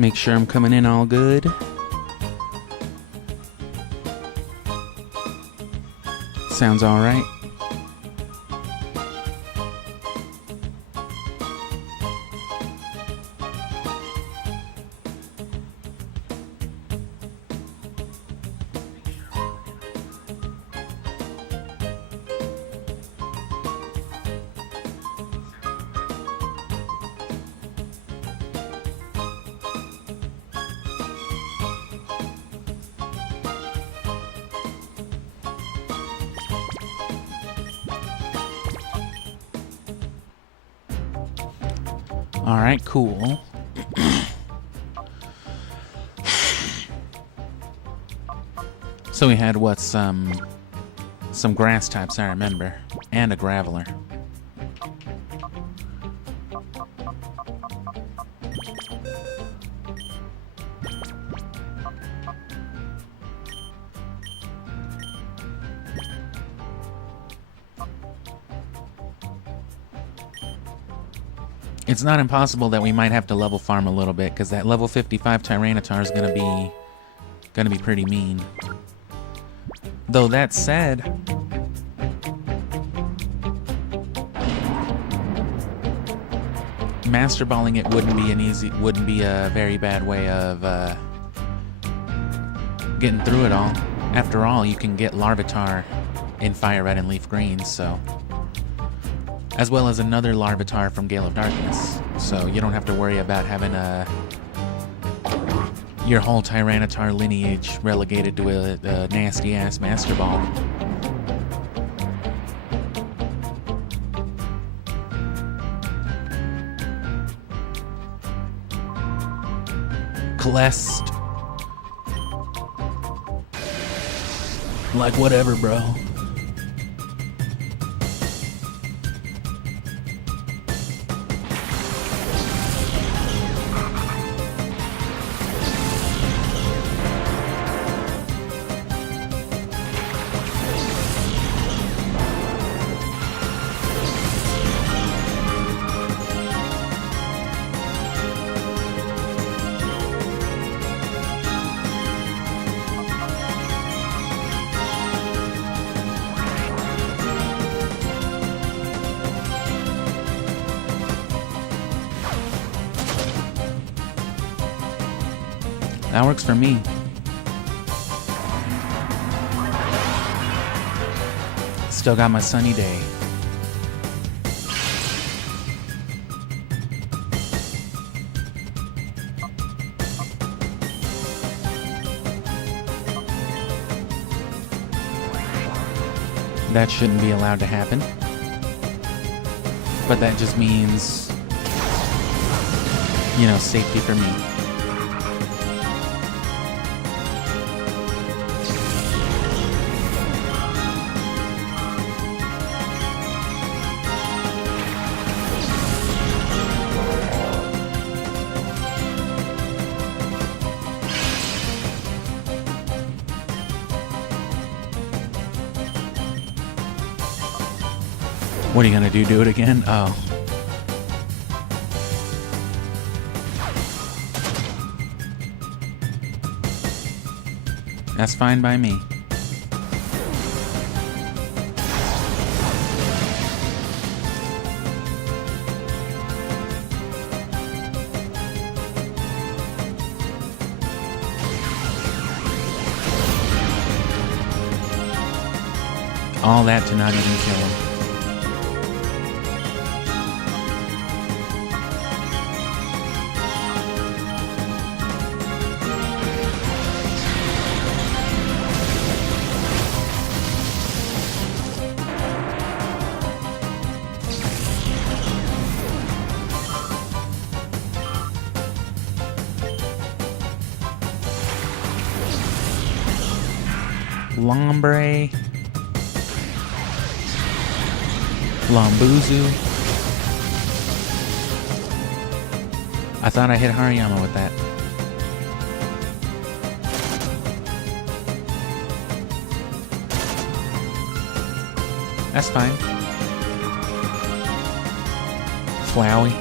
Make sure I'm coming in all good. Sounds all right. All right, cool. So we had what, some grass types, I remember, and a graveler. It's not impossible that we might have to level farm a little bit, because that level 55 Tyranitar is gonna be pretty mean. Though that said, Master Balling it wouldn't be a very bad way of getting through it all. After all, you can get Larvitar in Fire Red and Leaf Green, so. As well as another Larvitar from Gale of Darkness, so you don't have to worry about having your whole Tyranitar lineage relegated to a nasty-ass Master Ball. Celeste. Like, whatever, bro. That works for me. Still got my sunny day. That shouldn't be allowed to happen. But that just means, you know, safety for me. What are you gonna do? Do it again? Oh. That's fine by me. All that to not even kill him. Lombre, Lombuzu. I thought I hit Hariyama with that. That's fine. Flowey.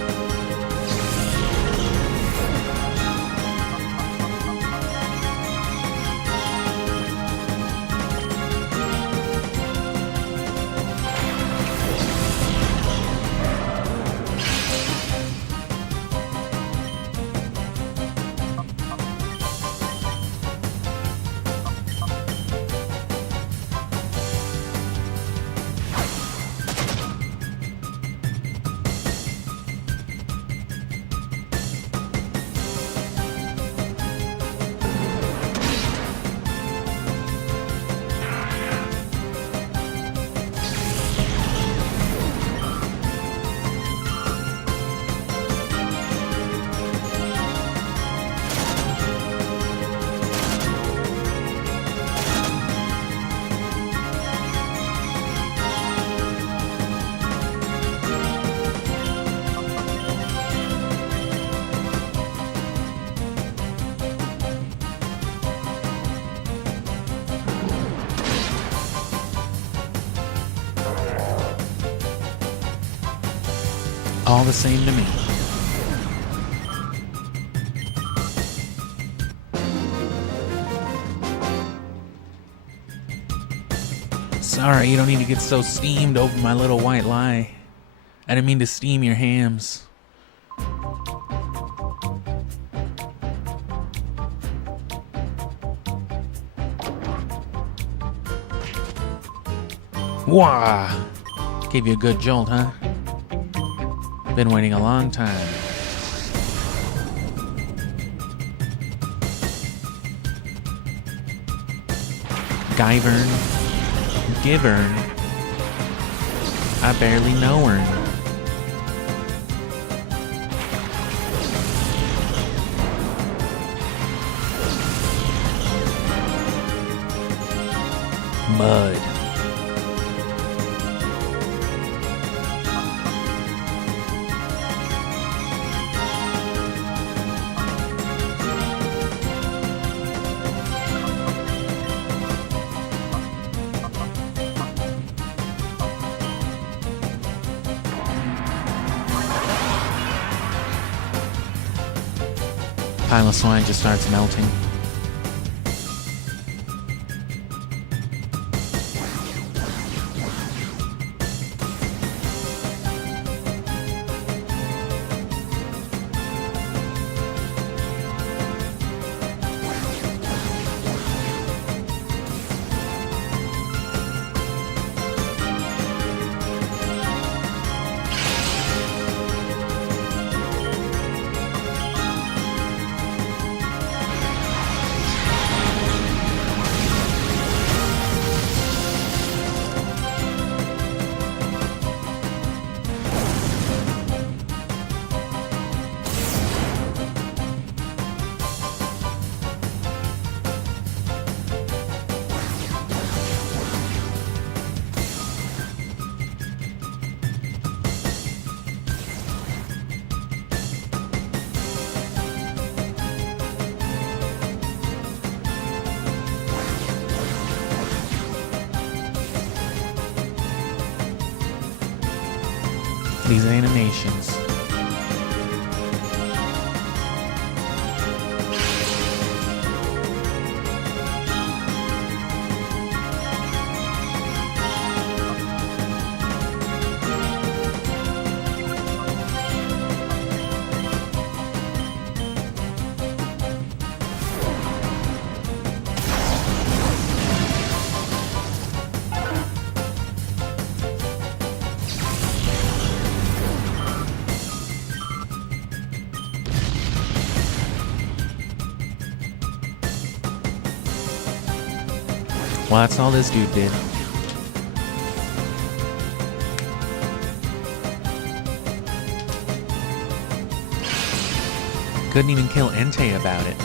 all the same to me. Sorry, you don't need to get so steamed over my little white lie. I didn't mean to steam your hams. Wah! Gave you a good jolt, huh? Been waiting a long time. Givern. Givern. I barely know her. Mud. Pile of swine just starts melting. These animations. Well, that's all this dude did. Couldn't even kill Entei about it.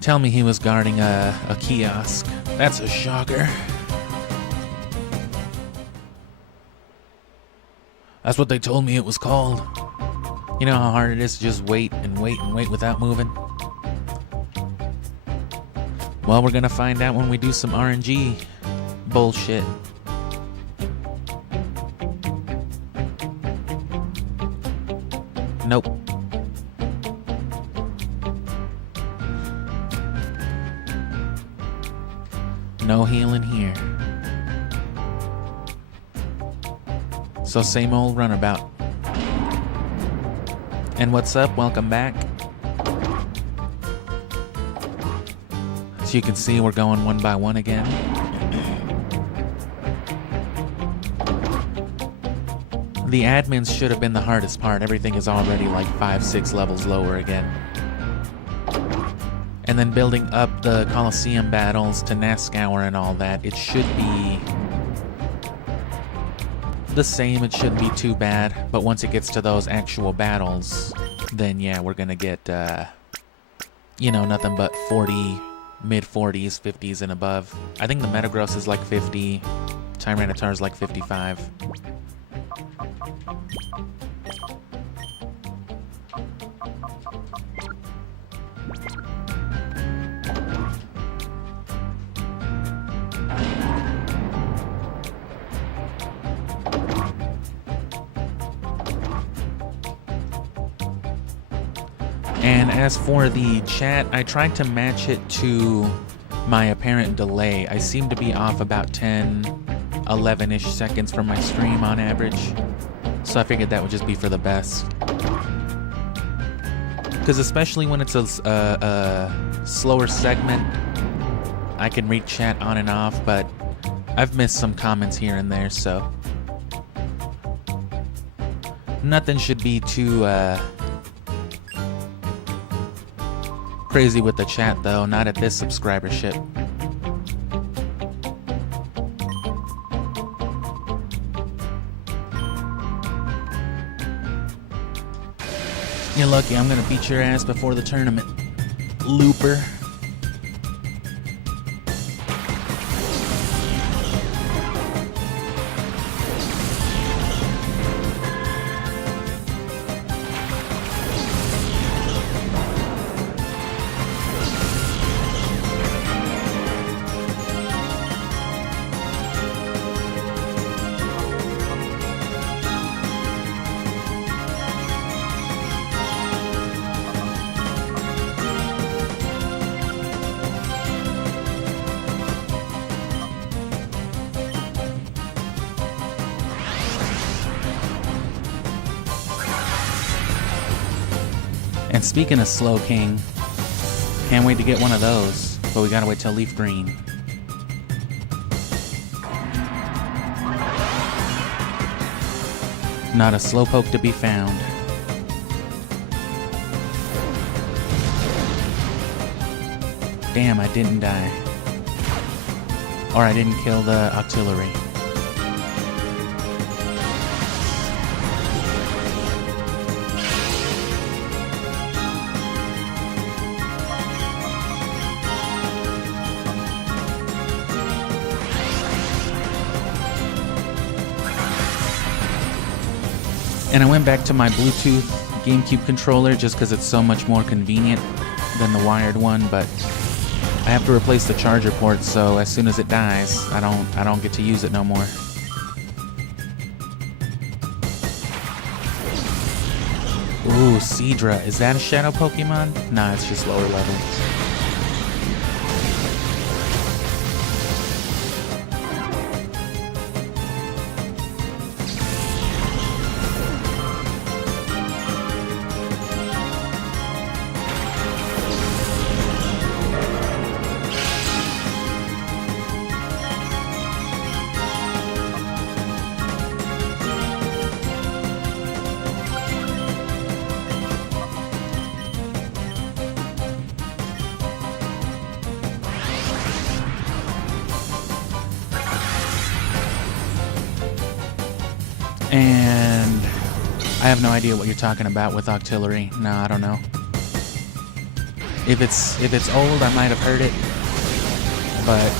Tell me he was guarding a kiosk. That's a shocker. That's what they told me it was called. You know how hard it is to just wait and wait and wait without moving? Well, we're gonna find out when we do some RNG bullshit. Nope. No healing here. So same old runabout. And what's up? Welcome back. As you can see, we're going one by one again. The admins should have been the hardest part. Everything is already like 5-6 levels lower again. And then building up the Colosseum battles to Nazgour and all that, it should be the same. It shouldn't be too bad. But once it gets to those actual battles, then yeah, we're gonna get, you know, nothing but 40, mid-40s, 50s and above. I think the Metagross is like 50, Tyranitar is like 55. And as for the chat, I tried to match it to my apparent delay. I seem to be off about 10, 11-ish seconds from my stream on average. So I figured that would just be for the best. Because especially when it's a slower segment, I can read chat on and off, but I've missed some comments here and there, so nothing should be too crazy with the chat, though. Not at this subscribership. You're lucky I'm gonna beat your ass before the tournament, Looper. And speaking of Slow King, can't wait to get one of those, but we gotta wait till Leaf Green. Not a Slowpoke to be found. Damn, I didn't die. Or I didn't kill the Octillery. And I went back to my Bluetooth GameCube controller just because it's so much more convenient than the wired one, but I have to replace the charger port, so as soon as it dies, I don't get to use it no more. Ooh, Seadra. Is that a shadow Pokemon? Nah, it's just lower level. And I have no idea what you're talking about with Octillery. No, I don't know. If it's old, I might have heard it, but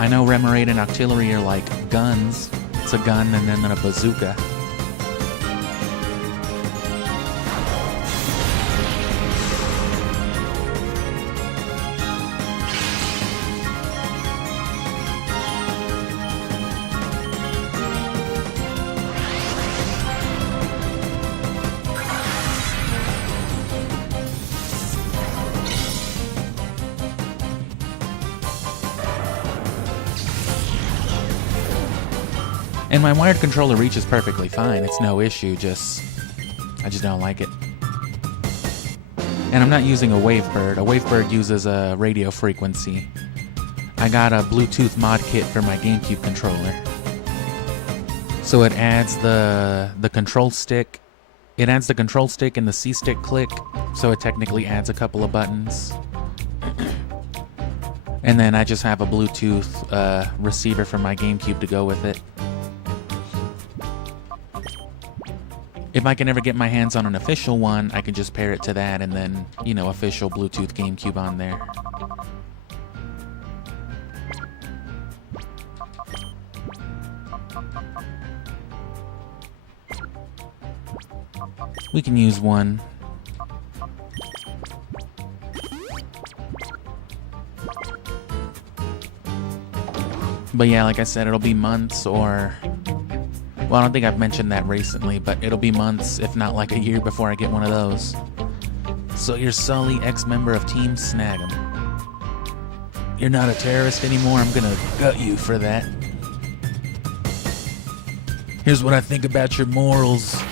I know Remoraid and Octillery are like guns. It's a gun and then a bazooka. And my wired controller reaches perfectly fine. It's no issue, I just don't like it. And I'm not using a Wavebird. A Wavebird uses a radio frequency. I got a Bluetooth mod kit for my GameCube controller. So it adds the control stick. It adds the control stick and the C-stick click, so it technically adds a couple of buttons. And then I just have a Bluetooth receiver for my GameCube to go with it. If I can ever get my hands on an official one, I can just pair it to that and then, you know, official Bluetooth GameCube on there. We can use one. But yeah, like I said, it'll be months or... Well, I don't think I've mentioned that recently, but it'll be months, if not like a year, before I get one of those. So you're Sully, ex-member of Team Snag'em. You're not a terrorist anymore, I'm gonna gut you for that. Here's what I think about your morals.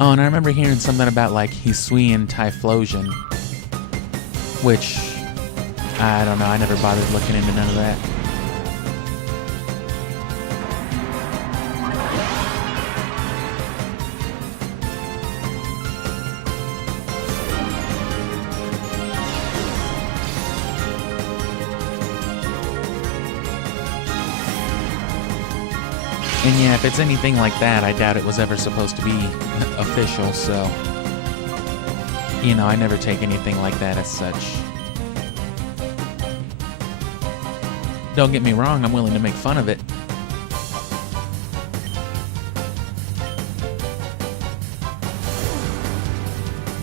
Oh, and I remember hearing something about, like, Hisui and Typhlosion, which, I don't know, I never bothered looking into none of that. And yeah, if it's anything like that, I doubt it was ever supposed to be official, so... You know, I never take anything like that as such. Don't get me wrong, I'm willing to make fun of it.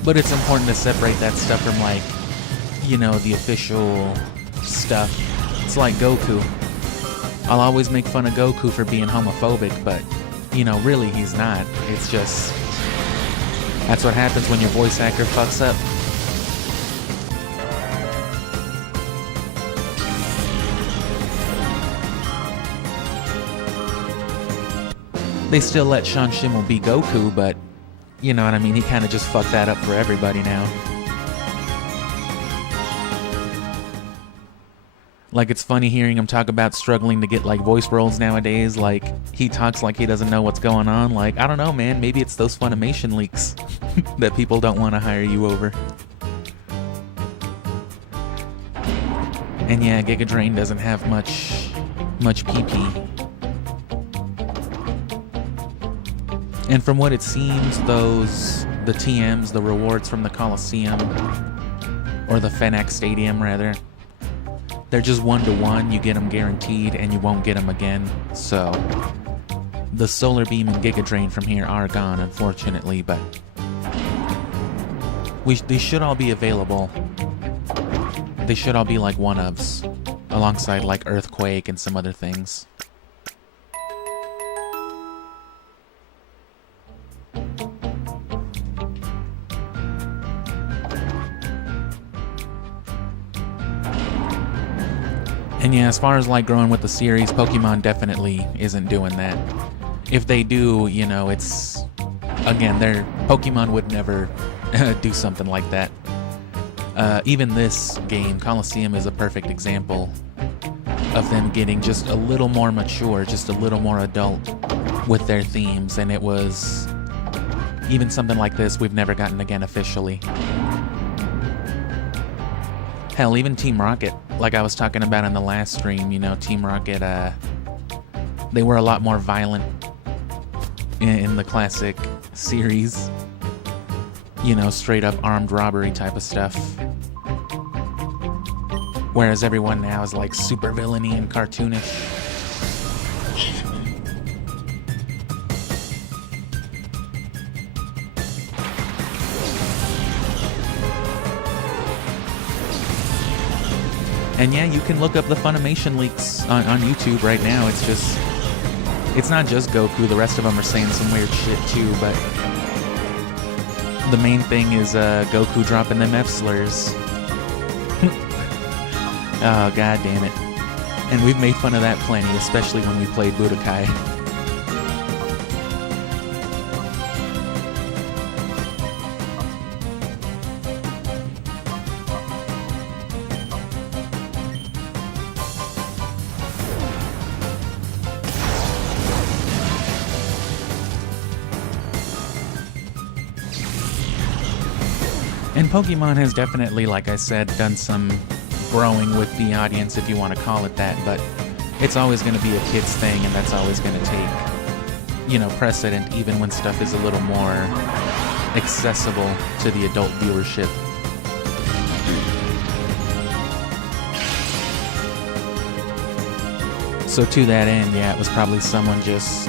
But it's important to separate that stuff from, like, you know, the official stuff. It's like Goku. I'll always make fun of Goku for being homophobic, but, you know, really he's not. It's just... That's what happens when your voice actor fucks up. They still let Sean Schemmel be Goku, but, you know what I mean, he kind of just fucked that up for everybody now. Like, it's funny hearing him talk about struggling to get, like, voice roles nowadays. Like, he talks like he doesn't know what's going on. Like, I don't know, man. Maybe it's those Funimation leaks that people don't want to hire you over. And yeah, Giga Drain doesn't have much PP. And from what it seems, the TMs, the rewards from the Colosseum, or the Fnac Stadium, rather, they're just 1-to-1, you get them guaranteed, and you won't get them again. So, the Solar Beam and Giga Drain from here are gone, unfortunately, but they should all be available. They should all be like one-ofs, alongside like Earthquake and some other things. And yeah, as far as like growing with the series, Pokemon definitely isn't doing that. If they do, you know, it's... Again, Pokemon would never do something like that. Even this game, Colosseum, is a perfect example of them getting just a little more mature, just a little more adult with their themes, and it was... Even something like this we've never gotten again officially. Hell, even Team Rocket, like I was talking about in the last stream, you know, Team Rocket, they were a lot more violent in the classic series. You know, straight up armed robbery type of stuff. Whereas everyone now is like super villainy and cartoonish. And yeah, you can look up the Funimation leaks on YouTube right now. It's not just Goku. The rest of them are saying some weird shit too, but The main thing is Goku dropping them F slurs. Oh, god damn it. And we've made fun of that plenty, especially when we played Budokai. And Pokemon has definitely, like I said, done some growing with the audience, if you want to call it that, but it's always going to be a kid's thing, and that's always going to take, you know, precedent, even when stuff is a little more accessible to the adult viewership. So to that end, yeah, it was probably someone just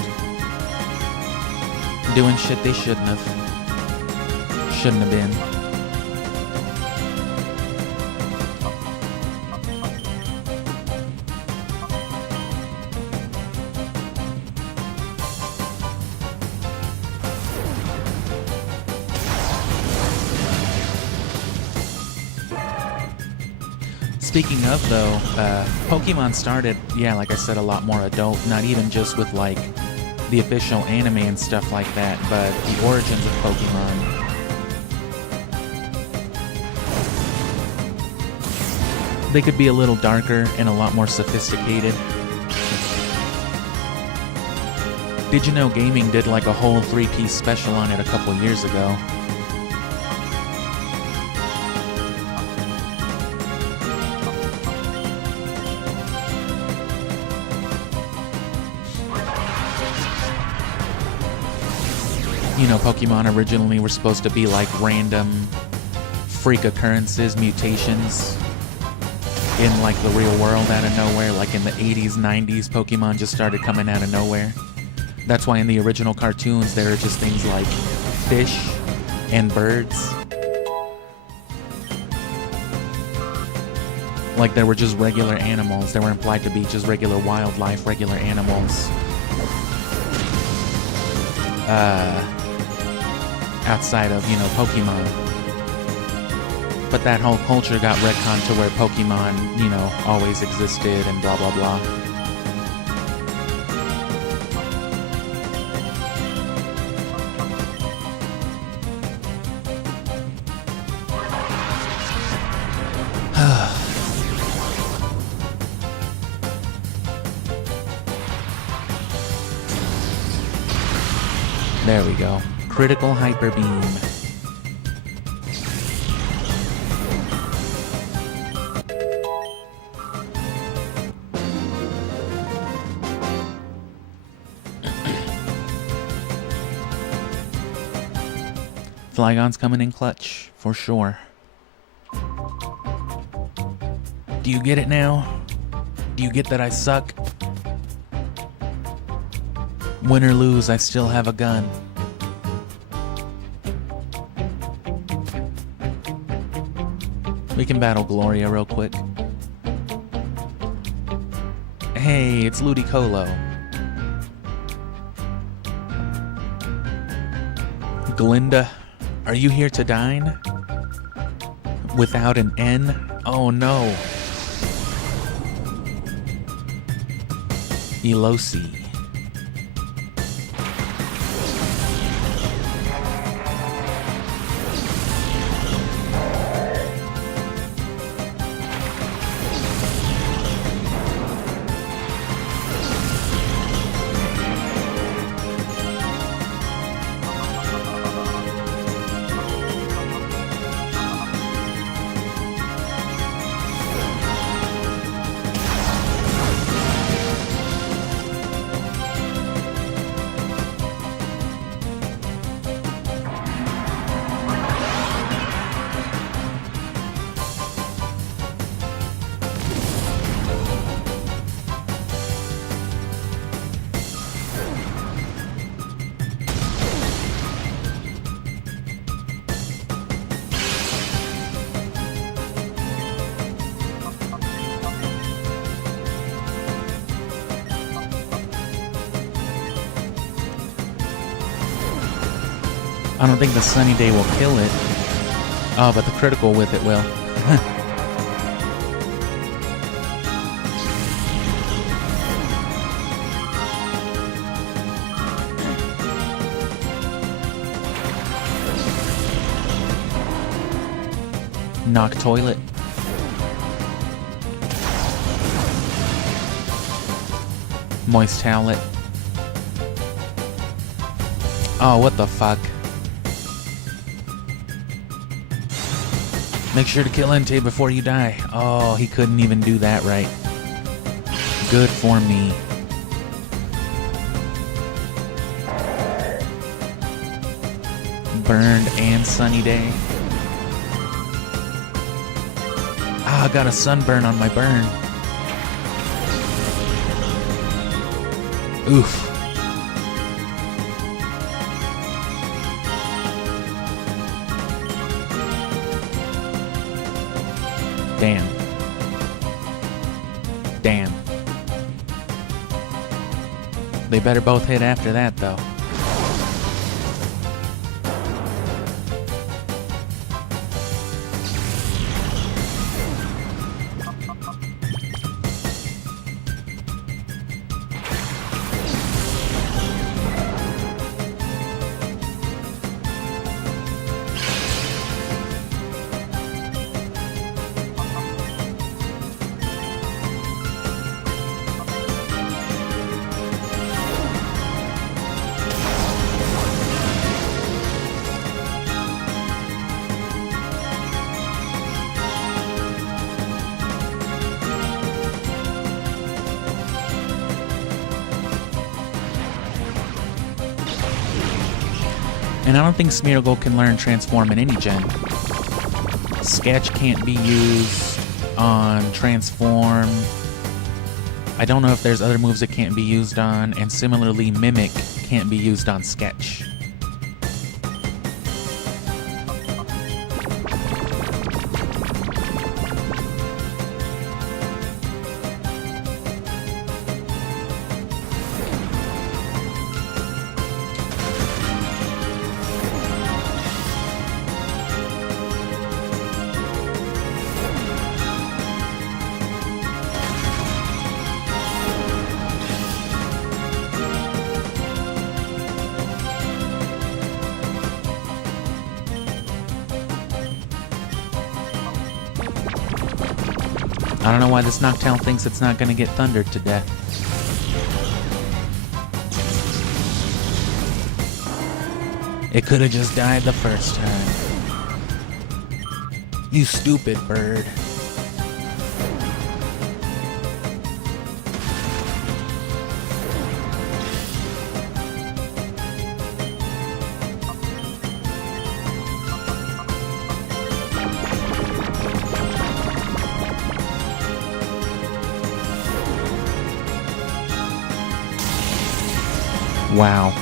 doing shit they shouldn't have been. Speaking of, though, Pokemon started, yeah, like I said, a lot more adult, not even just with, like, the official anime and stuff like that, but the origins of Pokemon. They could be a little darker and a lot more sophisticated. Did you know gaming did, like, a whole 3-piece special on it a couple years ago? You know, Pokemon originally were supposed to be like random freak occurrences, mutations in like the real world out of nowhere. Like in the 80s, 90s, Pokemon just started coming out of nowhere. That's why in the original cartoons there are just things like fish and birds. Like there were just regular animals. They were implied to be just regular wildlife, regular animals. Outside of, you know, Pokemon. But that whole culture got retconned to where Pokemon, you know, always existed and blah blah blah. There we go. Critical Hyper Beam. Flygon's coming in clutch, for sure. Do you get it now? Do you get that I suck? Win or lose, I still have a gun. We can battle Gloria real quick. Hey, it's Ludicolo. Glinda, are you here to dine? Without an N? Oh no. Elosi. I don't think the Sunny Day will kill it. Oh, but the critical with it will. Knock toilet. Moist towelette. Oh, what the fuck? Make sure to kill Entei before you die. Oh, he couldn't even do that right. Good for me. Burned and Sunny Day. Ah, I got a sunburn on my burn. Oof. Damn. Damn. They better both hit after that, though. And I don't think Smeargle can learn Transform in any gen. Sketch can't be used on Transform. I don't know if there's other moves it can't be used on, and similarly Mimic can't be used on Sketch. I don't know why this Noctowl thinks it's not going to get thundered to death. It could have just died the first time. You stupid bird. Wow.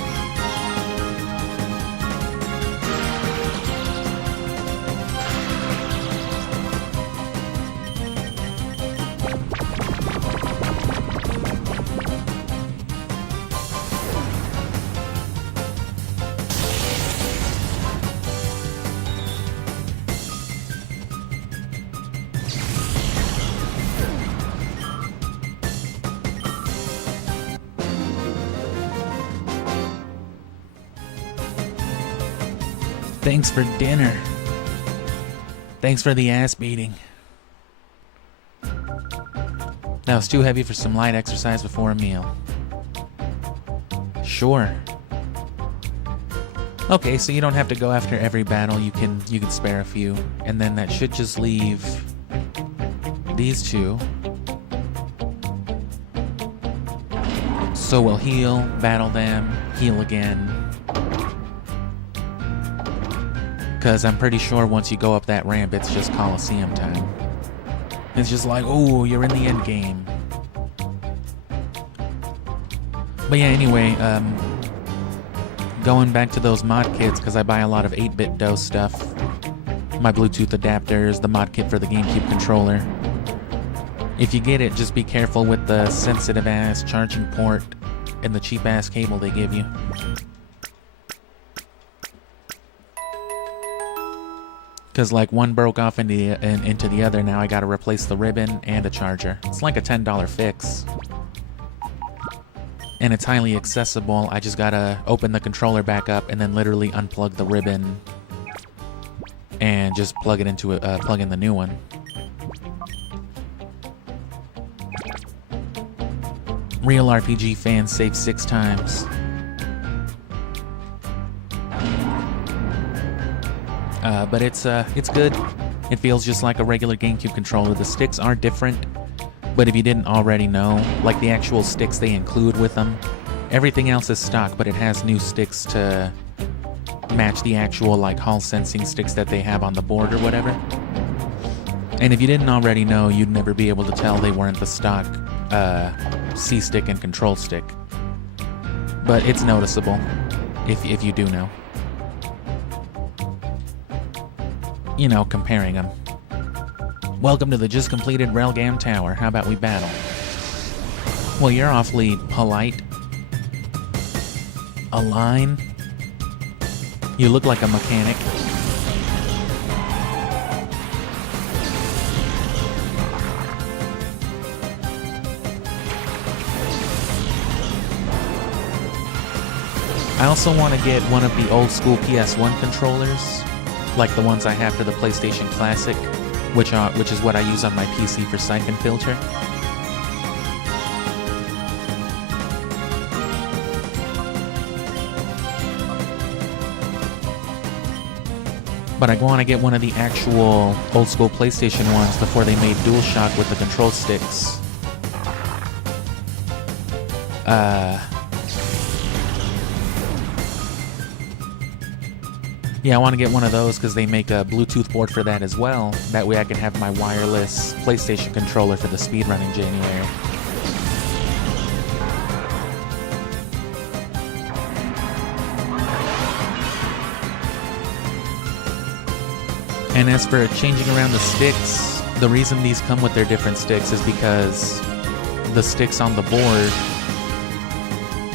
Thanks for dinner. Thanks for the ass beating. That was too heavy for some light exercise before a meal. Sure. Okay, so you don't have to go after every battle. You can spare a few, and then that should just leave these two. So we'll heal, battle them, heal again. Because I'm pretty sure once you go up that ramp, it's just Colosseum time. It's just like, oh, you're in the end game. But yeah, anyway, going back to those mod kits, because I buy a lot of 8-bit DOS stuff. My Bluetooth adapters, the mod kit for the GameCube controller. If you get it, just be careful with the sensitive-ass charging port and the cheap-ass cable they give you. Because like one broke off into the other, now I gotta replace the ribbon and a charger. It's like a $10 fix. And it's highly accessible. I just gotta open the controller back up and then literally unplug the ribbon and just plug it into plug in the new one. Real RPG fans save 6 times. But it's good. It feels just like a regular GameCube controller. The sticks are different, but if you didn't already know, like the actual sticks they include with them, everything else is stock, but it has new sticks to match the actual like Hall sensing sticks that they have on the board or whatever. And if you didn't already know, you'd never be able to tell they weren't the stock C-stick and control stick. But it's noticeable if you do know. You know, comparing them. Welcome to the just completed Relgam Tower. How about we battle? Well, you're awfully polite. A line? You look like a mechanic. I also want to get one of the old school PS1 controllers, like the ones I have for the PlayStation Classic, which is what I use on my PC for Siphon Filter. But I want to get one of the actual old school PlayStation ones before they made DualShock with the control sticks. Yeah, I want to get one of those because they make a Bluetooth board for that as well. That way I can have my wireless PlayStation controller for the speedrun in January. And as for changing around the sticks, the reason these come with their different sticks is because the sticks on the board,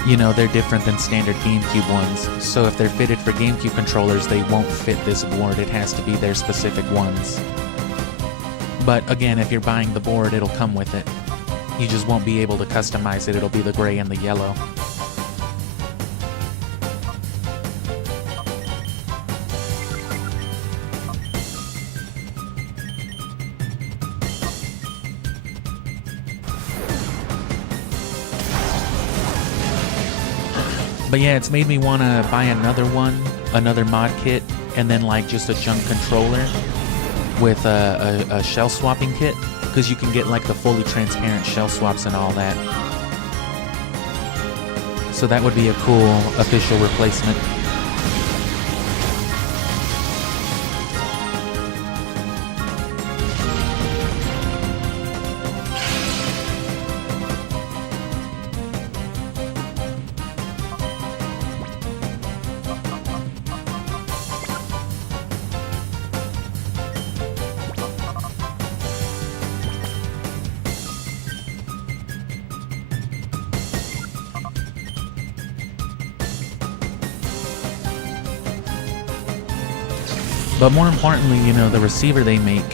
you know, they're different than standard GameCube ones. So if they're fitted for GameCube controllers, they won't fit this board. It has to be their specific ones. But again, if you're buying the board, it'll come with it. You just won't be able to customize it. It'll be the gray and the yellow. But yeah, it's made me want to buy another mod kit, and then like just a junk controller with a shell swapping kit, because you can get like the fully transparent shell swaps and all that. So that would be a cool official replacement. But more importantly, you know, the receiver they make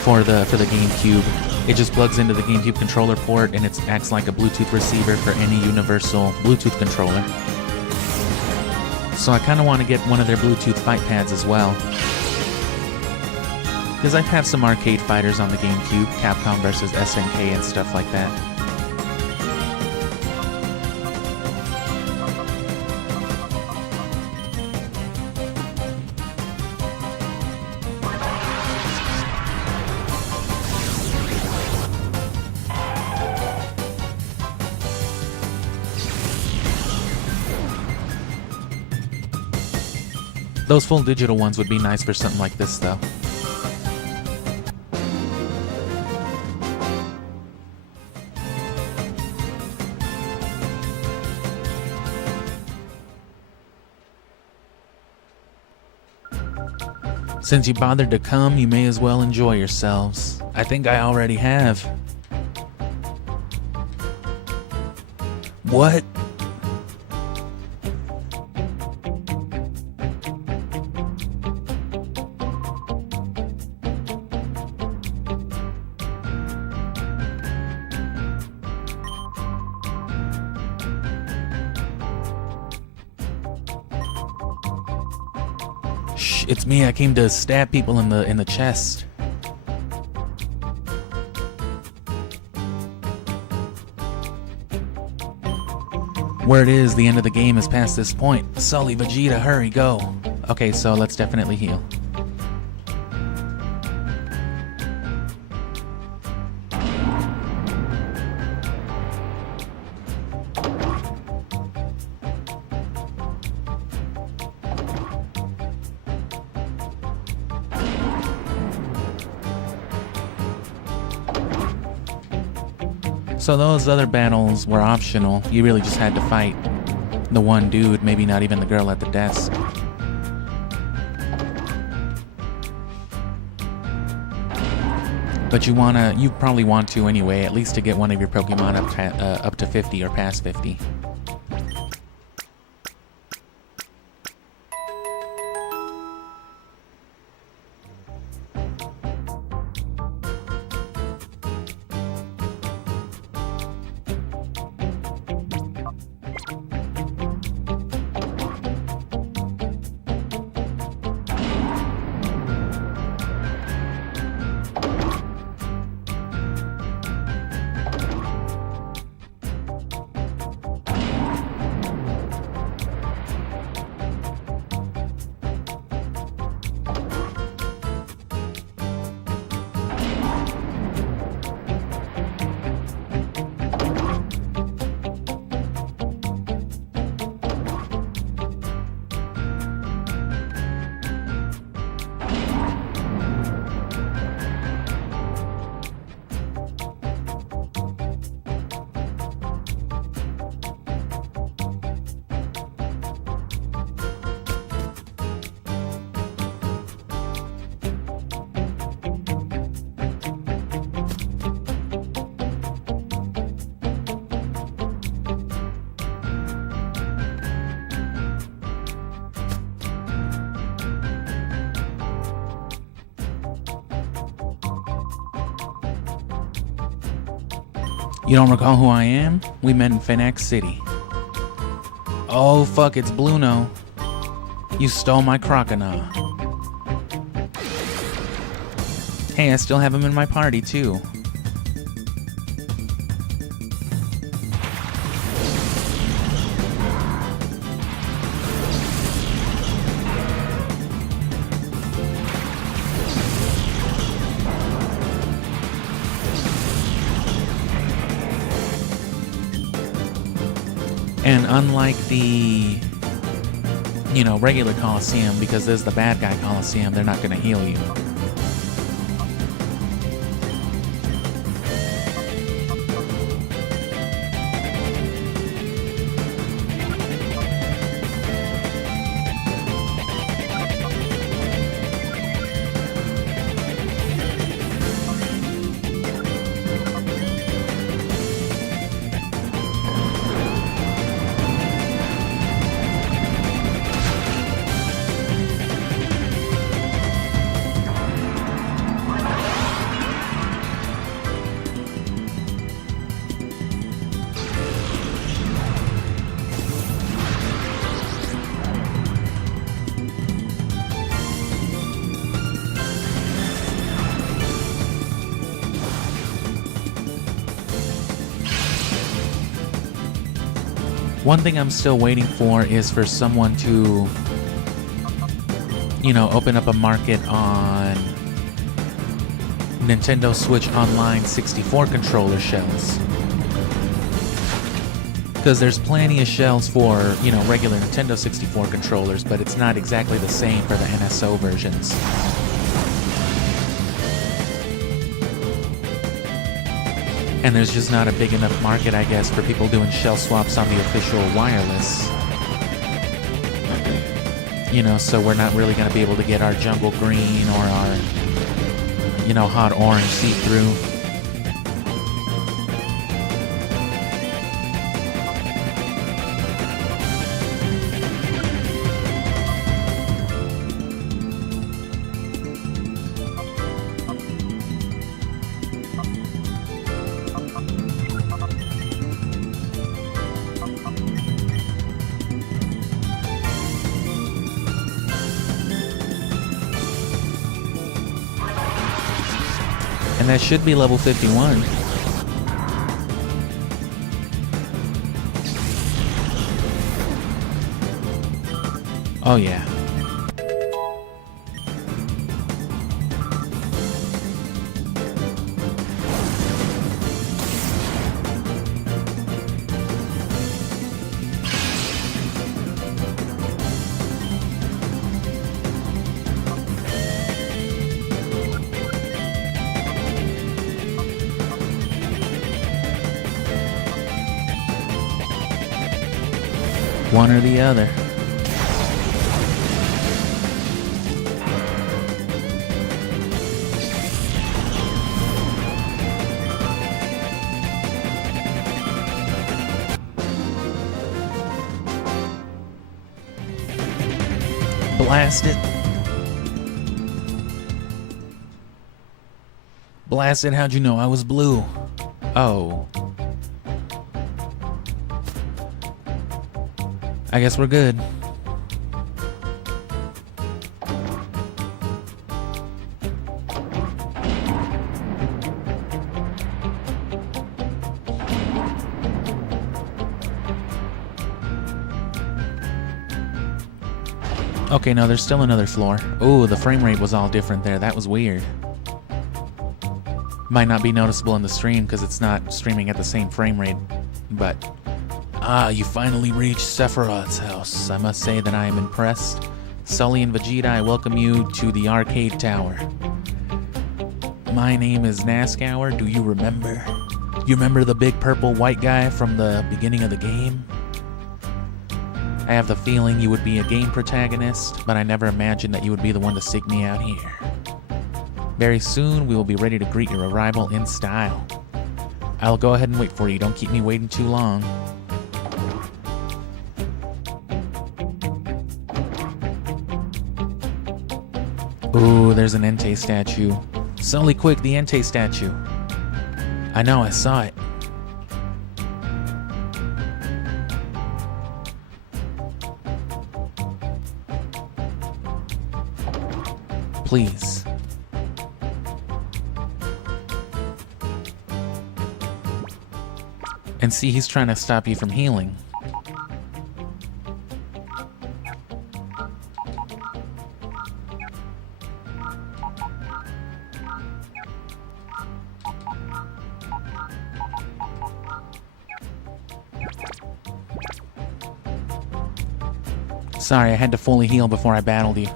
for the GameCube, it just plugs into the GameCube controller port and it acts like a Bluetooth receiver for any universal Bluetooth controller. So I kind of want to get one of their Bluetooth fight pads as well, because I have some arcade fighters on the GameCube, Capcom vs. SNK and stuff like that. Those full digital ones would be nice for something like this, though. Since you bothered to come, you may as well enjoy yourselves. I think I already have. What? Shh, it's me. I came to stab people in the chest. Word is the end of the game is past this point. Sully, Vegeta, hurry, go. Okay, so let's definitely heal. So those other battles were optional. You really just had to fight the one dude, maybe not even the girl at the desk. But you probably want to anyway, at least to get one of your Pokemon up to 50 or past 50. You don't recall who I am? We met in Phoenix City. Oh fuck, it's Bluno. You stole my Crocodile. Hey, I still have him in my party too. And unlike the, regular Colosseum, because there's the bad guy Colosseum, they're not going to heal you. One thing I'm still waiting for is for someone to, open up a market on Nintendo Switch Online 64 controller shells. Because there's plenty of shells for, regular Nintendo 64 controllers, but it's not exactly the same for the NSO versions. And there's just not a big enough market, I guess, for people doing shell swaps on the official wireless. So we're not really going to be able to get our jungle green or our, hot orange see-through. And that should be level 51. Oh yeah. One or the other. Blast it. Blast it, how'd you know I was blue? Oh. I guess we're good. Okay, no, there's still another floor. Ooh, the frame rate was all different there. That was weird. Might not be noticeable in the stream because it's not streaming at the same frame rate, but... Ah, you finally reached Sephiroth's house. I must say that I am impressed. Sully and Vegeta, I welcome you to the arcade tower. My name is Nazgour. Do you remember? You remember the big purple white guy from the beginning of the game? I have the feeling you would be a game protagonist, but I never imagined that you would be the one to seek me out here. Very soon, we will be ready to greet your arrival in style. I'll go ahead and wait for you. Don't keep me waiting too long. Ooh, there's an Entei statue. Sully, quick, the Entei statue. I know, I saw it. Please. And see, he's trying to stop you from healing. Sorry, I had to fully heal before I battled you.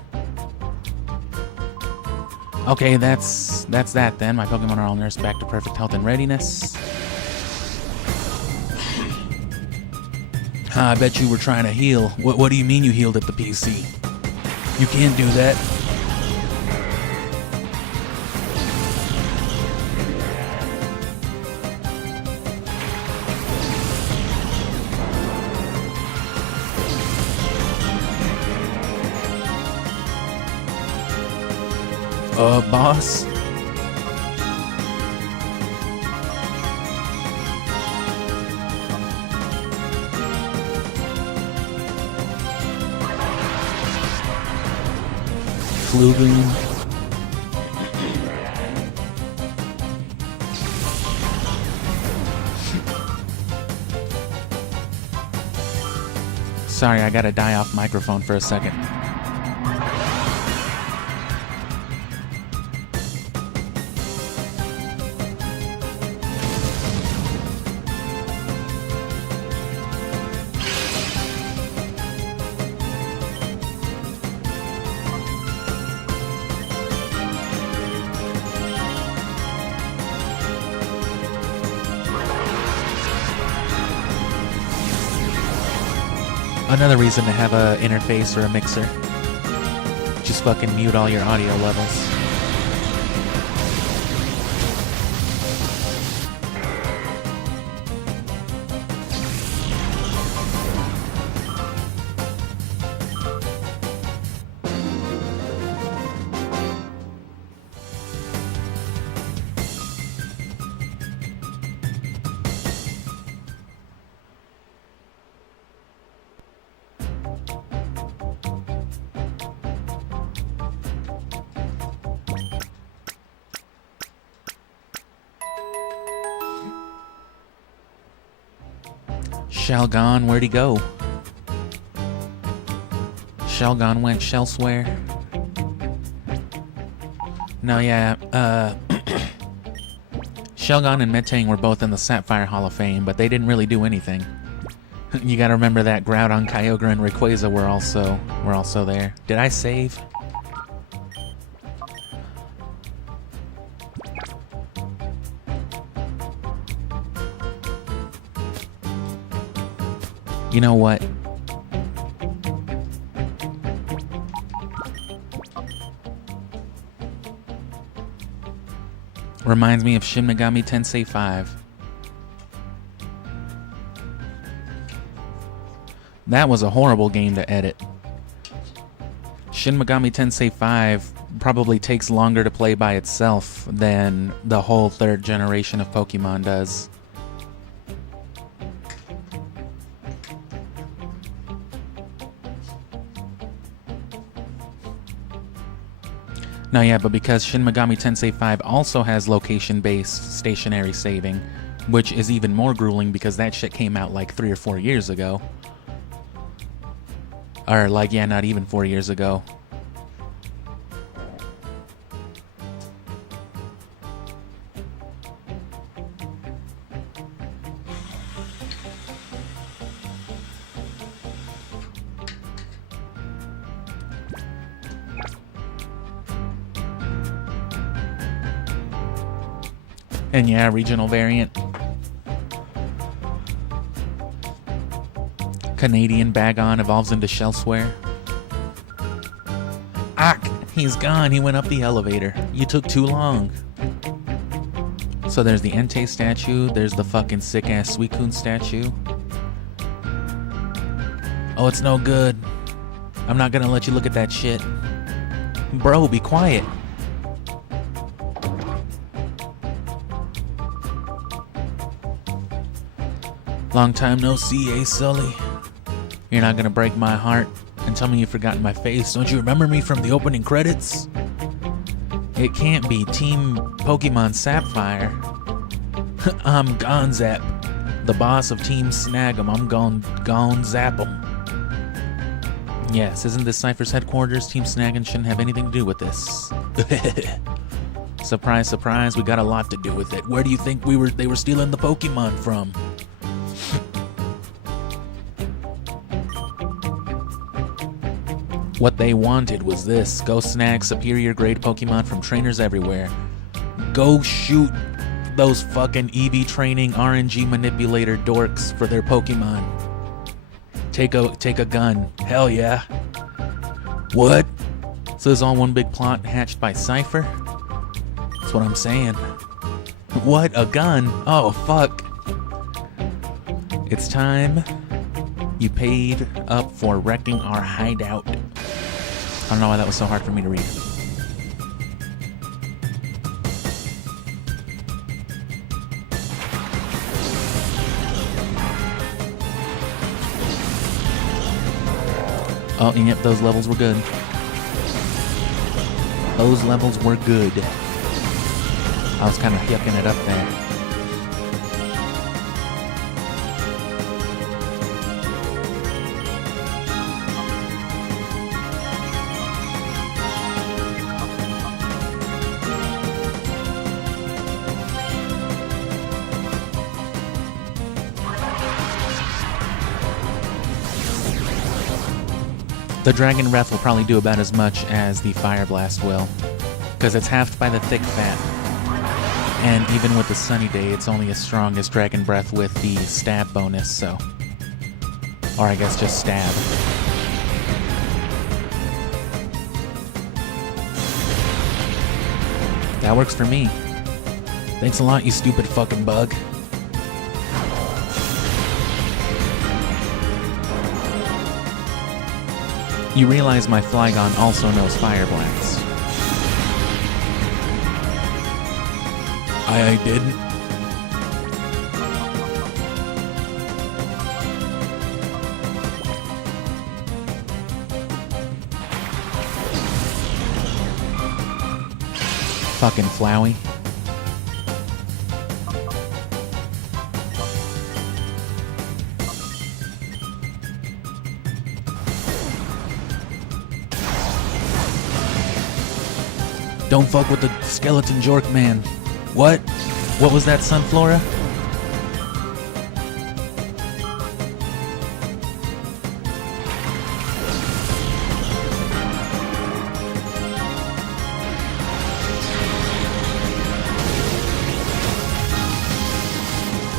Okay, that's that then. My Pokemon are all nursed back to perfect health and readiness. I bet you were trying to heal. What do you mean you healed at the PC? You can't do that. Boss? Fluvian? Sorry, I gotta die off microphone for a second. Another reason to have a interface or a mixer. Just fucking mute all your audio levels. Shelgon, where'd he go? Shelgon went Shellswear. No, yeah, Shelgon and Metang were both in the Sapphire Hall of Fame, but they didn't really do anything. You gotta remember that Groudon, Kyogre, and Rayquaza were also there. Did I save? You know what? Reminds me of Shin Megami Tensei 5. That was a horrible game to edit. Shin Megami Tensei 5 probably takes longer to play by itself than the whole third generation of Pokemon does. No, yeah, but because Shin Megami Tensei 5 also has location-based stationary saving, which is even more grueling because that shit came out like 3 or 4 years ago. Or like, yeah, not even 4 years ago. And yeah, regional variant. Canadian Bagon evolves into Shellswear. Ah, he's gone. He went up the elevator. You took too long. So there's the Entei statue. There's the fucking sick-ass Suicune statue. Oh, it's no good. I'm not gonna let you look at that shit. Bro, be quiet. Long time no see, eh, Sully? You're not gonna break my heart and tell me you've forgotten my face. Don't you remember me from the opening credits? It can't be Team Pokemon Sapphire. I'm Gonzap, the boss of Team Snag'em. I'm gon' zap 'em. Yes, isn't this Cypher's headquarters? Team Snag'em shouldn't have anything to do with this. Surprise, surprise, we got a lot to do with it. Where do you think they were stealing the Pokemon from? What they wanted was this. Go snag superior grade Pokemon from trainers everywhere. Go shoot those fucking EV training RNG manipulator dorks for their Pokemon. Take a gun. Hell yeah. What? So this is all one big plot hatched by Cypher? That's what I'm saying. What? A gun? Oh, fuck. It's time. You paid up for wrecking our hideout. I don't know why that was so hard for me to read. Oh, and yep, those levels were good. Those levels were good. I was kind of yucking it up there. The Dragon Breath will probably do about as much as the Fire Blast will, because it's halved by the Thick Fat. And even with the Sunny Day, it's only as strong as Dragon Breath with the Stab bonus, so... Or I guess just Stab. That works for me. Thanks a lot, you stupid fucking bug. You realize my Flygon also knows Fire Blast. I didn't. Fucking Flowey. Don't fuck with the skeleton jork man. What? What was that, Sunflora?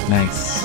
Nice.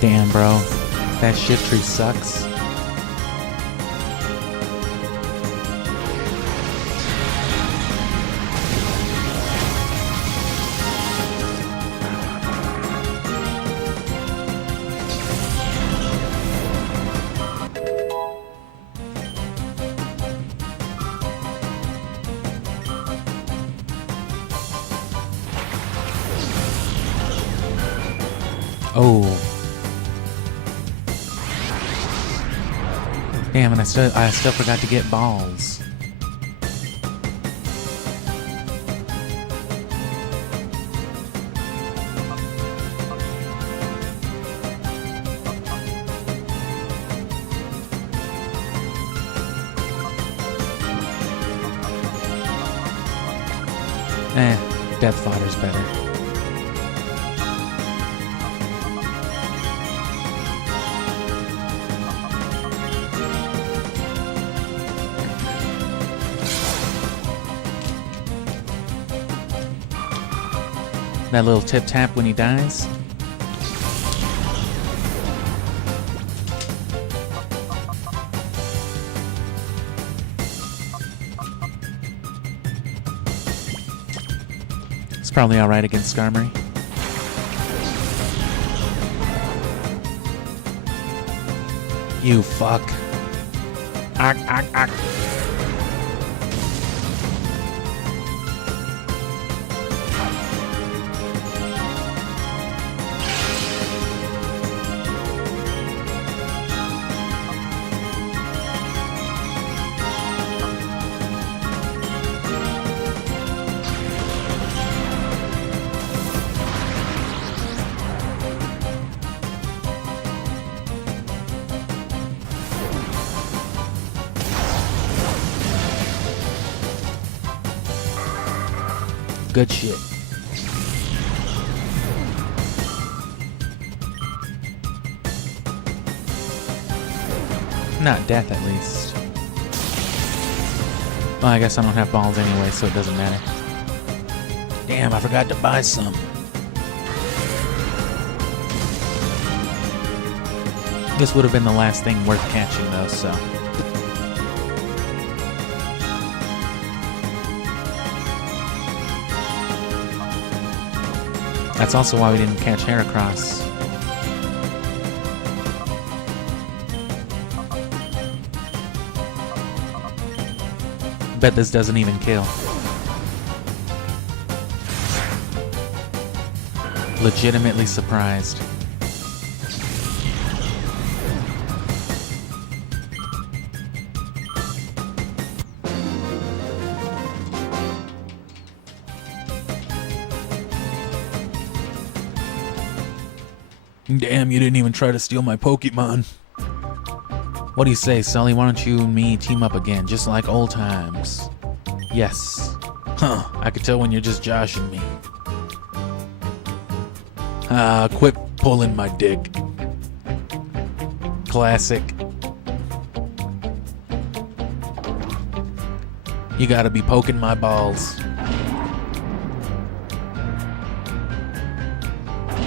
Damn, bro. That shift tree sucks. Oh. Damn, and I still forgot to get balls. Death Fodder's better. That little tip tap when he dies. It's probably alright against Skarmory. You fuck. Ark, ark, ark. Good shit. Not death, at least. Well, I guess I don't have balls anyway, so it doesn't matter. Damn, I forgot to buy some. This would have been the last thing worth catching, though, so... That's also why we didn't catch Heracross. Bet this doesn't even kill. Legitimately surprised. Damn, you didn't even try to steal my Pokemon. What do you say, Sully? Why don't you and me team up again, just like old times? Yes. Huh, I could tell when you're just joshing me. Quit pulling my dick. Classic. You gotta be poking my balls.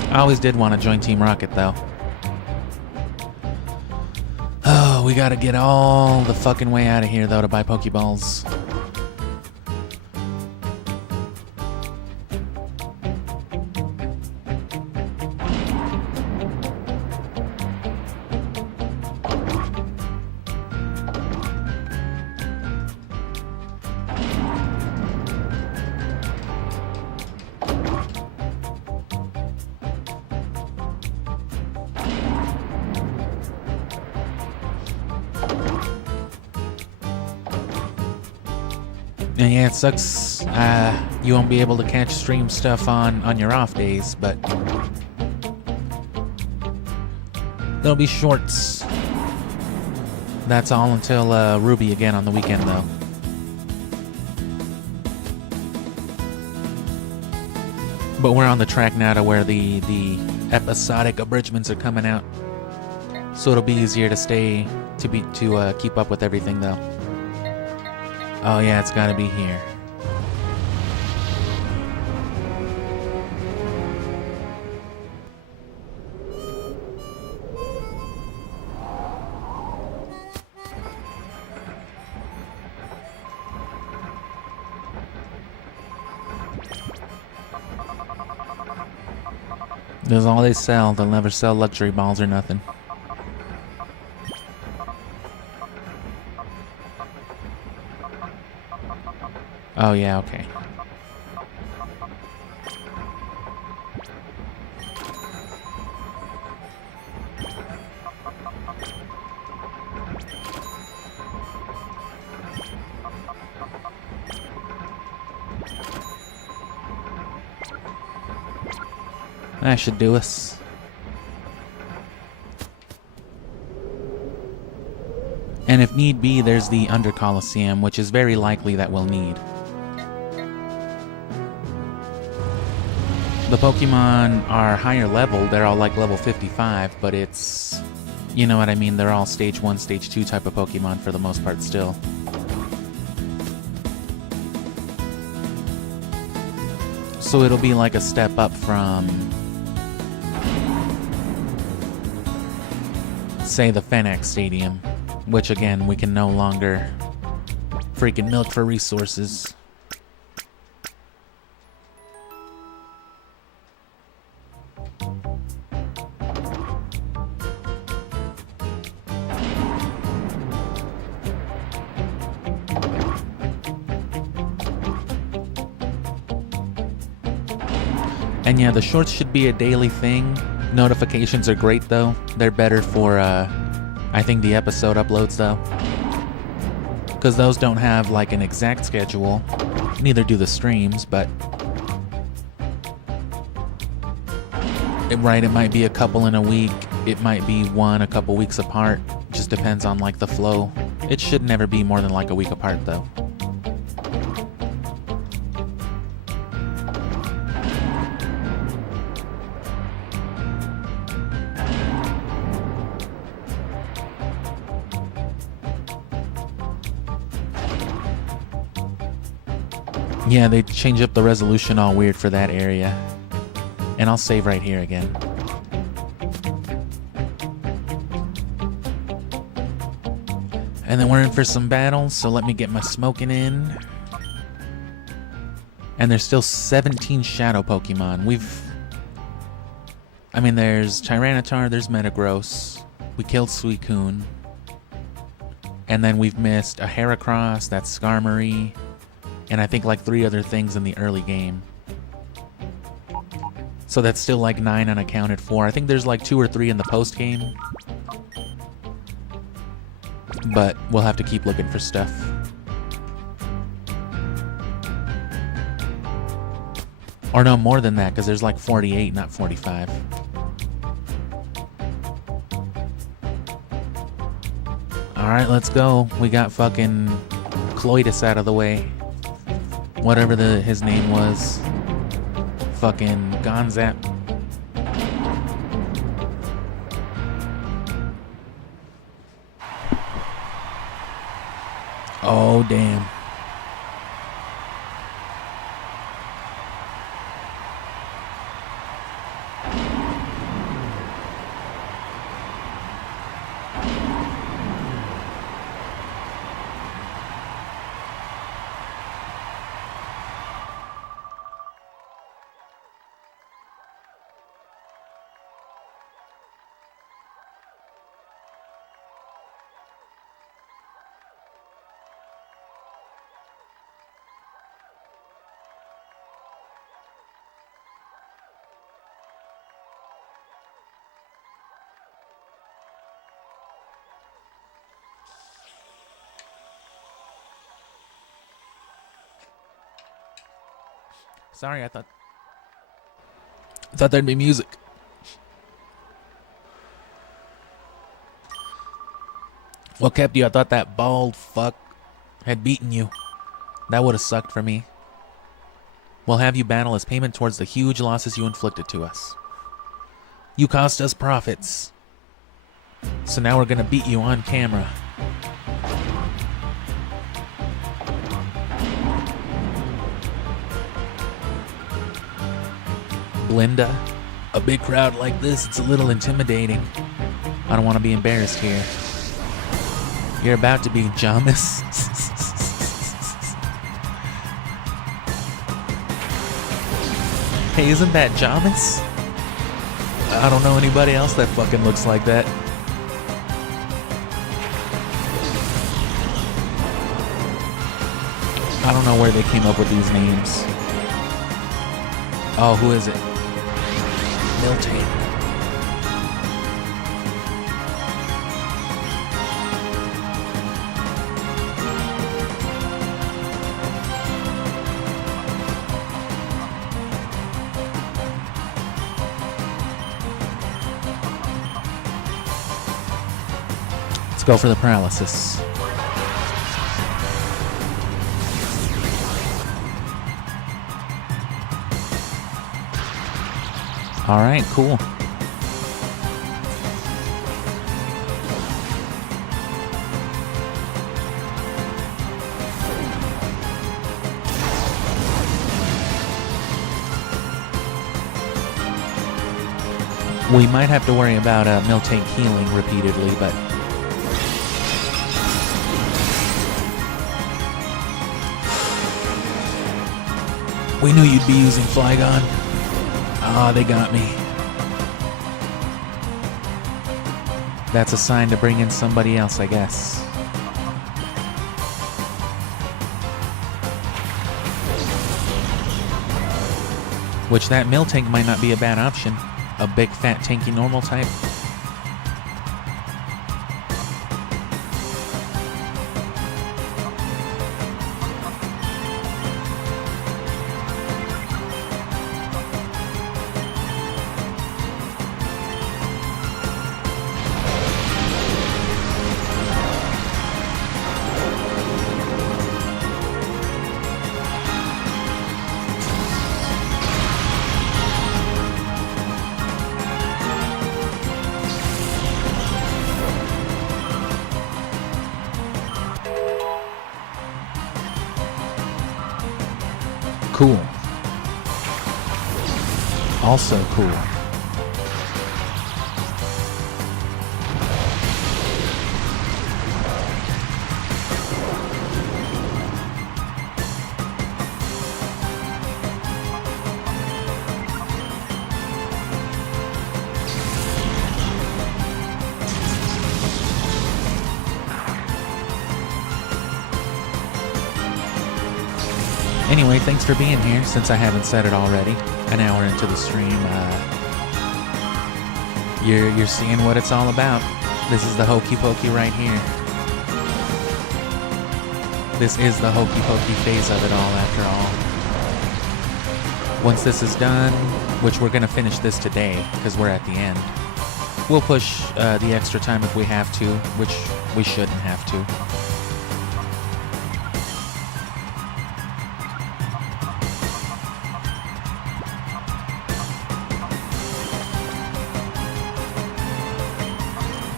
I always did want to join Team Rocket, though. Oh, we gotta get all the fucking way out of here, though, to buy Pokeballs. And yeah, it sucks. You won't be able to catch stream stuff on your off days, but there'll be shorts. That's all until Ruby again on the weekend, though. But we're on the track now to where the episodic abridgments are coming out, so it'll be easier to keep up with everything, though. Oh yeah, it's got to be here. That's all they sell. They'll never sell luxury balls or nothing. Oh yeah, okay. That should do us. And if need be, there's the Under Colosseum, which is very likely that we'll need. The Pokemon are higher level, they're all like level 55, but it's... You know what I mean, they're all stage 1, stage 2 type of Pokemon for the most part still. So it'll be like a step up from... say the Fennex Stadium, which again, we can no longer freaking milk for resources. And yeah, the shorts should be a daily thing. Notifications are great though. They're better for, I think, the episode uploads though. Because those don't have like an exact schedule. Neither do the streams, but... it might be a couple in a week. It might be one a couple weeks apart. Just depends on like the flow. It should never be more than like a week apart though. Yeah, they change up the resolution all weird for that area. And I'll save right here again. And then we're in for some battles, so let me get my smoking in. And there's still 17 shadow Pokemon. There's Tyranitar, there's Metagross. We killed Suicune. And then we've missed a Heracross, that's Skarmory. And I think like 3 other things in the early game. So that's still like 9 unaccounted for. I think there's like 2 or 3 in the post game. But we'll have to keep looking for stuff. Or no, more than that, because there's like 48, not 45. Alright, let's go. We got fucking Cloydus out of the way. Whatever his name was. Fucking Gonzap. Oh, damn. Sorry, I thought there'd be music. What kept you? I thought that bald fuck had beaten you. That would have sucked for me. We'll have you battle as payment towards the huge losses you inflicted to us. You cost us profits. So now we're gonna beat you on camera. Glinda, a big crowd like this, it's a little intimidating. I don't want to be embarrassed here. You're about to be Jamis. Hey, isn't that Jamis? I don't know anybody else that fucking looks like that. I don't know where they came up with these names. Oh, who is it? Miltank. Let's go for the paralysis. All right, cool. We might have to worry about Miltank healing repeatedly, but we knew you'd be using Flygon. Ah, they got me. That's a sign to bring in somebody else, I guess. Which that Miltank might not be a bad option. A big, fat, tanky, normal type. Cool. Also cool. Anyway, thanks for being here, since I haven't said it already. An hour into the stream, you're seeing what it's all about. This is the hokey pokey right here. This is the hokey pokey phase of it all, after all. Once this is done, which we're gonna finish this today, because we're at the end, we'll push the extra time if we have to, which we shouldn't have to.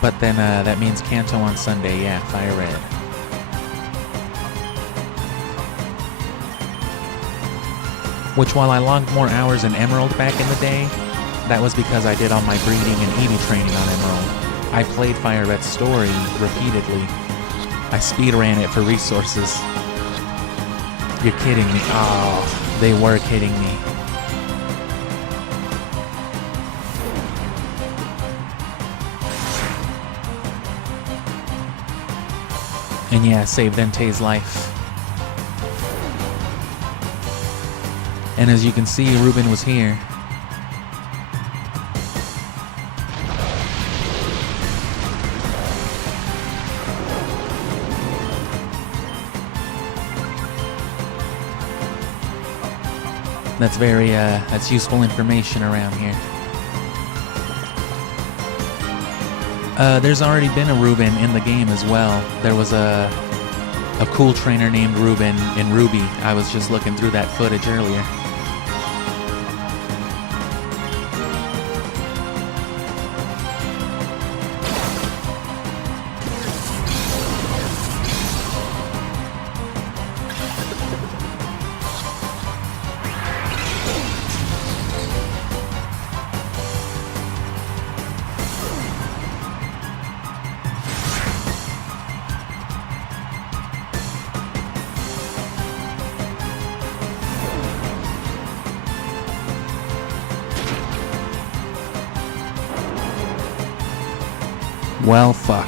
But then that means Kanto on Sunday, yeah, Fire Red. Which, while I logged more hours in Emerald back in the day, that was because I did all my breeding and Eevee training on Emerald. I played Fire Red's story repeatedly. I speedran it for resources. You're kidding me. Oh, they were kidding me. And yeah, saved Entei's life. And as you can see, Ruben was here. That's useful information around here. There's already been a Ruben in the game as well. There was a cool trainer named Ruben in Ruby. I was just looking through that footage earlier. Well, fuck.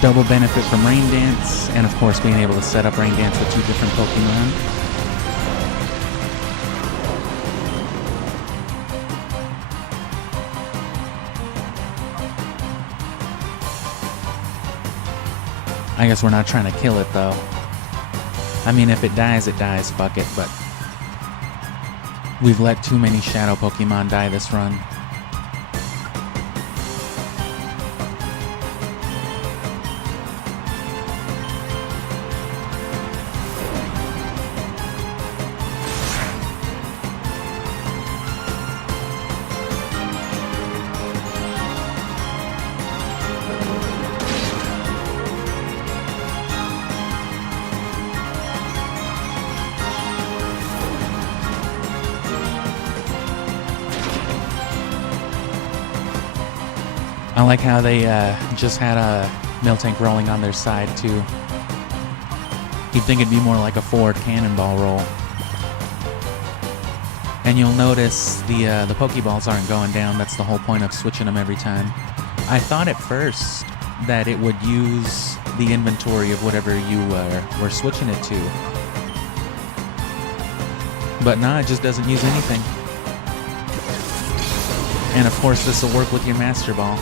Double benefit from Rain Dance, and of course being able to set up Rain Dance with 2 different Pokemon. I guess we're not trying to kill it, though. I mean, if it dies, fuck it, but we've let too many Shadow Pokemon die this run. I like how they just had a Miltank rolling on their side, too. You'd think it'd be more like a forward cannonball roll. And you'll notice the Pokeballs aren't going down. That's the whole point of switching them every time. I thought at first that it would use the inventory of whatever you were switching it to. But nah, it just doesn't use anything. And of course this will work with your Master Ball.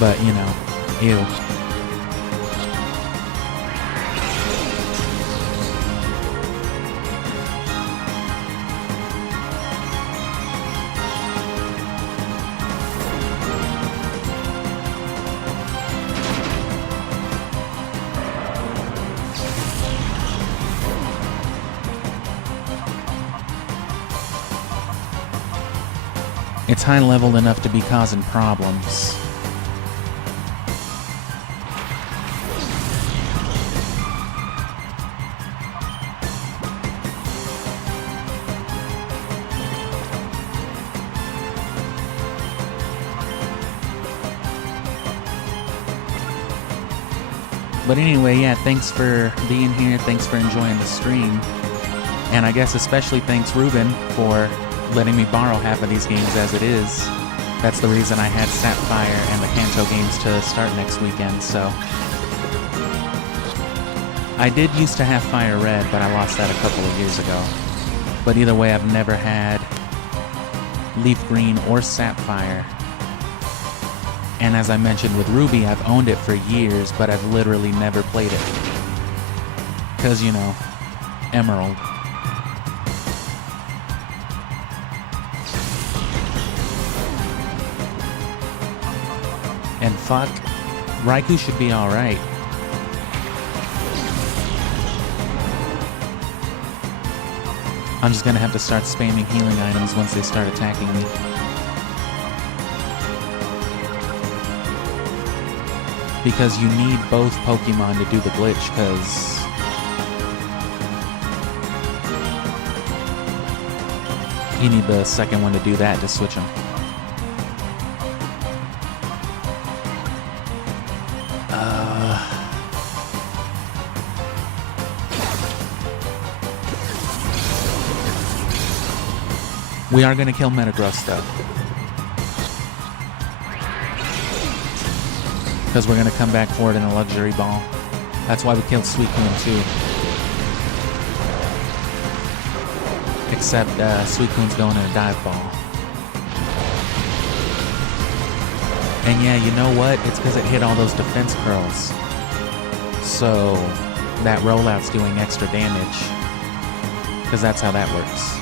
But, you know, ew. It's high leveled enough to be causing problems. But anyway, yeah, thanks for being here. Thanks for enjoying the stream. And I guess especially thanks, Ruben, for letting me borrow half of these games as it is. That's the reason I had Sapphire and the Kanto games to start next weekend, so. I did used to have Fire Red, but I lost that a couple of years ago. But either way, I've never had Leaf Green or Sapphire. And as I mentioned with Ruby, I've owned it for years, but I've literally never played it. Because, you know, Emerald. And fuck, Raikou should be alright. I'm just gonna have to start spamming healing items once they start attacking me. Because you need both Pokemon to do the glitch, because you need the second one to do that to switch them. We are going to kill Metagross, though. Because we're going to come back for it in a Luxury Ball. That's why we killed Suicune, too. Except Suicune's going in a Dive Ball. And yeah, you know what? It's because it hit all those defense curls. So that rollout's doing extra damage. Because that's how that works.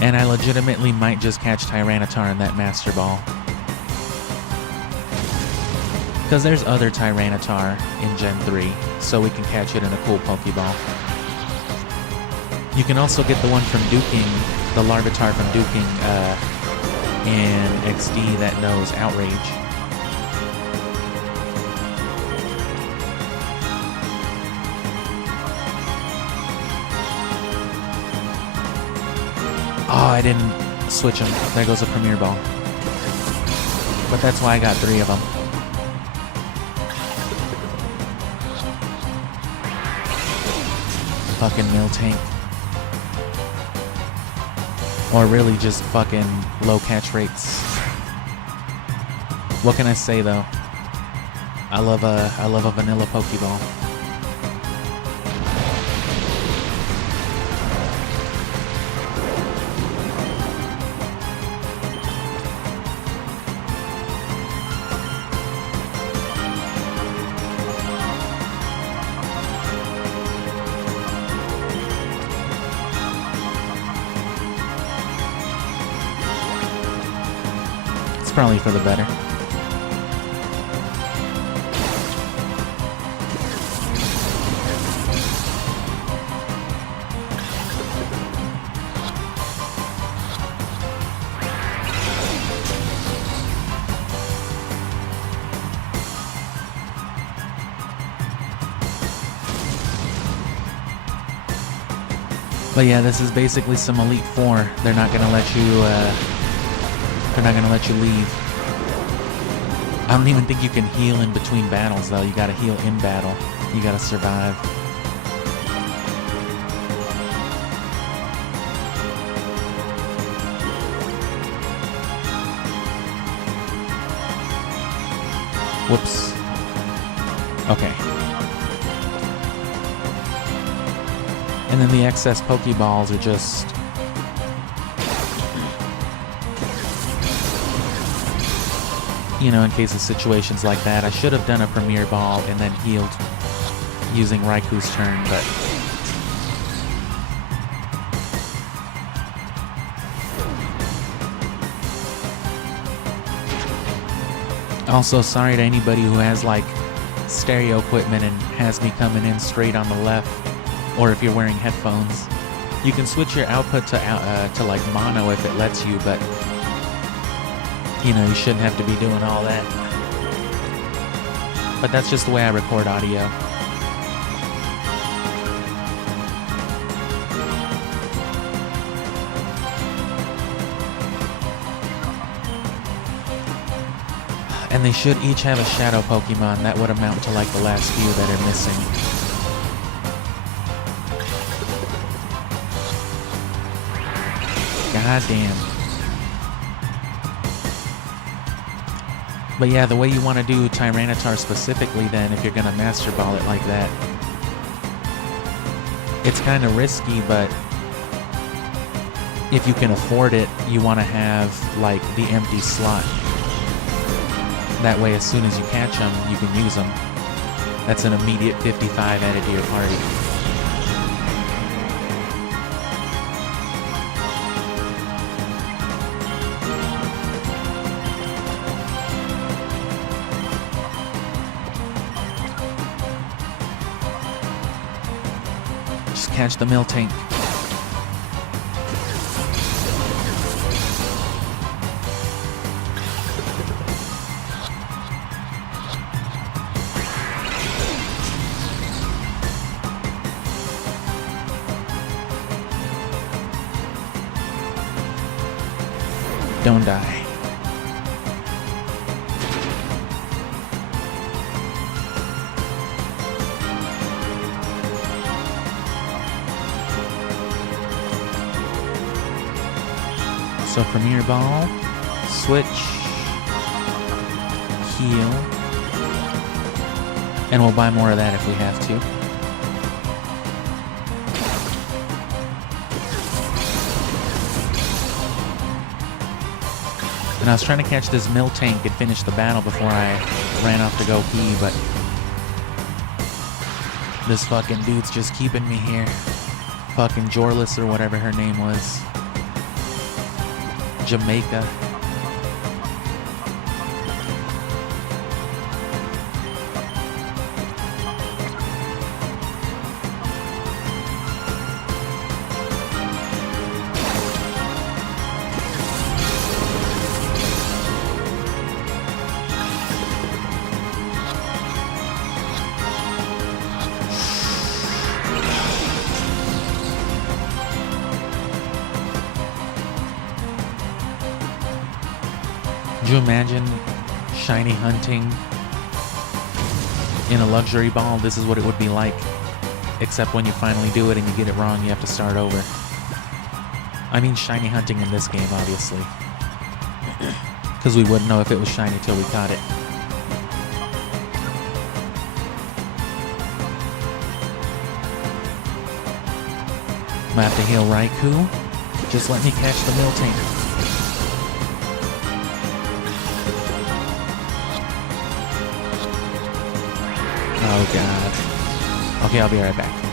And I legitimately might just catch Tyranitar in that Master Ball. Because there's other Tyranitar in Gen 3, so we can catch it in a cool Pokeball. You can also get the one from Duking, the Larvitar from Duking in XD that knows Outrage. Oh, I didn't switch them. There goes a Premier Ball. But that's why I got 3 of them. Fucking Miltank. Or really just fucking low catch rates. What can I say though? I love a vanilla Pokeball. Probably for the better. But yeah, this is basically some Elite Four. They're not gonna let you leave. I don't even think you can heal in between battles though. You gotta heal in battle. You gotta survive. Whoops. Okay. And then the excess Pokeballs are just... you know, in case of situations like that. I should have done a Premier Ball and then healed using Raiku's turn, but... also, sorry to anybody who has, like, stereo equipment and has me coming in straight on the left, or if you're wearing headphones. You can switch your output to like, mono if it lets you, but... you know, you shouldn't have to be doing all that. But that's just the way I record audio. And they should each have a Shadow Pokemon. That would amount to like the last few that are missing. God damn. But yeah, the way you want to do Tyranitar specifically then, if you're going to Master Ball it like that, it's kind of risky, but if you can afford it, you want to have, like, the empty slot. That way, as soon as you catch them, you can use them. That's an immediate 55 added to your party. Catch the Miltank. Don't die. So Premier Ball, switch, heal, and we'll buy more of that if we have to. And I was trying to catch this Miltank and finish the battle before I ran off to go pee, but this fucking dude's just keeping me here. Fucking Jorlis or whatever her name was. Jamaica. Could you imagine shiny hunting in a luxury ball? This is what it would be like. Except when you finally do it and you get it wrong, you have to start over. I mean shiny hunting in this game, obviously. Because we wouldn't know if it was shiny till we caught it. I'm gonna have to heal Raikou. Just let me catch the Miltank. Oh god. Okay, I'll be right back.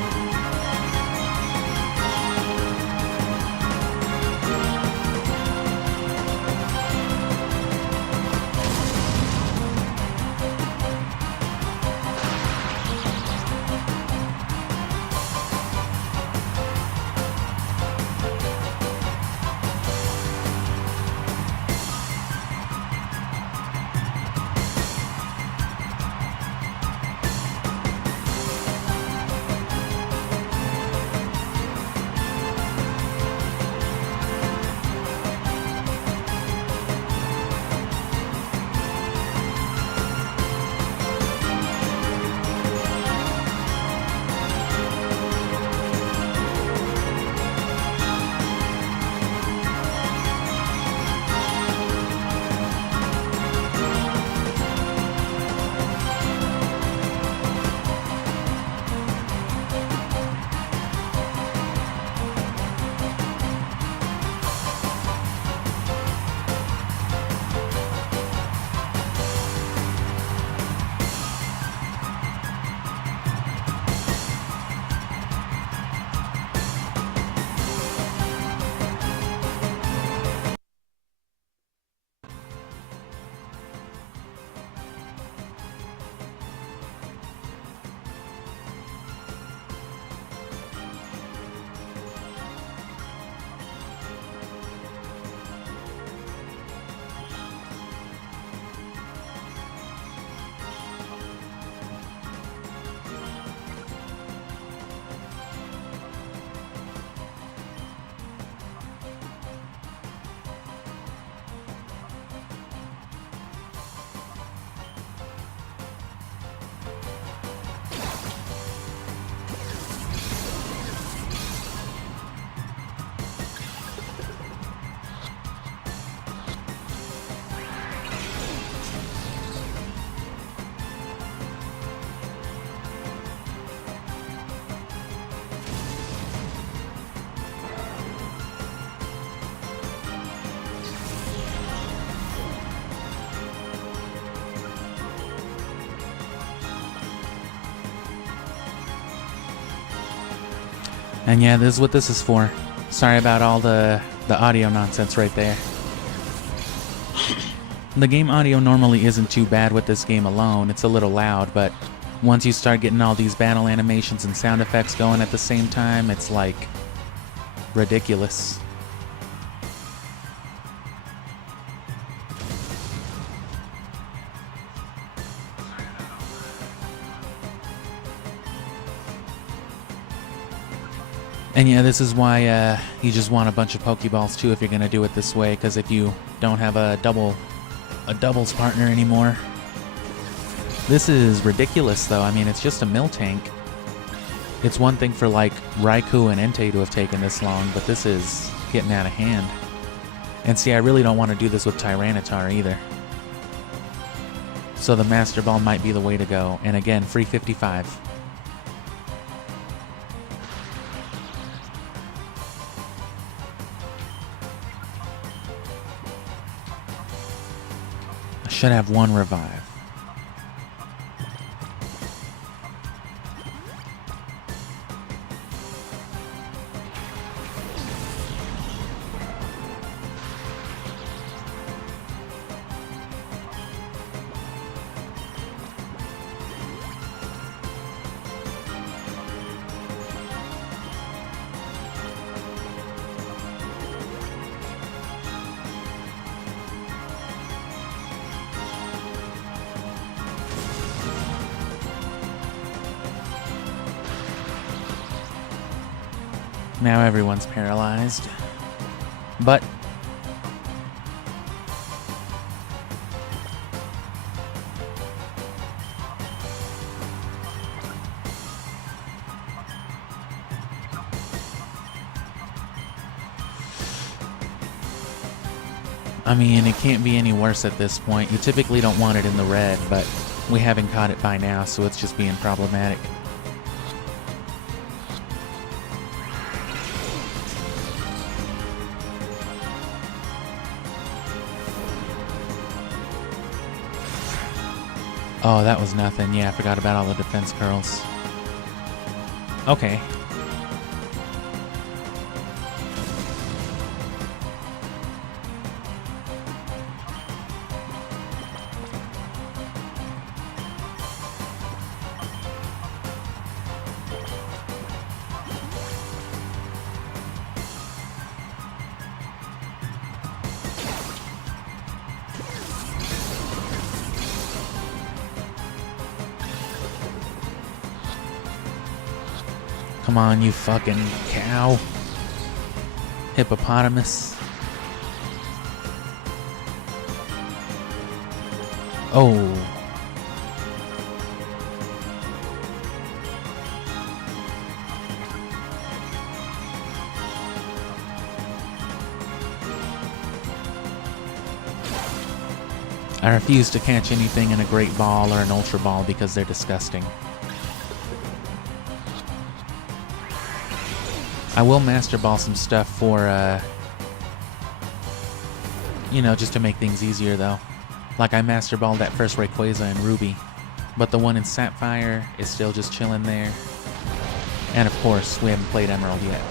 And yeah, this is what this is for. Sorry about all the audio nonsense right there. The game audio normally isn't too bad with this game alone. It's a little loud, but once you start getting all these battle animations and sound effects going at the same time, it's like ridiculous. And yeah, this is why you just want a bunch of Pokeballs too if you're gonna do it this way, because if you don't have a doubles partner anymore. This is ridiculous though. I mean, it's just a Miltank. It's one thing for like Raikou and Entei to have taken this long, but this is getting out of hand. And see, I really don't want to do this with Tyranitar either. So the Master Ball might be the way to go. And again, free 55. I should have one revive. Now everyone's paralyzed. But I mean, it can't be any worse at this point. You typically don't want it in the red, but we haven't caught it by now, so it's just being problematic. Oh, that was nothing. Yeah, I forgot about all the defense curls. Okay. Come on, you fucking cow. Hippopotamus. Oh. I refuse to catch anything in a Great Ball or an Ultra Ball because they're disgusting. I will Master Ball some stuff for, you know, just to make things easier, though. Like, I Master Balled that first Rayquaza in Ruby, but the one in Sapphire is still just chilling there. And, of course, we haven't played Emerald yet.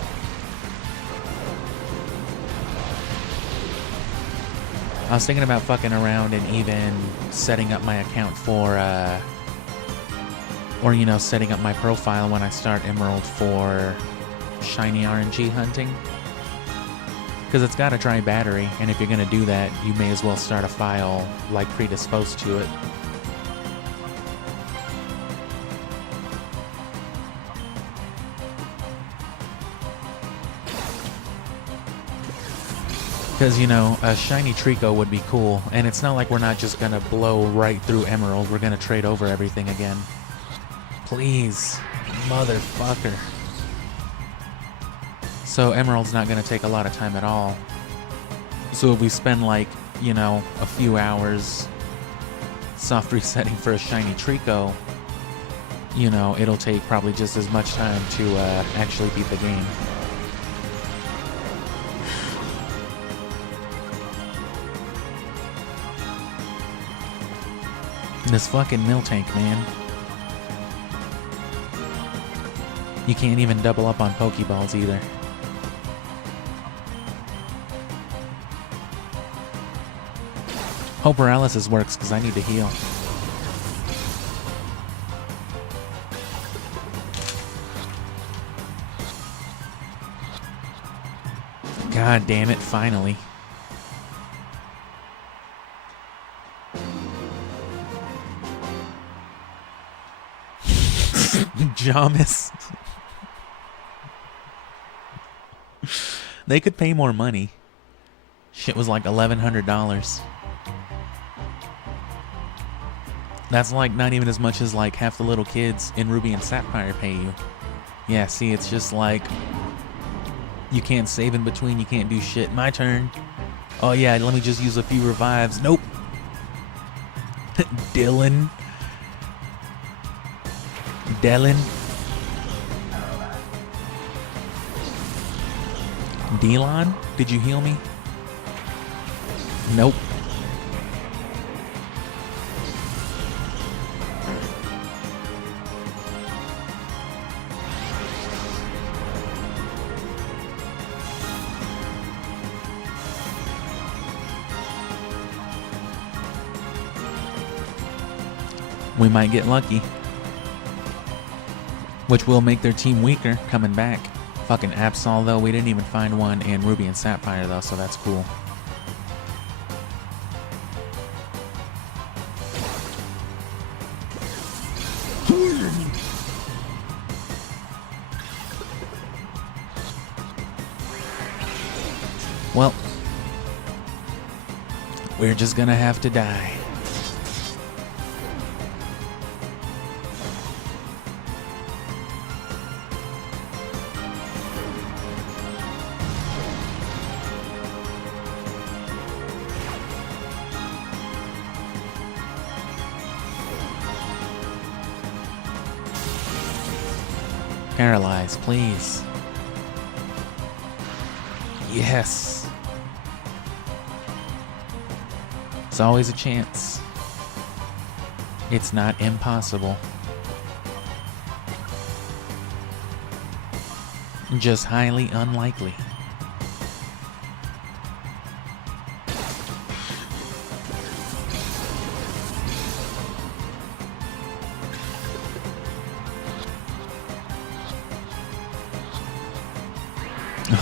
I was thinking about fucking around and even setting up my account for, or, you know, setting up my profile when I start Emerald for shiny RNG hunting, because it's got a dry battery, and if you're gonna do that, you may as well start a file like predisposed to it. Because, you know, a shiny Trico would be cool, and it's not like we're not just gonna blow right through Emerald. We're gonna trade over everything again. Please, motherfucker. So Emerald's not going to take a lot of time at all. So if we spend, like, you know, a few hours soft resetting for a shiny Trico, you know, it'll take probably just as much time to actually beat the game. This fucking Miltank, man. You can't even double up on Pokeballs either. Hope paralysis works, because I need to heal. God damn it, finally. Jamis. They could pay more money. Shit was like $1,100. That's like not even as much as like half the little kids in Ruby and Sapphire pay you. Yeah, see, it's just like you can't save in between, you can't do shit. My turn. Oh yeah, let me just use a few revives. Nope. Dylan. Delon? Did you heal me? Nope. We might get lucky. Which will make their team weaker coming back. Fucking Absol though, we didn't even find one in Ruby and Sapphire though, so that's cool. Well, we're just gonna have to die. Paralyze, please. Yes. It's always a chance. It's not impossible. Just highly unlikely.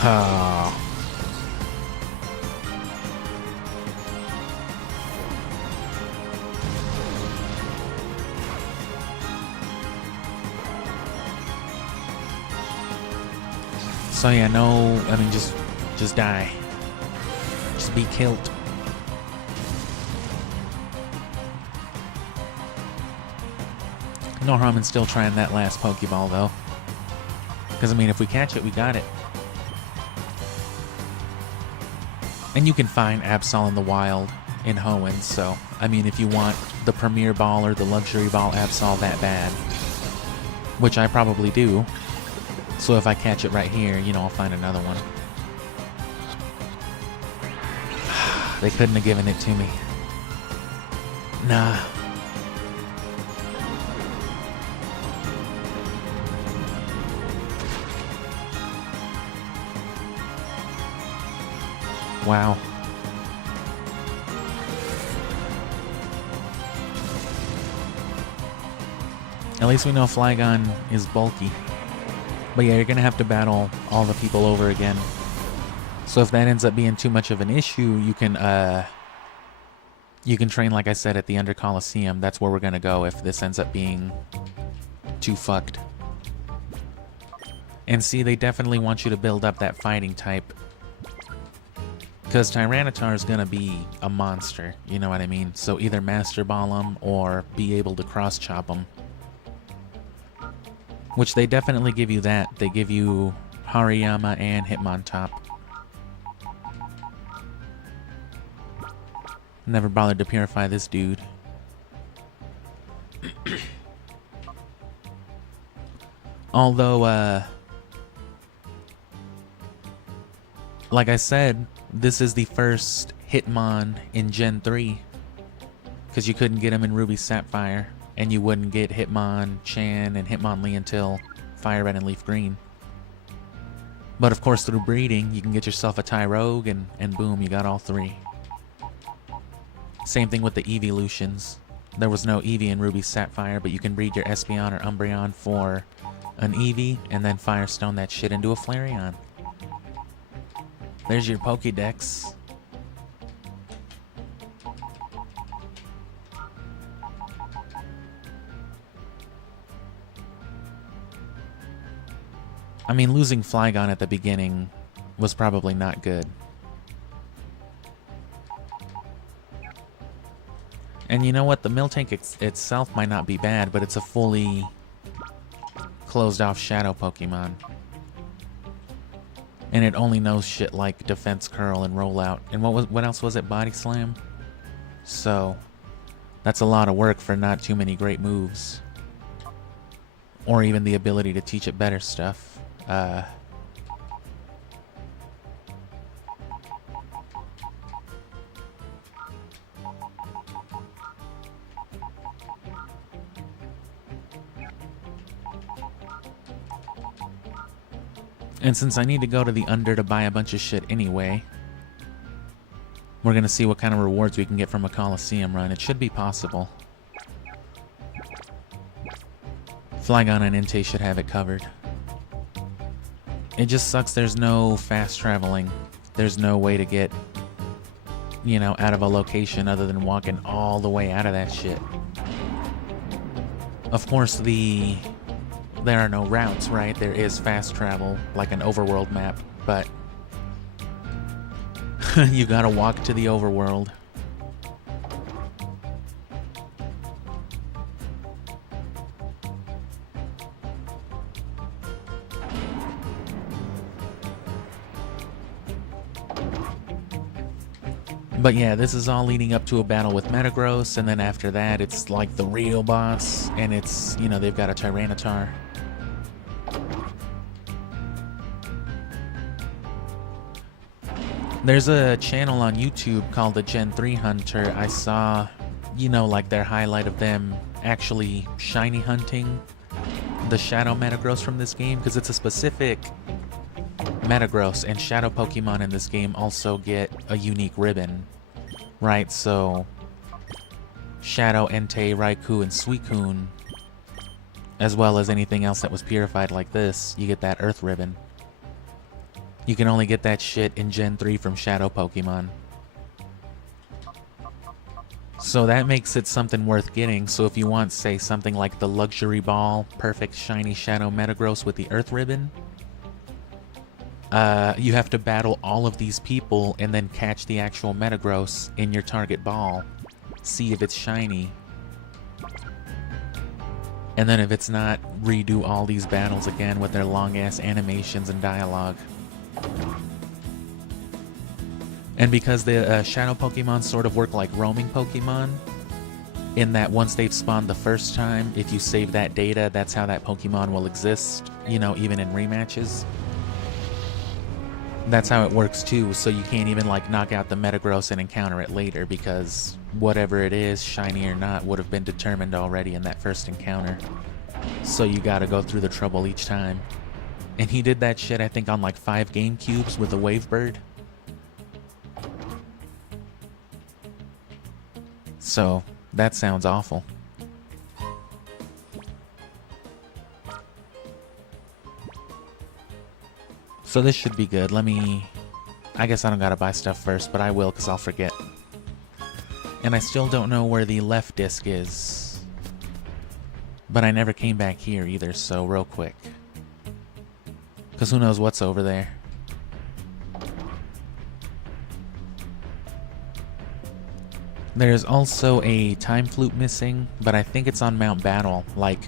Oh. So yeah, no, I mean just die. Just be killed. No harm in still trying that last Pokeball though. Because I mean if we catch it, we got it. And you can find Absol in the wild in Hoenn, so I mean if you want the Premier Ball or the Luxury Ball Absol that bad, which I probably do, so if I catch it right here, you know, I'll find another one. They couldn't have given it to me. Nah. Wow. At least we know Flygon is bulky. But yeah, you're gonna have to battle all the people over again. So if that ends up being too much of an issue, you can train, like I said, at the Under Colosseum. That's where we're gonna go if this ends up being too fucked. And see, they definitely want you to build up that fighting type. Because Tyranitar is going to be a monster, you know what I mean? So either Master Ball him or be able to cross-chop him. Which they definitely give you that. They give you Hariyama and Hitmontop. Never bothered to purify this dude. Although, like I said, this is the first Hitmon in Gen 3. Because you couldn't get him in Ruby Sapphire. And you wouldn't get Hitmonchan and Hitmonlee until Fire Red and Leaf Green. But of course, through breeding, you can get yourself a Tyrogue and boom, you got all three. Same thing with the Evolutions. There was no Eevee in Ruby Sapphire, but you can breed your Espeon or Umbreon for an Eevee and then Firestone that shit into a Flareon. There's your Pokédex. I mean, losing Flygon at the beginning was probably not good. And you know what? The Miltank itself might not be bad, but it's a fully closed-off Shadow Pokemon. And it only knows shit like defense curl and rollout. And what else was it? Body slam? So that's a lot of work for not too many great moves. Or even the ability to teach it better stuff. And since I need to go to the Under to buy a bunch of shit anyway, we're gonna see what kind of rewards we can get from a Colosseum run. It should be possible. Flygon and Entei should have it covered. It just sucks there's no fast traveling. There's no way to get, you know, out of a location other than walking all the way out of that shit. Of course, there are no routes, right? There is fast travel, like an overworld map, but you gotta walk to the overworld. But yeah, this is all leading up to a battle with Metagross, and then after that, it's like the real boss, and it's, you know, they've got a Tyranitar. There's a channel on YouTube called the Gen 3 Hunter. I saw, you know, like their highlight of them actually shiny hunting the Shadow Metagross from this game, because it's a specific Metagross, and Shadow Pokemon in this game also get a unique ribbon, right? So Shadow, Entei, Raikou, and Suicune, as well as anything else that was purified like this, you get that Earth ribbon. You can only get that shit in Gen 3 from Shadow Pokemon. So that makes it something worth getting. So if you want, say, something like the Luxury Ball, perfect shiny Shadow Metagross with the Earth ribbon, you have to battle all of these people and then catch the actual Metagross in your target ball. See if it's shiny. And then if it's not, redo all these battles again with their long-ass animations and dialogue. And because the Shadow Pokemon sort of work like roaming Pokemon, in that once they've spawned the first time, if you save that data, that's how that Pokemon will exist, you know, even in rematches. That's how it works too, so you can't even like knock out the Metagross and encounter it later, because whatever it is, shiny or not, would have been determined already in that first encounter. So you gotta go through the trouble each time. And he did that shit, I think, on like 5 GameCubes with a Wavebird. So, that sounds awful. So this should be good. I guess I don't gotta buy stuff first, but I will because I'll forget. And I still don't know where the left disc is. But I never came back here either, so real quick. Because who knows what's over there. There's also a time flute missing, but I think it's on Mount Battle, like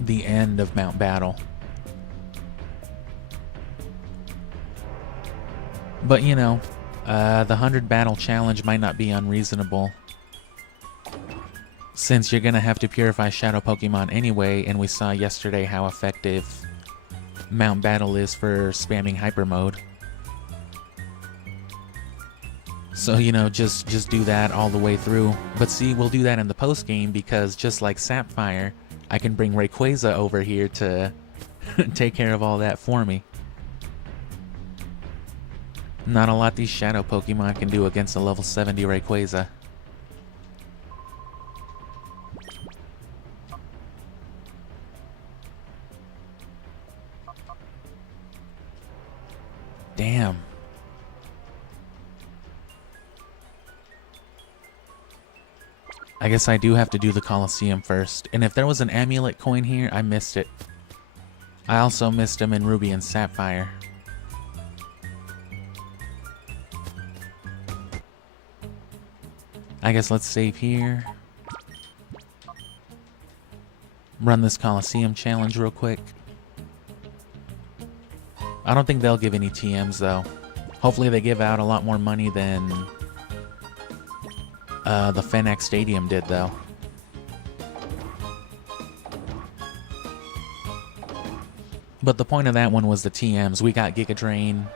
the end of Mount Battle. But you know, the 100 battle challenge might not be unreasonable, since you're gonna have to purify Shadow Pokemon anyway, and we saw yesterday how effective Mount Battle is for spamming Hyper Mode. So, you know, just do that all the way through. But see, we'll do that in the post game, because just like Sapphire, I can bring Rayquaza over here to take care of all that for me. Not a lot these Shadow Pokemon can do against a level 70 Rayquaza. Damn. I guess I do have to do the Colosseum first. And if there was an amulet coin here, I missed it. I also missed them in Ruby and Sapphire. I guess let's save here. Run this Colosseum challenge real quick. I don't think they'll give any TMs though. Hopefully they give out a lot more money than the Fennec Stadium did though. But the point of that one was the TMs. We got Giga Drain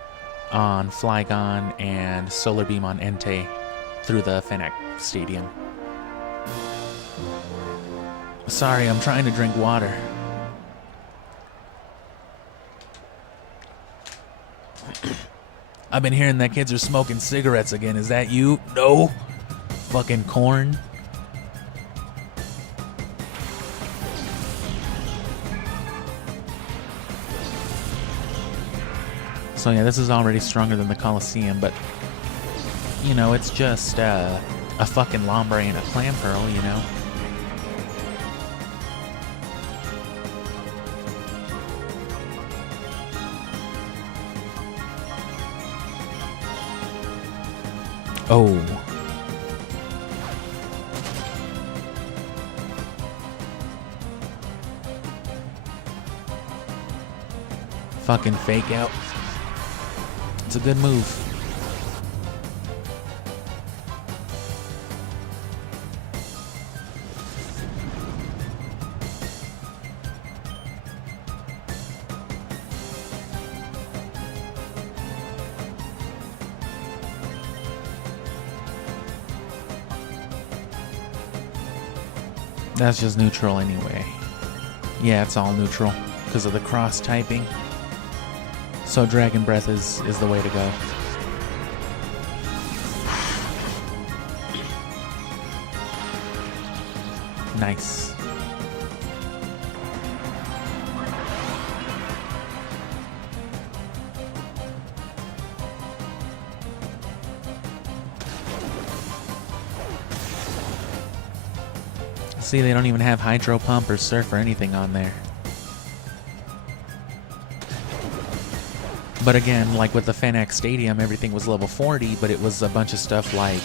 on Flygon and Solar Beam on Entei through the Fennec Stadium. Sorry, I'm trying to drink water. I've been hearing that kids are smoking cigarettes again. Is that you? No. Fucking corn. So yeah, this is already stronger than the Colosseum, but you know, it's just a fucking Lombre and a Clamperl, you know. Oh. Fucking fake out. It's a good move. That's just neutral anyway. Yeah, it's all neutral because of the cross typing. So Dragon Breath is the way to go. Nice. See, they don't even have Hydro Pump or Surf or anything on there. But again, like with the Fennec Stadium, everything was level 40, but it was a bunch of stuff like,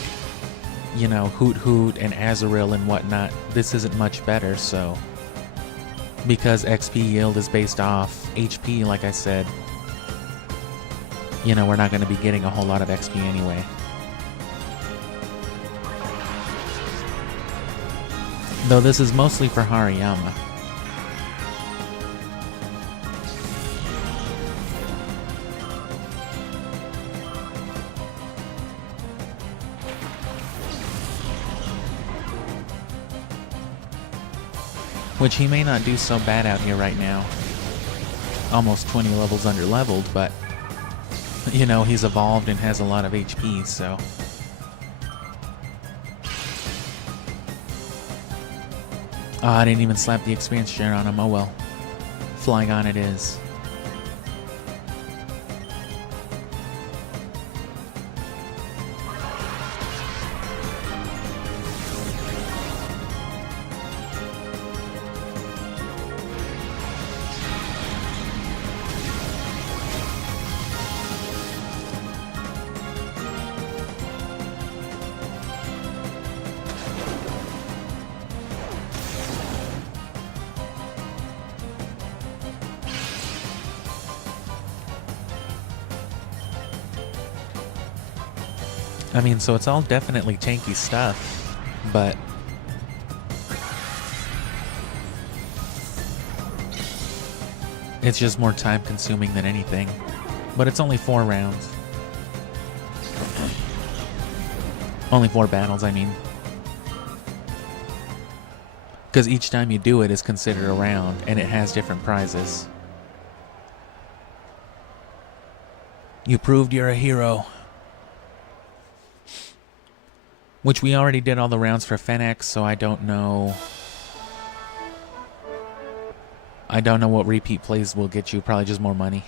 you know, Hoot Hoot and Azurill and whatnot. This isn't much better, so... Because XP yield is based off HP, like I said, you know, we're not going to be getting a whole lot of XP anyway. Though this is mostly for Hariyama. Which he may not do so bad out here right now. Almost 20 levels under leveled, but you know, he's evolved and has a lot of HP, so. Oh, I didn't even slap the experience share on him. Oh well. Flygon it is. I mean, so it's all definitely tanky stuff, but it's just more time consuming than anything. But it's only 4 rounds. Only 4 battles, I mean. Because each time you do it is considered a round, and it has different prizes. You proved you're a hero. Which we already did all the rounds for Fennec, so I don't know. I don't know what repeat plays will get you. Probably just more money.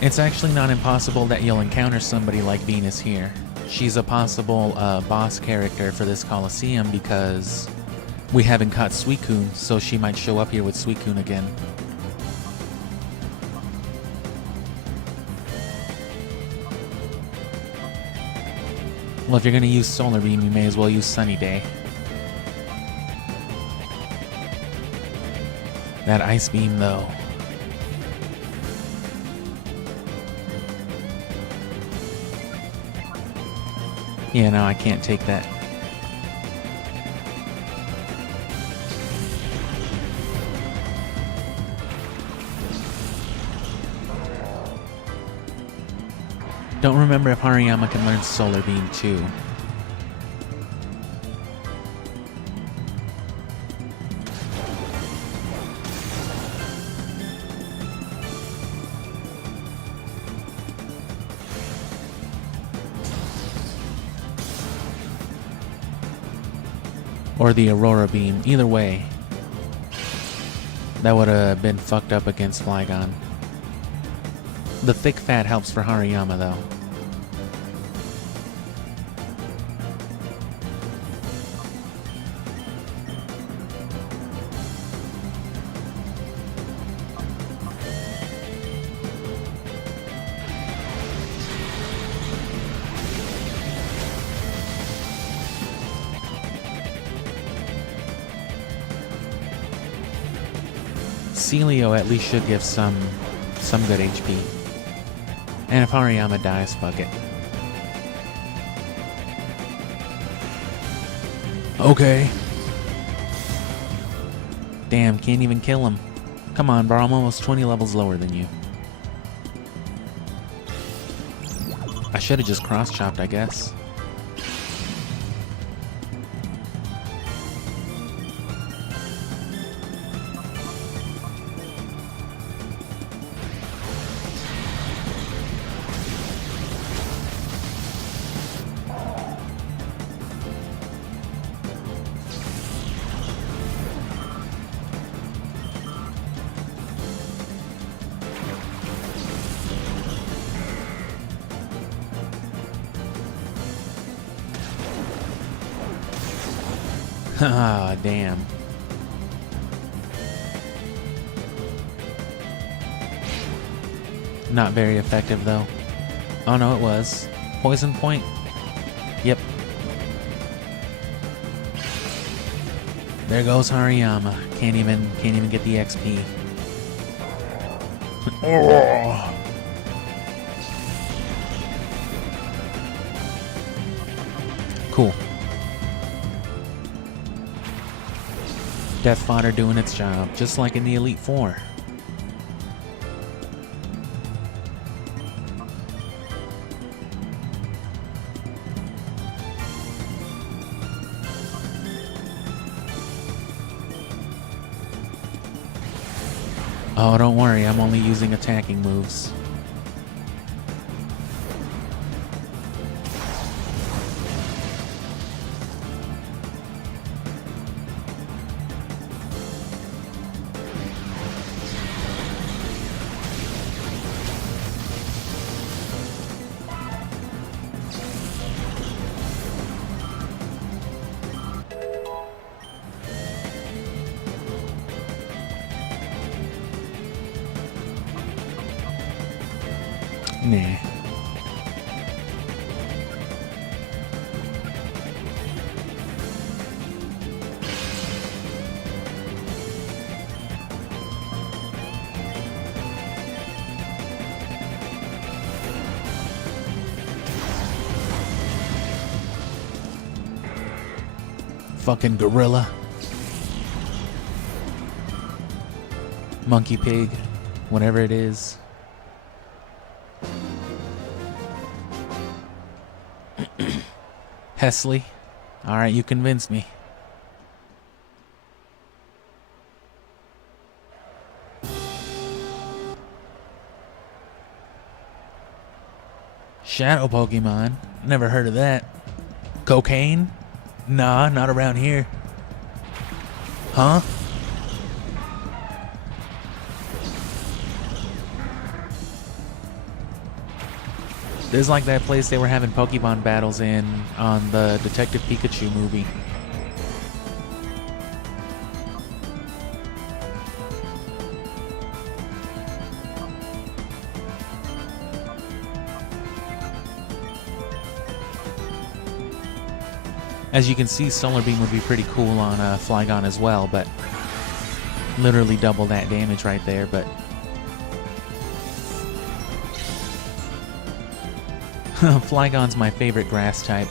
It's actually not impossible that you'll encounter somebody like Venus here. She's a possible boss character for this Colosseum because we haven't caught Suicune, so she might show up here with Suicune again. Well, if you're gonna use Solar Beam, you may as well use Sunny Day. That Ice Beam, though. Yeah, no, I can't take that. Don't remember if Hariyama can learn Solar Beam too. Or the Aurora Beam. Either way, that would have been fucked up against Flygon. The thick fat helps for Hariyama, though. Celio at least should give some good HP. And if Hariyama dies, fuck it. Okay. Damn, can't even kill him. Come on, bro, I'm almost 20 levels lower than you. I should have just cross-chopped, I guess. Ah, damn. Not very effective, though. Oh, no, it was. Poison point? Yep. There goes Hariyama. Can't even get the XP. Oh. Cool. Death Fodder doing its job, just like in the Elite Four. Oh, don't worry, I'm only using attacking moves. Nah. Fucking gorilla. Monkey pig. Whatever it is. Hesley. Alright, you convinced me. Shadow Pokemon? Never heard of that. Cocaine? Nah, not around here. Huh? This is like that place they were having Pokemon battles in on the Detective Pikachu movie. As you can see, Solar Beam would be pretty cool on Flygon as well, but literally double that damage right there, but Flygon's my favorite grass type.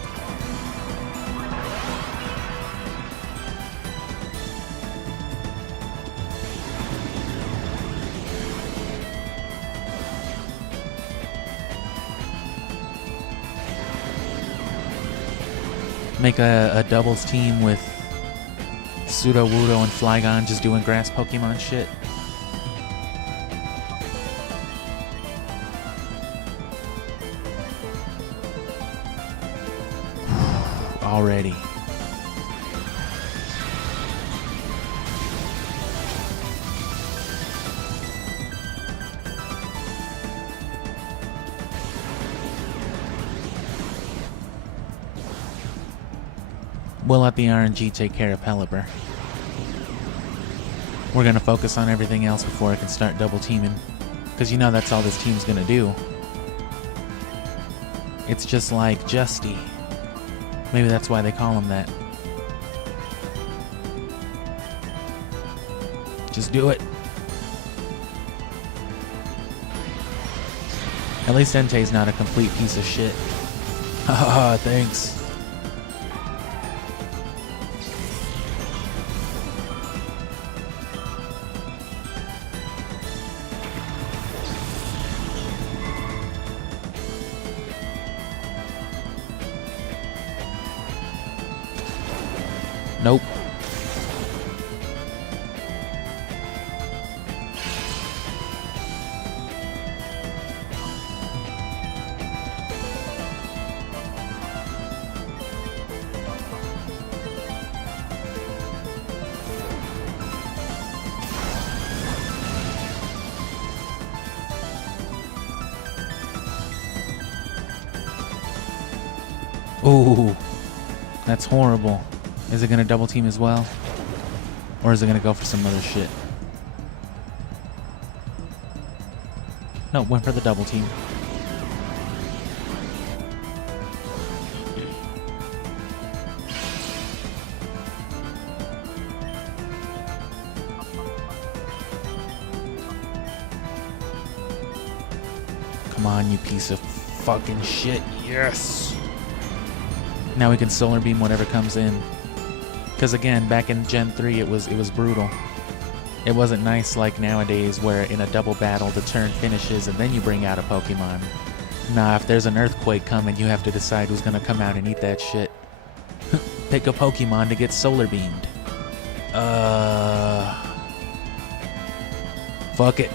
Make a doubles team with Sudowoodo and Flygon just doing grass Pokemon shit. Already. We'll let the RNG take care of Pelipper. We're gonna focus on everything else before I can start double teaming. Because you know that's all this team's gonna do. It's just like Justy. Maybe that's why they call him that. Just do it. At least Entei's not a complete piece of shit. Haha, thanks. Nope. Ooh, that's horrible. Is it gonna double team as well? Or is it gonna go for some other shit? No, went for the double team. Come on, you piece of fucking shit. Yes! Now we can Solar Beam whatever comes in. Because again, back in Gen 3 it was brutal. It wasn't nice like nowadays where in a double battle the turn finishes and then you bring out a Pokemon. Nah, if there's an earthquake coming, you have to decide who's gonna come out and eat that shit. Pick a Pokemon to get Solar Beamed. Fuck it.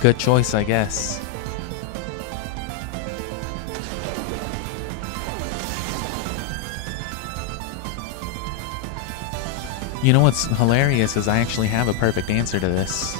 Good choice, I guess. You know what's hilarious is I actually have a perfect answer to this.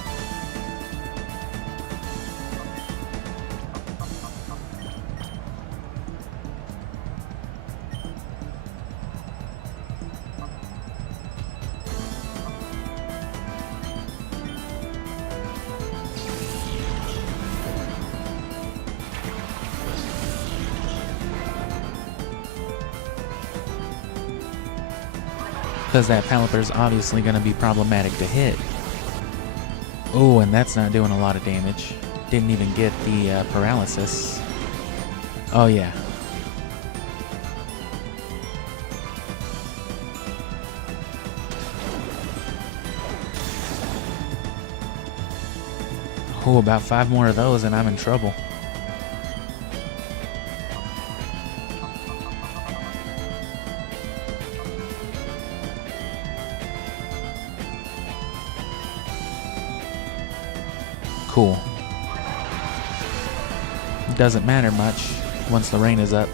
Because that Pelipper's obviously going to be problematic to hit. Oh, and that's not doing a lot of damage. Didn't even get the paralysis. Oh yeah. Oh, about 5 more of those and I'm in trouble. Cool. It doesn't matter much once the rain is up.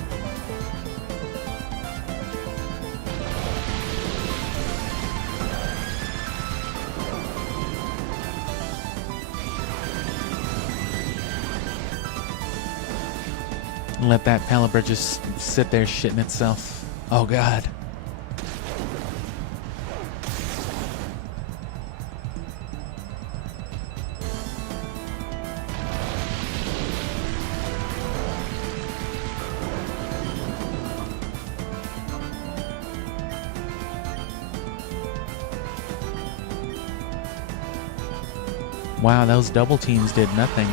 Let that Pelipper just sit there shitting itself. Oh god. Wow, those double teams did nothing.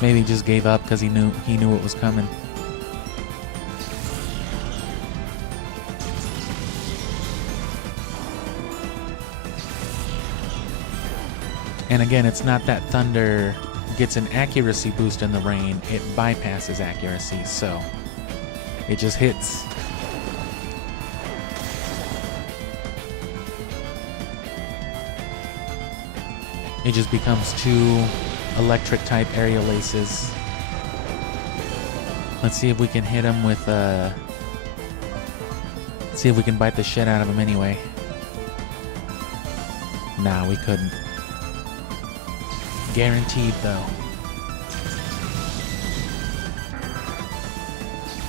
Maybe he just gave up because he knew it was coming. And again, it's not that Thunder gets an accuracy boost in the rain, it bypasses accuracy, so it just hits. It just becomes two electric type aerial aces. Let's see if we can hit him with see if we can bite the shit out of him anyway. Nah, we couldn't. Guaranteed though.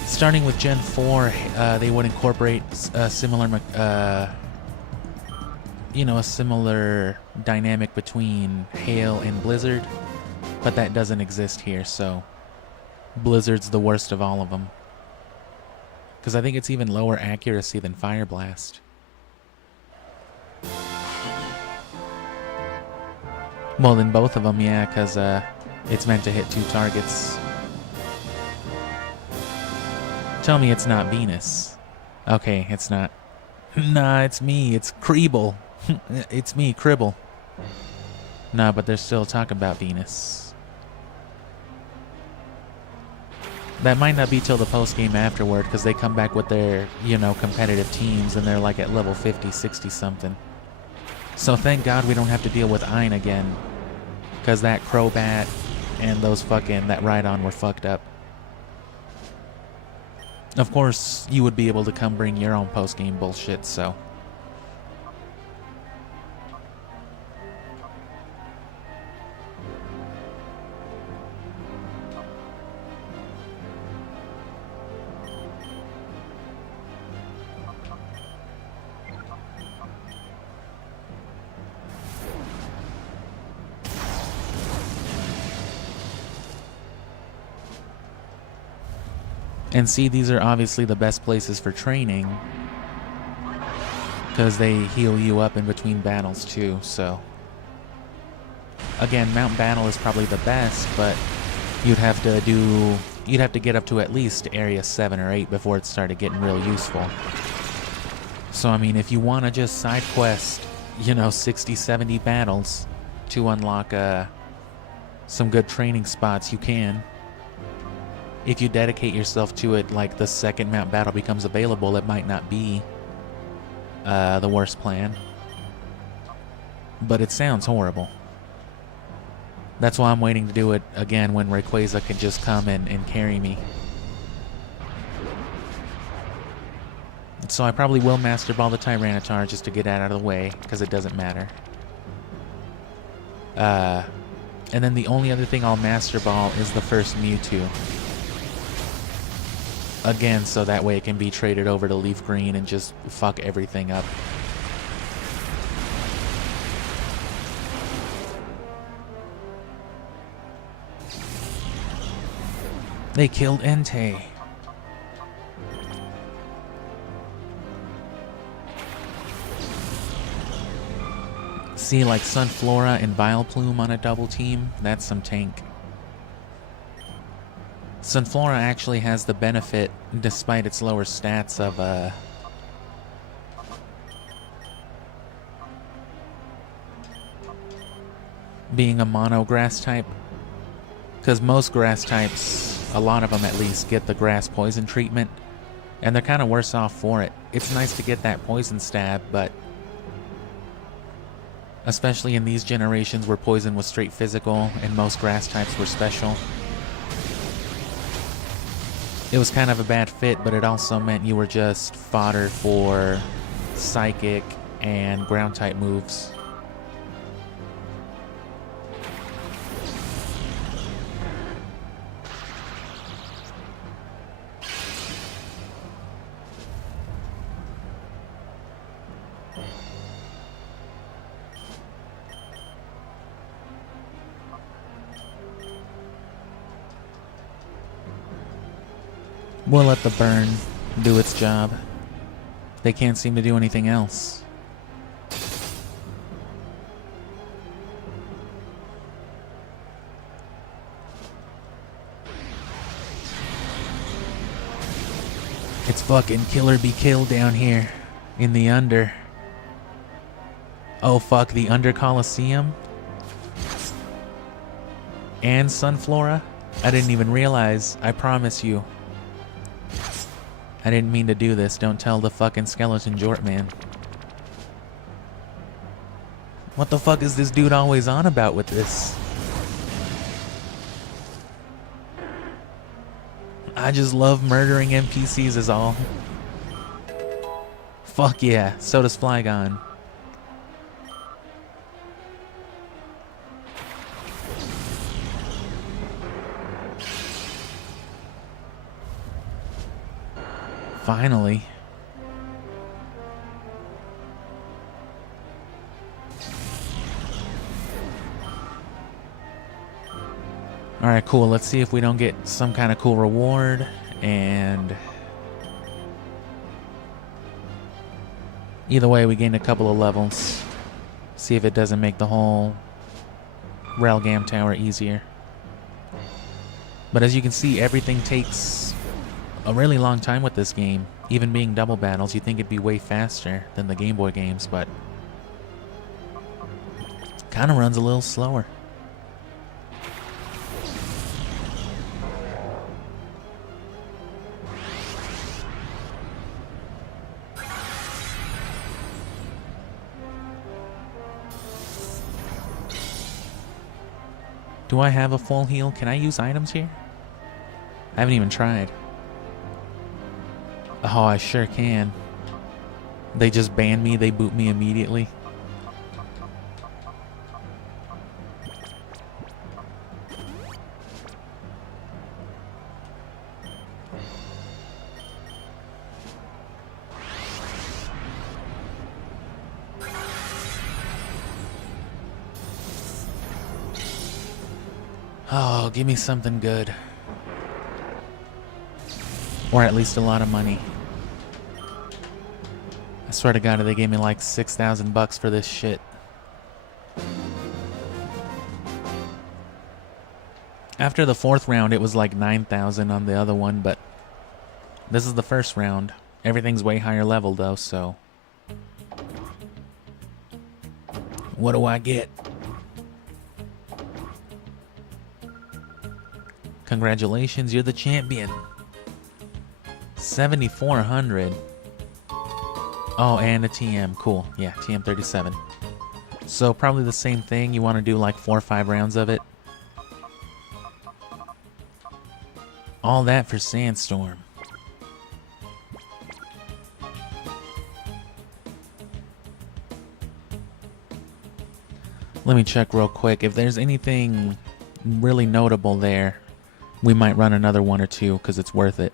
Starting with Gen 4, they would incorporate a similar, a similar dynamic between Hail and Blizzard, but that doesn't exist here, so Blizzard's the worst of all of them. Because I think it's even lower accuracy than Fire Blast. Well, then both of them, yeah, because it's meant to hit two targets. Tell me it's not Venus. Okay, it's not. Nah, it's me. It's Creeble. It's me, Cribble. Nah, but they're still talking about Venus. That might not be till the post-game afterward, because they come back with their, competitive teams, and they're like at level 50, 60 something. So thank God we don't have to deal with Ein again. Because that Crobat and that Rhydon were fucked up. Of course, you would be able to come bring your own post-game bullshit, so... And see, these are obviously the best places for training, because they heal you up in between battles too, so... Again, Mount Battle is probably the best, but you'd have to get up to at least Area 7 or 8 before it started getting real useful. So I mean, if you want to just side quest, 60, 70 battles to unlock some good training spots, you can. If you dedicate yourself to it, like the second Mount Battle becomes available, it might not be the worst plan. But it sounds horrible. That's why I'm waiting to do it again when Rayquaza can just come and carry me. So I probably will Master Ball the Tyranitar just to get that out of the way, because it doesn't matter. And then the only other thing I'll Master Ball is the first Mewtwo. Again, so that way it can be traded over to Leaf Green and just fuck everything up. They killed Entei. See, like Sunflora and Vileplume on a double team, that's some tank. Sunflora actually has the benefit, despite its lower stats, of being a mono grass type. Because most grass types, a lot of them at least, get the grass poison treatment, and they're kind of worse off for it. It's nice to get that poison stab, but especially in these generations where poison was straight physical and most grass types were special, it was kind of a bad fit, but it also meant you were just fodder for psychic and ground type moves. We'll let the burn do its job. They can't seem to do anything else. It's fucking Killer Be Killed down here in the under. Oh fuck, the under Colosseum? And Sunflora? I didn't even realize. I promise you. I didn't mean to do this. Don't tell the fucking skeleton Jort man. What the fuck is this dude always on about with this? I just love murdering NPCs is all. Fuck yeah, so does Flygon. Finally. Alright, cool. Let's see if we don't get some kind of cool reward. And either way, we gained a couple of levels. See if it doesn't make the whole Railgam Tower easier. But as you can see, everything takes a really long time with this game. Even being double battles, you'd think it'd be way faster than the Game Boy games, but kind of runs a little slower. Do I have a full heal? Can I use items here? I haven't even tried. Oh, I sure can. They just ban me, they boot me immediately. Oh, give me something good. Or at least a lot of money. I swear to God, they gave me like 6,000 bucks for this shit. After the 4th round, it was like 9,000 on the other one, but this is the first round. Everything's way higher level though, so what do I get? Congratulations, you're the champion. 7,400. Oh, and a TM. Cool. Yeah, TM 37. So probably the same thing. You want to do like 4 or 5 rounds of it. All that for Sandstorm. Let me check real quick. If there's anything really notable there, we might run another 1 or 2 because it's worth it.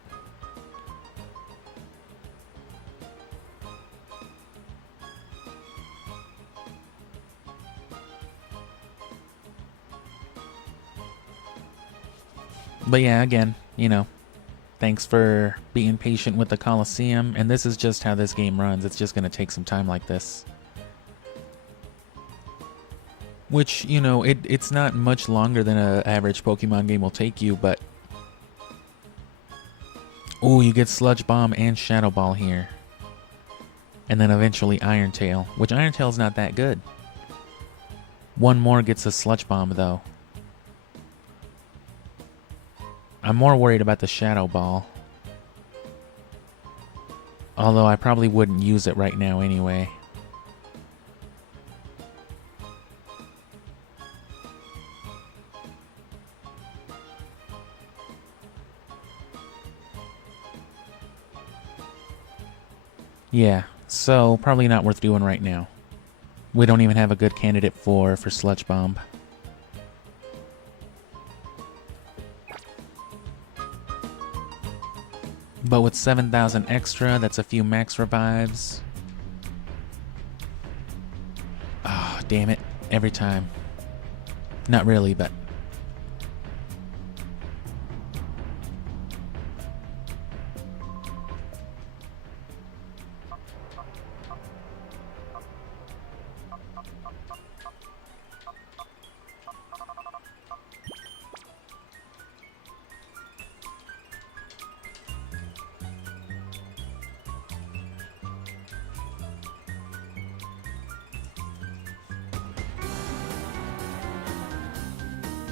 But yeah, again, you know, thanks for being patient with the Colosseum. And this is just how this game runs. It's just going to take some time like this. Which, you know, it's not much longer than an average Pokemon game will take you, but oh, you get Sludge Bomb and Shadow Ball here. And then eventually Iron Tail, which Iron Tail's not that good. One more gets a Sludge Bomb, though. I'm more worried about the Shadow Ball. Although I probably wouldn't use it right now anyway. Yeah, so probably not worth doing right now. We don't even have a good candidate for Sludge Bomb. But with 7,000 extra, that's a few max revives. Oh, damn it. Every time. Not really, but...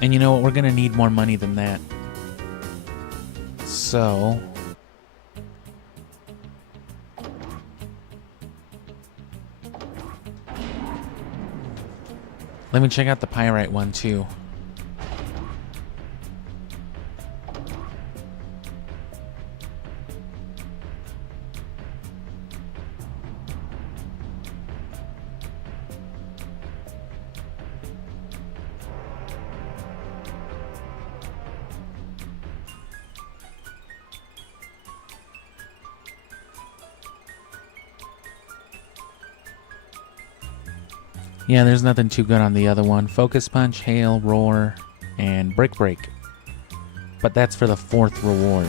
And you know what? We're going to need more money than that. So... let me check out the pyrite one, too. Yeah, there's nothing too good on the other one. Focus Punch, Hail, Roar, and Brick Break. But that's for the 4th reward.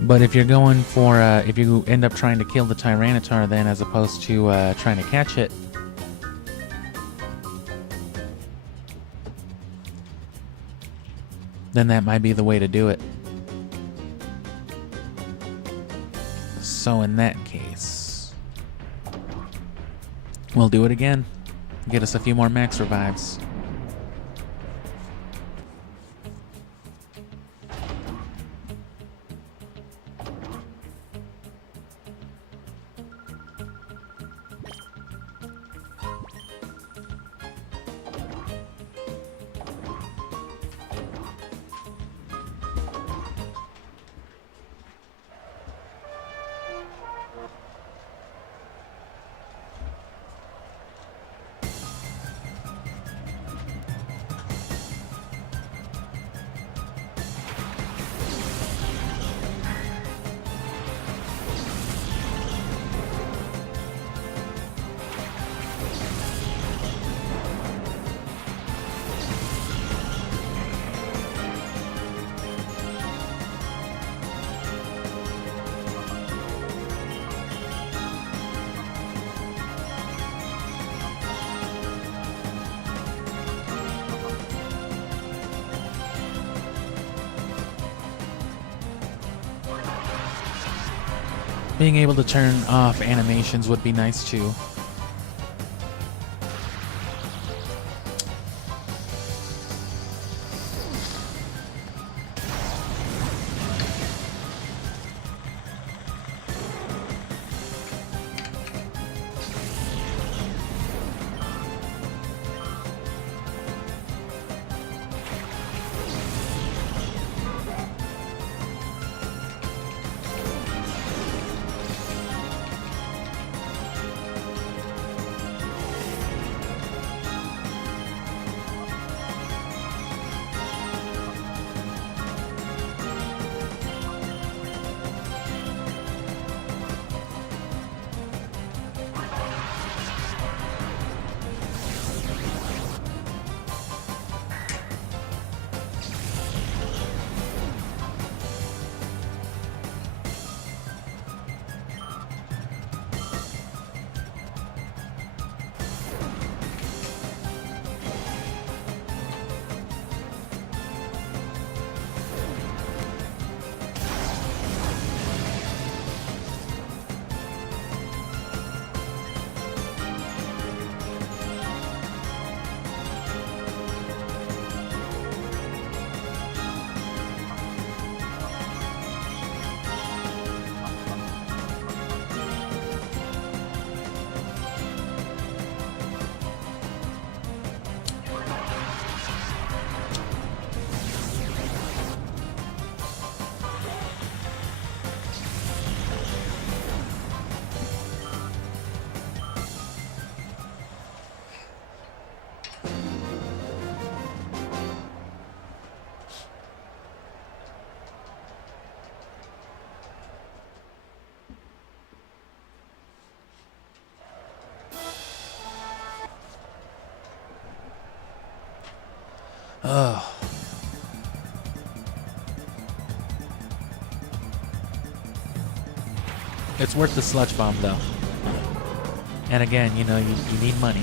But if you're going for, if you end up trying to kill the Tyranitar then as opposed to trying to catch it, then that might be the way to do it. So in that case, we'll do it again. Get us a few more max revives. Being able to turn off animations would be nice too. Oh. It's worth the sludge bomb, though. And again, you know, you need money.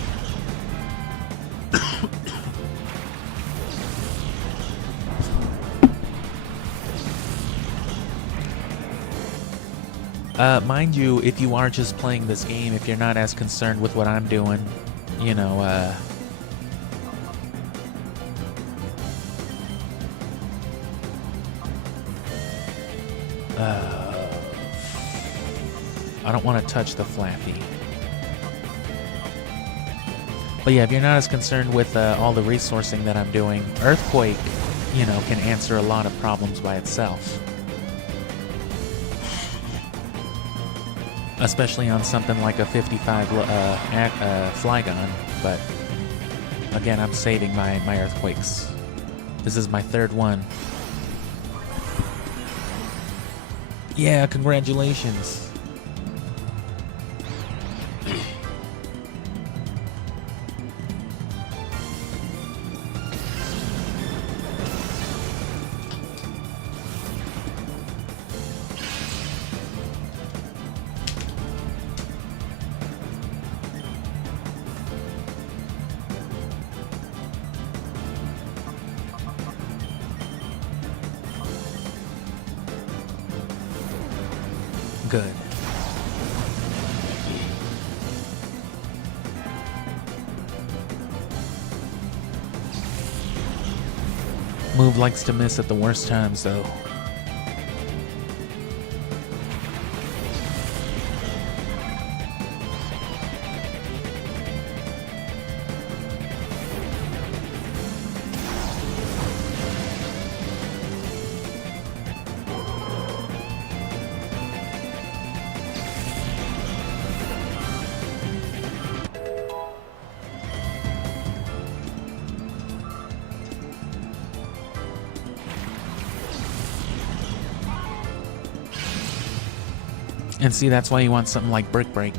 Mind you, if you are just playing this game, if you're not as concerned with what I'm doing, you know, I don't want to touch the Flaffy. But yeah, if you're not as concerned with all the resourcing that I'm doing, Earthquake, you know, can answer a lot of problems by itself. Especially on something like a 55 Flygon, but again, I'm saving my Earthquakes. This is my third one. Yeah, congratulations. Good. Move likes to miss at the worst times, though. And see, that's why you want something like Brick Break.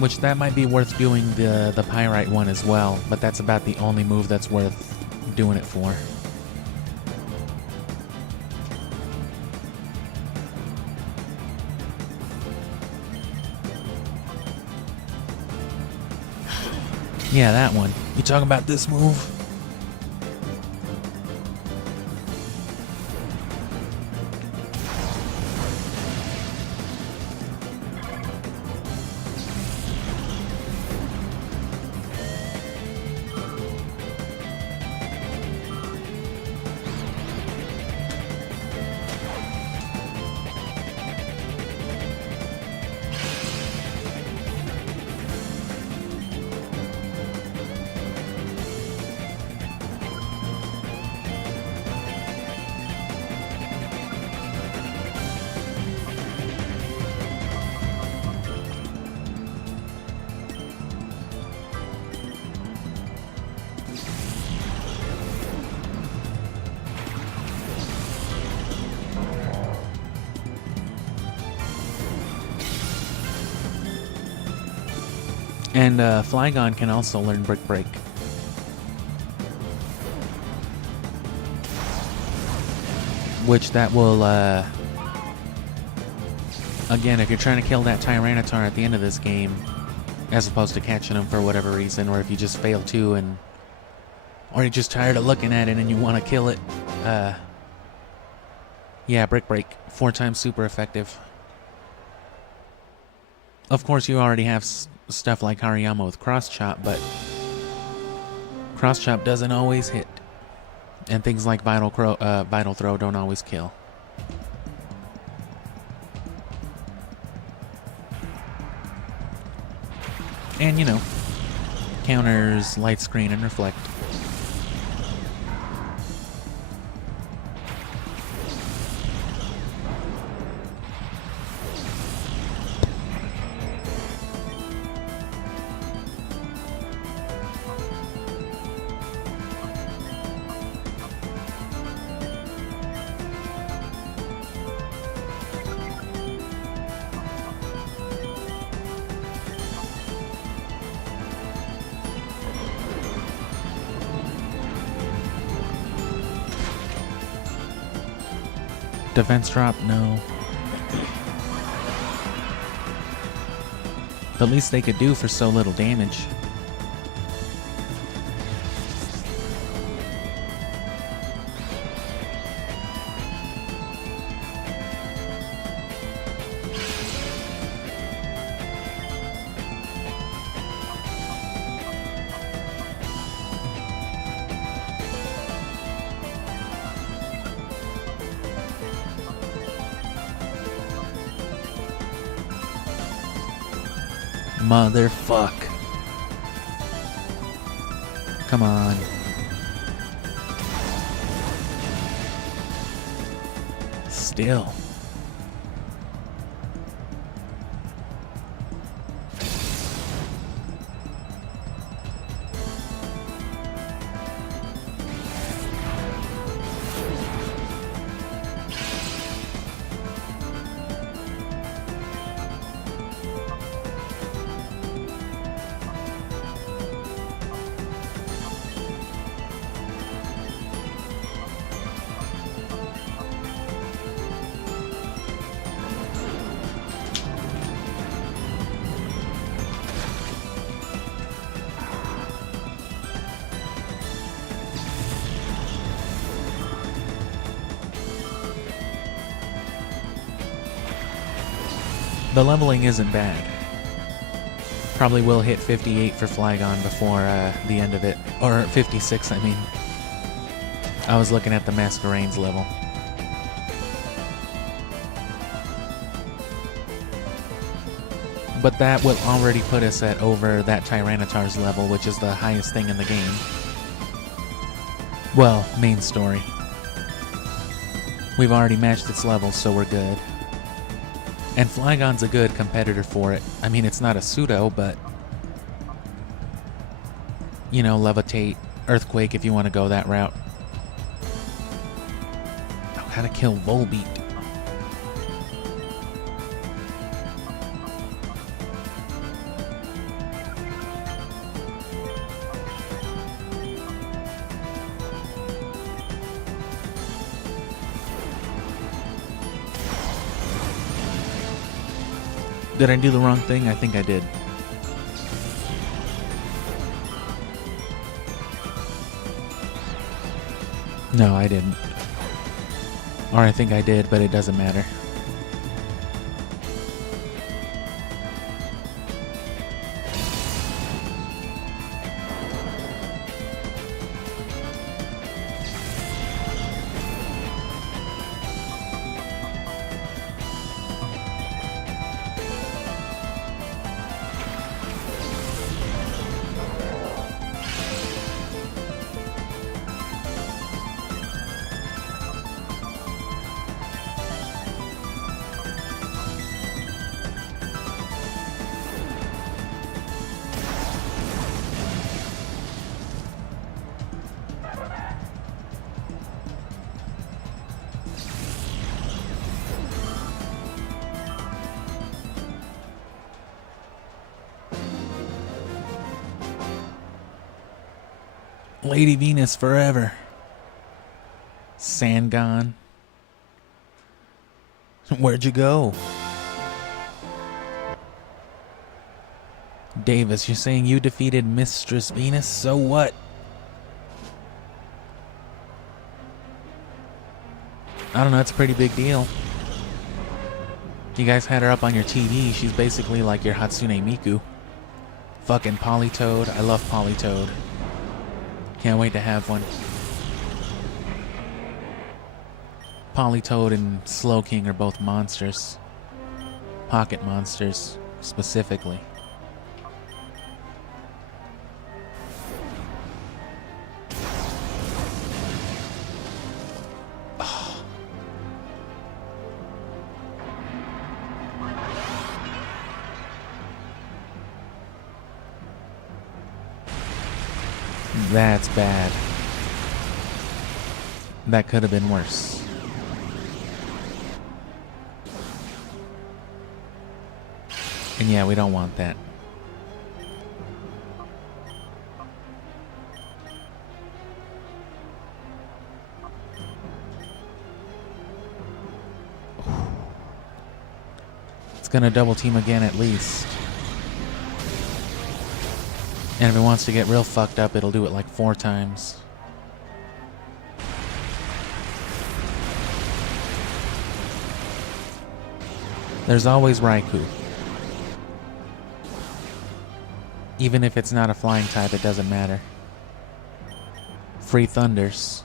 Which that might be worth doing the Pyrite one as well, but that's about the only move that's worth doing it for. Yeah, that one. You talking about this move? And Flygon can also learn Brick Break. Which that will, again, if you're trying to kill that Tyranitar at the end of this game, as opposed to catching him for whatever reason, or if you just fail to, or you're just tired of looking at it and you want to kill it, yeah, Brick Break, 4 times super effective. Of course, you already have stuff like Hariyama with Cross Chop, but Cross Chop doesn't always hit. And things like Vital Throw don't always kill. And, you know, counters, Light Screen, and Reflect. Defense drop, no. The least they could do for so little damage. Motherfuck. Come on. Still. The leveling isn't bad. Probably will hit 58 for Flygon before the end of it. Or 56, I mean. I was looking at the Masquerade's level. But that will already put us at over that Tyranitar's level, which is the highest thing in the game. Well, main story. We've already matched its level, so we're good. And Flygon's a good competitor for it. I mean, it's not a pseudo, but... you know, Levitate, Earthquake if you want to go that route. Oh, gotta kill Volbeat. Did I do the wrong thing? I think I did. No, I didn't. Or I think I did, but it doesn't matter. Lady Venus forever. Sangon. Where'd you go? Davis, you're saying you defeated Mistress Venus? So what? I don't know, it's a pretty big deal. You guys had her up on your TV. She's basically like your Hatsune Miku. Fucking Politoed. I love Politoed. Can't wait to have one. Politoed and Slowking are both monsters. Pocket monsters, specifically. Oh. That's bad. That could have been worse. And yeah, we don't want that. It's gonna double team again at least. And if it wants to get real fucked up, it'll do it like 4 times. There's always Raikou. Even if it's not a flying type, it doesn't matter. Free Thunders.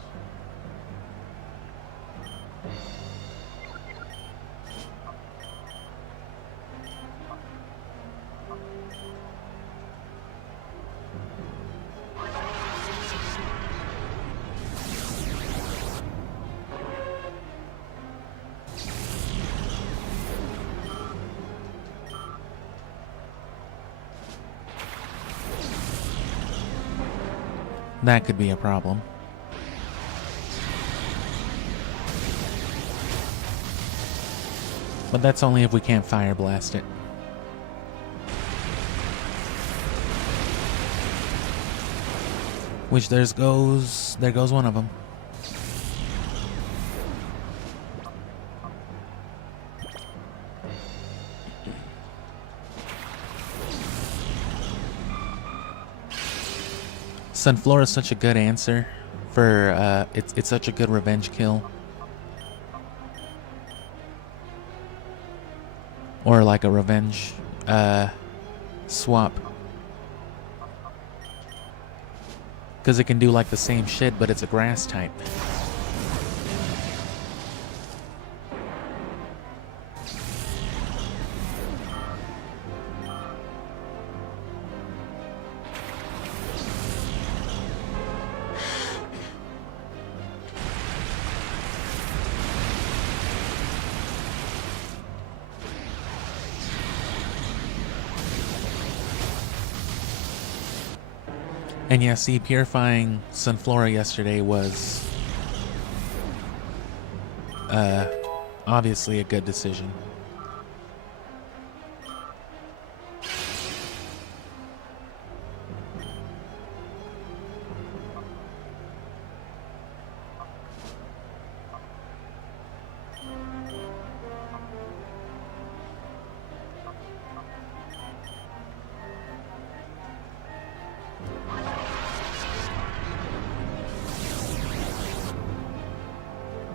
That could be a problem. But that's only if we can't fire blast it. Which there goes one of them. Sunflora is such a good answer for it's such a good revenge kill. Or like a revenge swap. Because it can do like the same shit, but it's a grass type. And yeah, see, purifying Sunflora yesterday was obviously a good decision.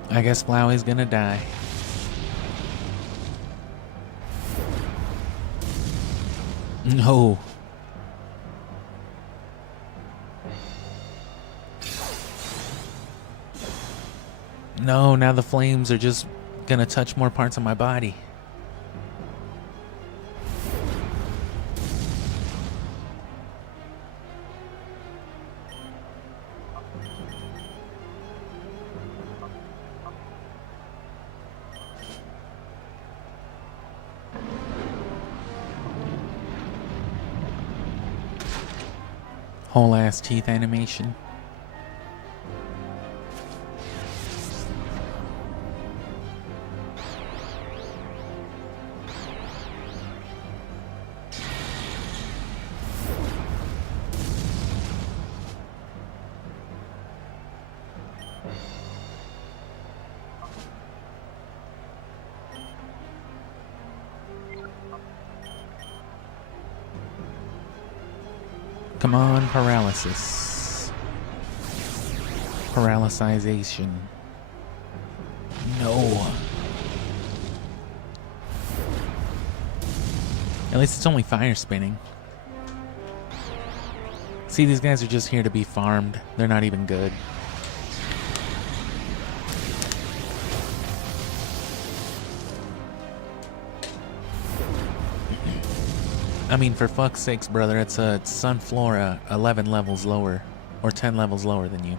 I guess Flowey's gonna die. No. No, now the flames are just gonna touch more parts of my body. Whole ass teeth animation. Come on, paralysis. Paralysization. No. At least it's only fire spinning. See, these guys are just here to be farmed. They're not even good. I mean, for fuck's sakes, brother, it's a Sunflora 11 levels lower, or 10 levels lower than you.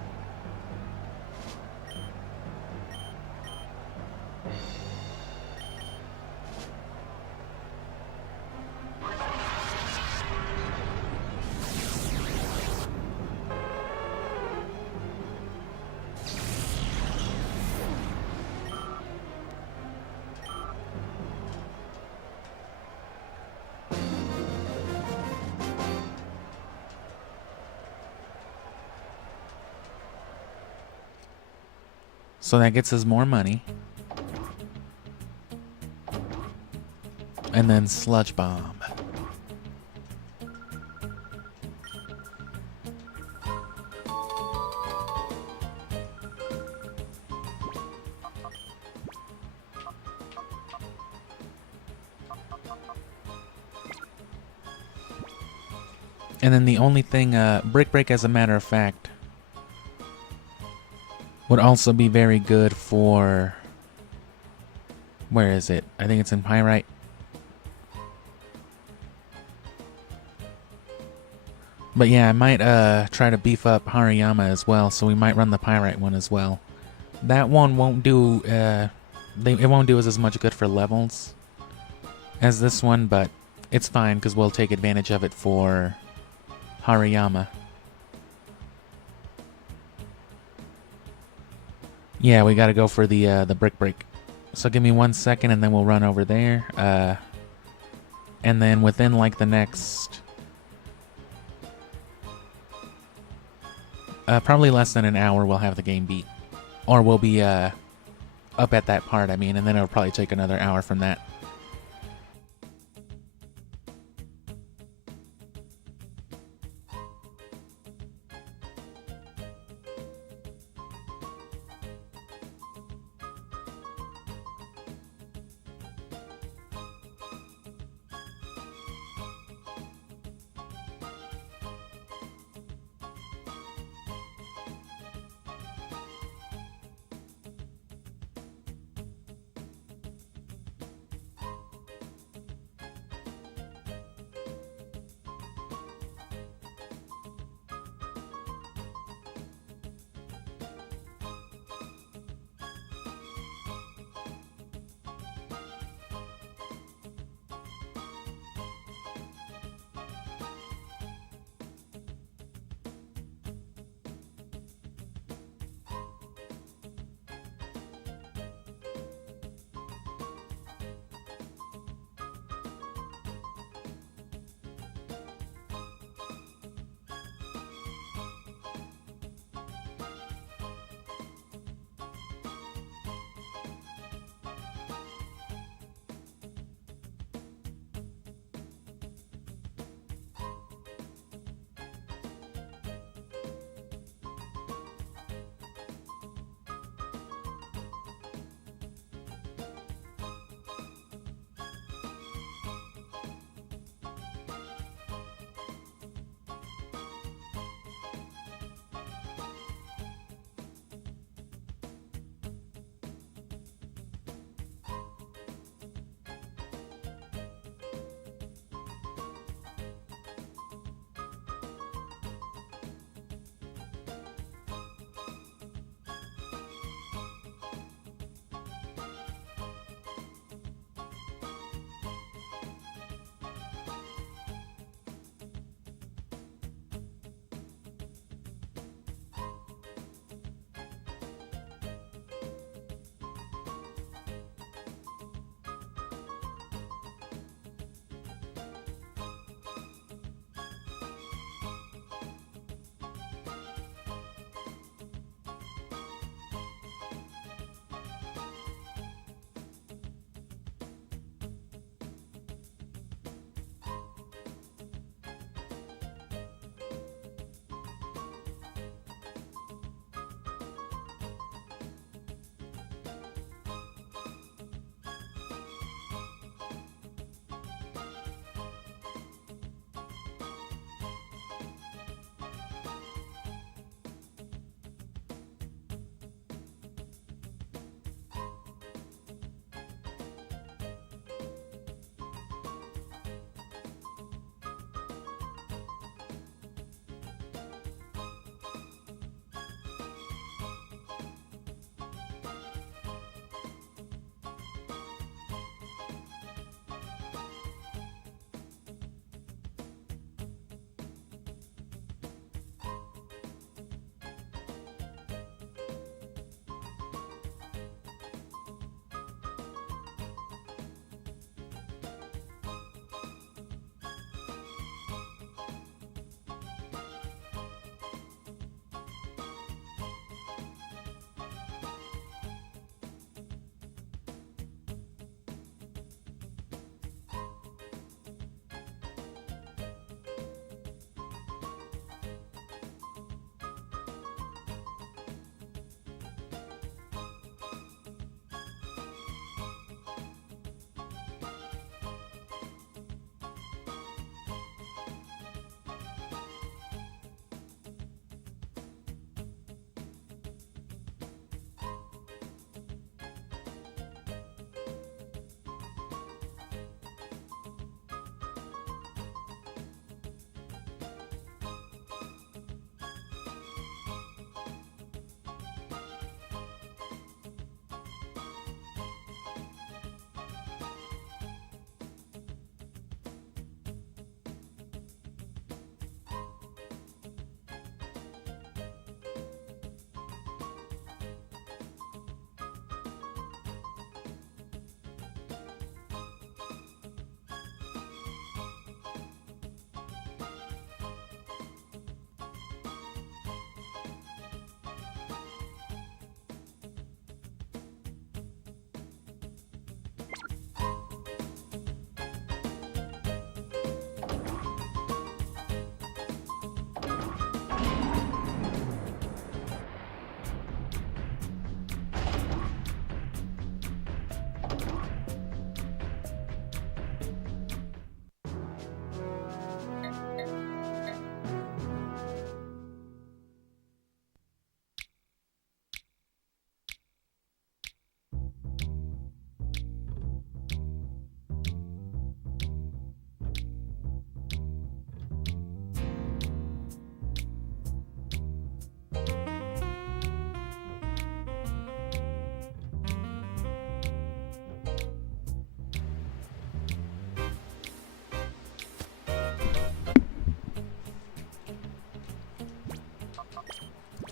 So that gets us more money. And then Sludge Bomb. And then the only thing, Brick Break, as a matter of fact, would also be very good for... Where is it? I think it's in Pyrite. But yeah, I might try to beef up Hariyama as well, so we might run the Pyrite one as well. That one won't do... it won't do us as much good for levels as this one, but it's fine because we'll take advantage of it for Hariyama. Yeah, we gotta go for the brick break. So give me 1 second and then we'll run over there. And then within like the next... probably less than an hour we'll have the game beat. Or we'll be up at that part, I mean, and then it'll probably take another hour from that.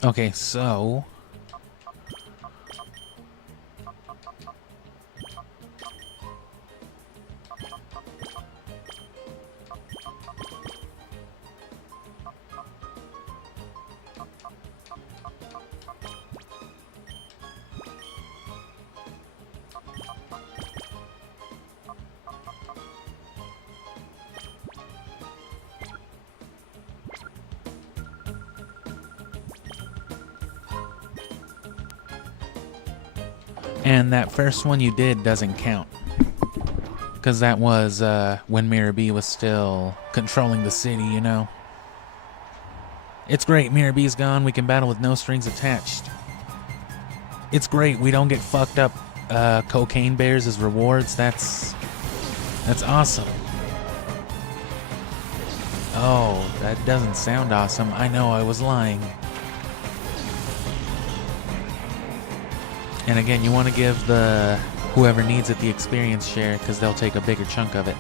Okay, so... And that first one you did doesn't count. Because that was when Mirror B was still controlling the city, you know? It's great, Mirror B's gone, we can battle with no strings attached. It's great, we don't get fucked up cocaine bears as rewards. That's awesome. Oh, that doesn't sound awesome. I know, I was lying. And again, you want to give whoever needs it the experience share, because they'll take a bigger chunk of it.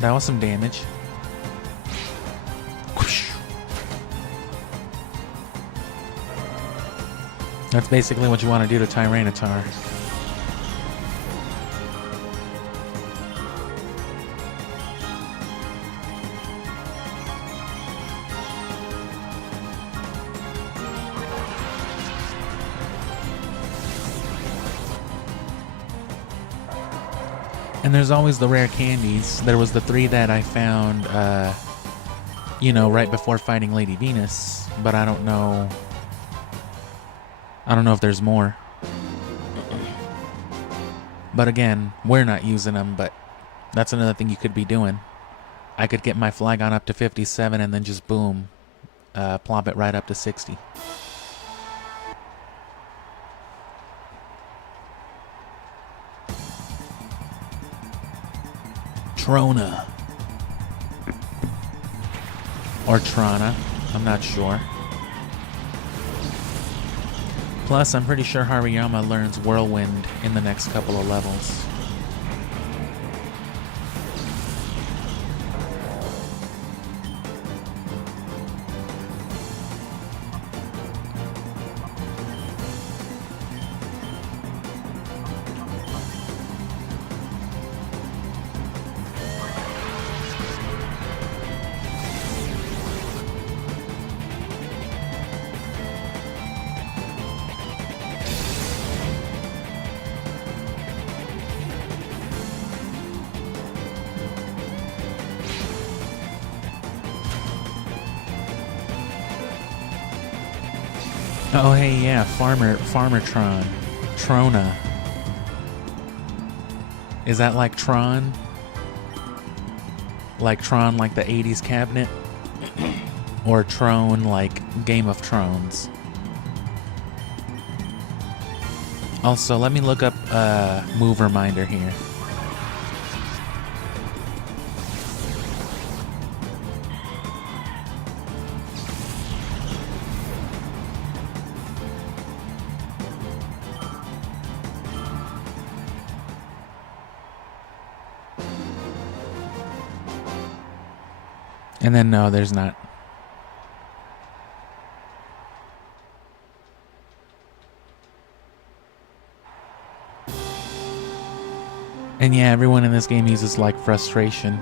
That was some damage. Whoosh. That's basically what you want to do to Tyranitar. And there's always the rare candies. There was the 3 that I found, you know, right before fighting Lady Venus. But I don't know. I don't know if there's more. But again, we're not using them, but that's another thing you could be doing. I could get my Flygon up to 57 and then just boom, plop it right up to 60. Trona. Or Trana. I'm not sure. Plus, I'm pretty sure Hariyama learns Whirlwind in the next couple of levels. Oh, hey, yeah, Farmertron. Trona. Is that like Tron? Like Tron, like the 80s cabinet? Or Tron, like Game of Thrones? Also, let me look up Move Reminder here. And then no, there's not. And yeah, everyone in this game uses like frustration.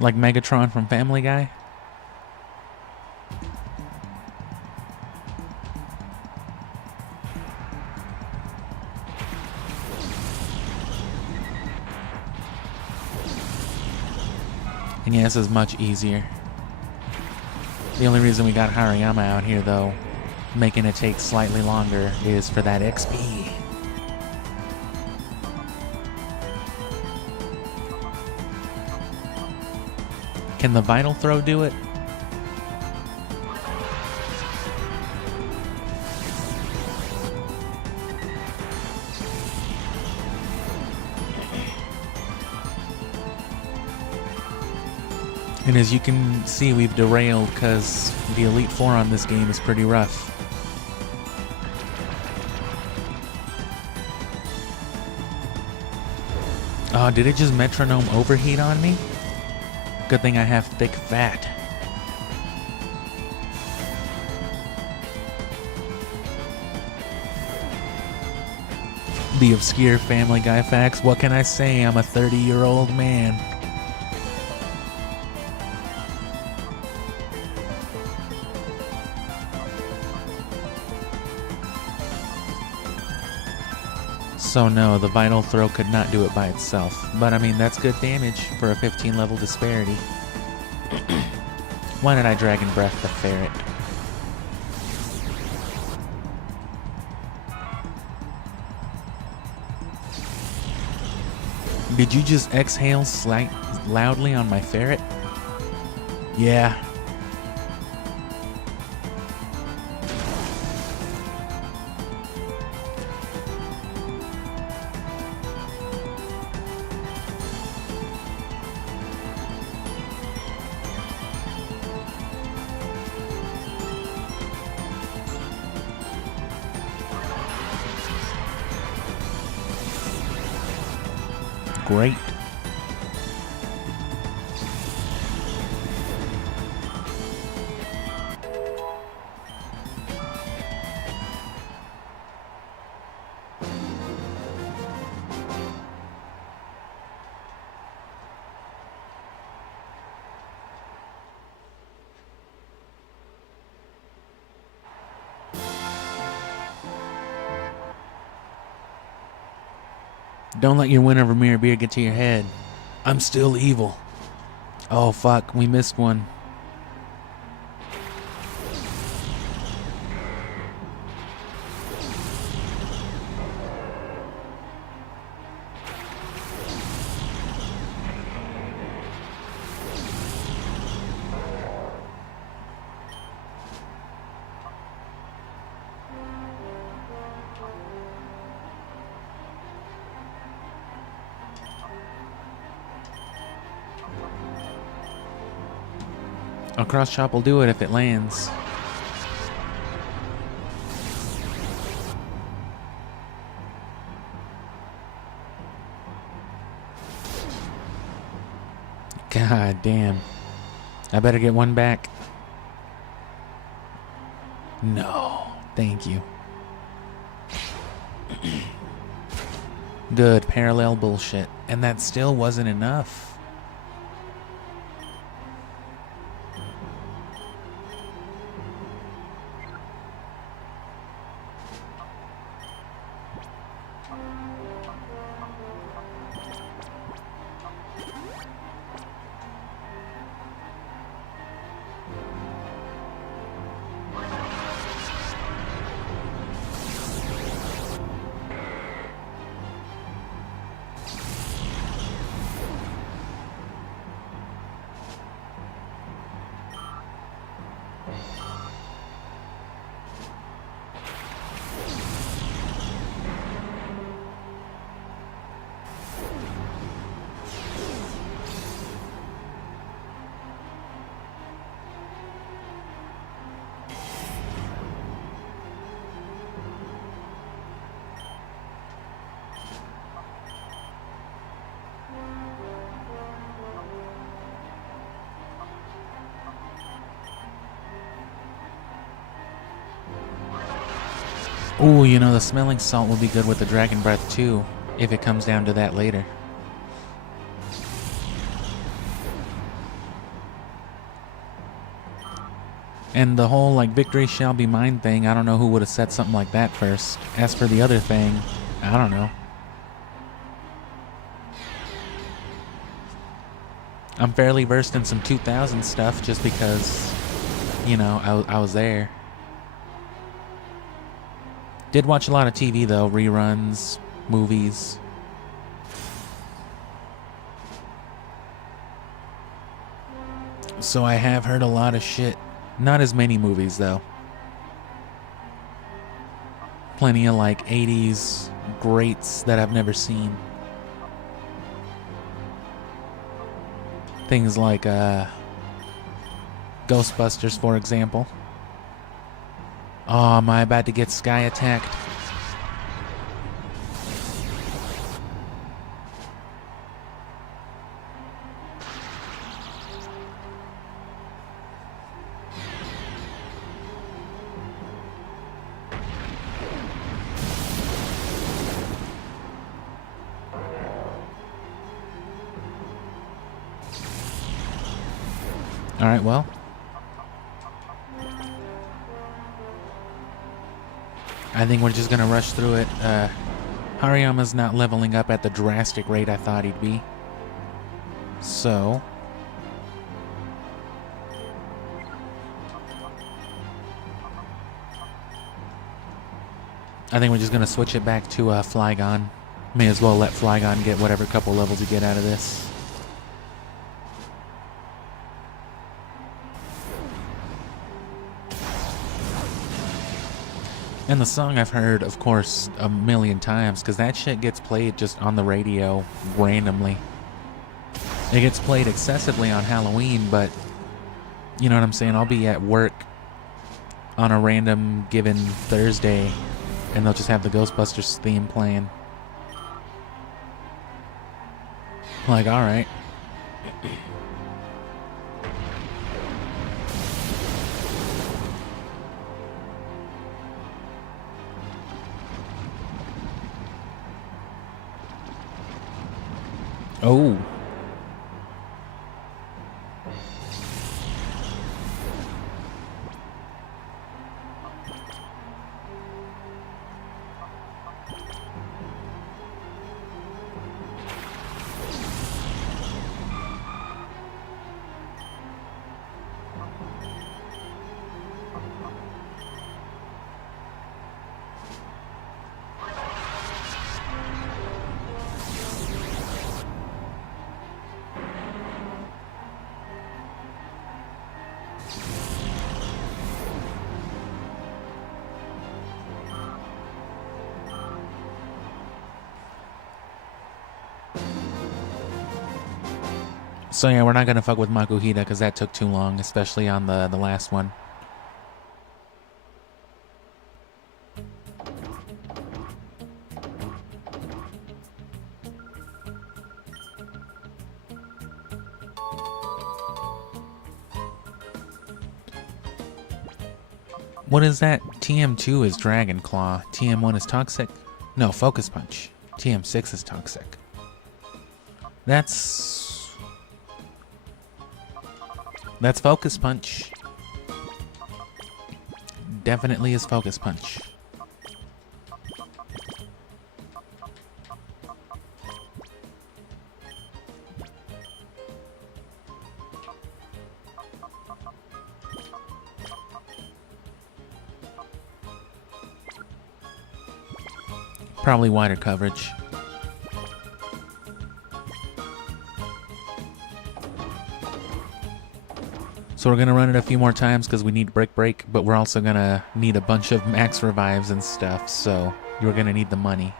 Like Megatron from Family Guy. And yeah, this is much easier. The only reason we got Hariyama out here, though, making it take slightly longer, is for that XP. Can the Vital Throw do it? And as you can see, we've derailed because the Elite Four on this game is pretty rough. Oh, did it just metronome overheat on me? Good thing I have thick fat. The obscure Family Guy facts. What can I say? I'm a 30-year-old man. So no, the Vital Throw could not do it by itself. But I mean, that's good damage for a 15 level disparity. Why did I Dragon Breath the ferret? Did you just exhale loudly on my ferret? Yeah. Great. Don't let your win over Mirror Beer get to your head. I'm still evil. Oh fuck, we missed one. A cross chop will do it if it lands. God damn. I better get one back. No, thank you. Good, parallel bullshit. And that still wasn't enough. Ooh, you know, the smelling salt will be good with the Dragon Breath too, if it comes down to that later. And the whole, like, victory shall be mine thing, I don't know who would have said something like that first. As for the other thing, I don't know. I'm fairly versed in some 2000 stuff just because, you know, I was there. Did watch a lot of TV though, reruns, movies. So I have heard a lot of shit. Not as many movies, though. Plenty of, like, 80s greats that I've never seen. Things like, Ghostbusters, for example. Oh, am I about to get sky attacked? Alright, well. I think we're just gonna rush through it. Hariyama's not leveling up at the drastic rate I thought he'd be. So... I think we're just gonna switch it back to Flygon. May as well let Flygon get whatever couple levels you get out of this. And the song I've heard, of course, a million times, because that shit gets played just on the radio randomly. It gets played excessively on Halloween, but you know what I'm saying? I'll be at work on a random given Thursday, and they'll just have the Ghostbusters theme playing. Like, alright. Oh. So yeah, we're not gonna fuck with Makuhita because that took too long, especially on the last one. What is that? TM2 is Dragon Claw. TM1 is Toxic? No, Focus Punch. TM6 is Toxic. That's Focus Punch. Definitely is Focus Punch. Probably wider coverage. So we're gonna run it a few more times because we need break, but we're also gonna need a bunch of max revives and stuff, so you're gonna need the money.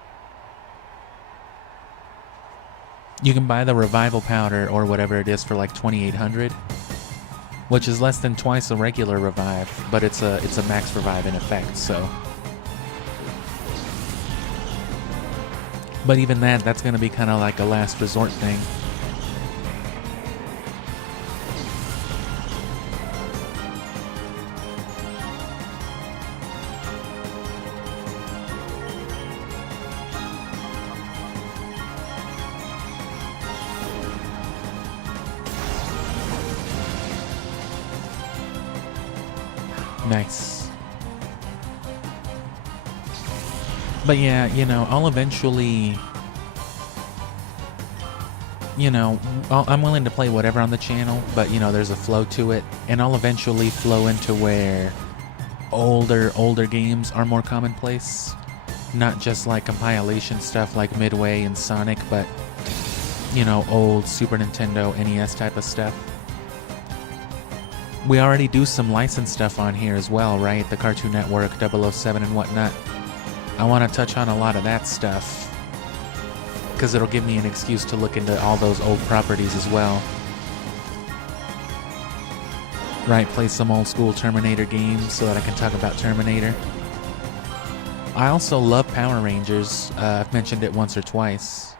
You can buy the revival powder or whatever it is for like 2,800, which is less than twice a regular revive, but it's a max revive in effect, so. But even that's gonna be kind of like a last resort thing. Nice. But yeah, you know, I'll eventually, you know, I'm willing to play whatever on the channel, but you know, there's a flow to it, and I'll eventually flow into where older games are more commonplace. Not just like compilation stuff like Midway and Sonic, but you know, old Super Nintendo, NES type of stuff. We already do some licensed stuff on here as well, right? The Cartoon Network, 007 and whatnot. I want to touch on a lot of that stuff, because it'll give me an excuse to look into all those old properties as well. Right, play some old school Terminator games so that I can talk about Terminator. I also love Power Rangers. I've mentioned it once or twice.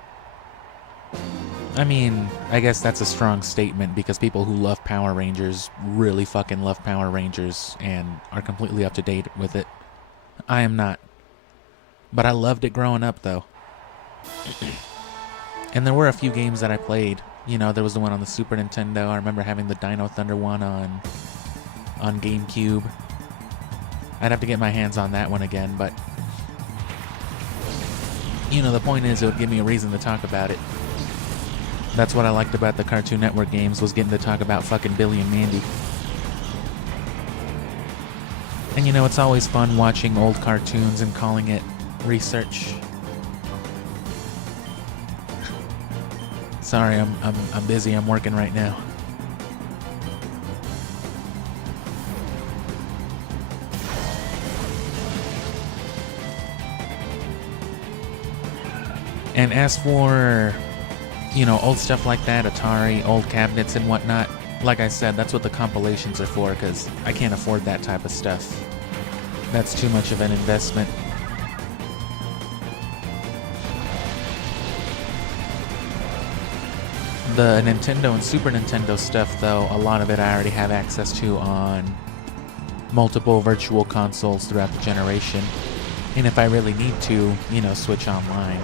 I mean, I guess that's a strong statement because people who love Power Rangers really fucking love Power Rangers and are completely up to date with it. I am not. But I loved it growing up, though. And there were a few games that I played. You know, there was the one on the Super Nintendo. I remember having the Dino Thunder one on GameCube. I'd have to get my hands on that one again, but... You know, the point is, it would give me a reason to talk about it. That's what I liked about the Cartoon Network games, was getting to talk about fucking Billy and Mandy. And you know, it's always fun watching old cartoons and calling it research. Sorry, I'm busy. I'm working right now. And as for, you know, old stuff like that, Atari, old cabinets and whatnot, like I said, that's what the compilations are for, because I can't afford that type of stuff. That's too much of an investment. The Nintendo and Super Nintendo stuff, though, a lot of it I already have access to on multiple virtual consoles throughout the generation. And if I really need to, you know, switch online.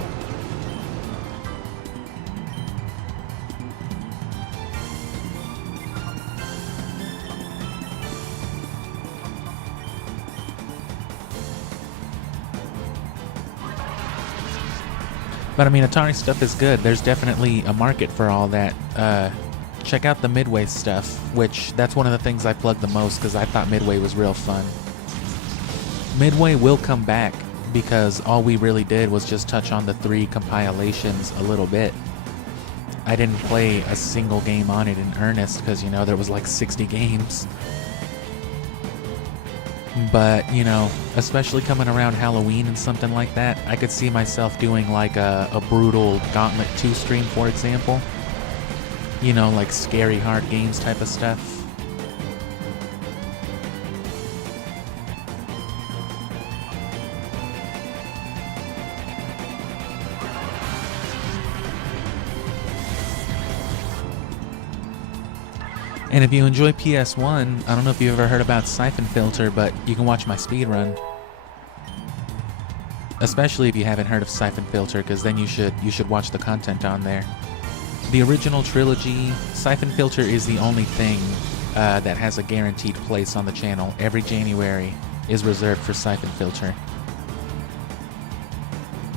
But I mean, Atari stuff is good. There's definitely a market for all that. Check out the Midway stuff, which that's one of the things I plug the most because I thought Midway was real fun. Midway will come back because all we really did was just touch on the 3 compilations a little bit. I didn't play a single game on it in earnest because, you know, there was like 60 games. But, you know, especially coming around Halloween and something like that, I could see myself doing like a brutal Gauntlet 2 stream, for example. You know, like scary hard games type of stuff. And if you enjoy PS1, I don't know if you've ever heard about Siphon Filter, but you can watch my speedrun. Especially if you haven't heard of Siphon Filter, because then you should watch the content on there. The original trilogy, Siphon Filter is the only thing that has a guaranteed place on the channel. Every January is reserved for Siphon Filter.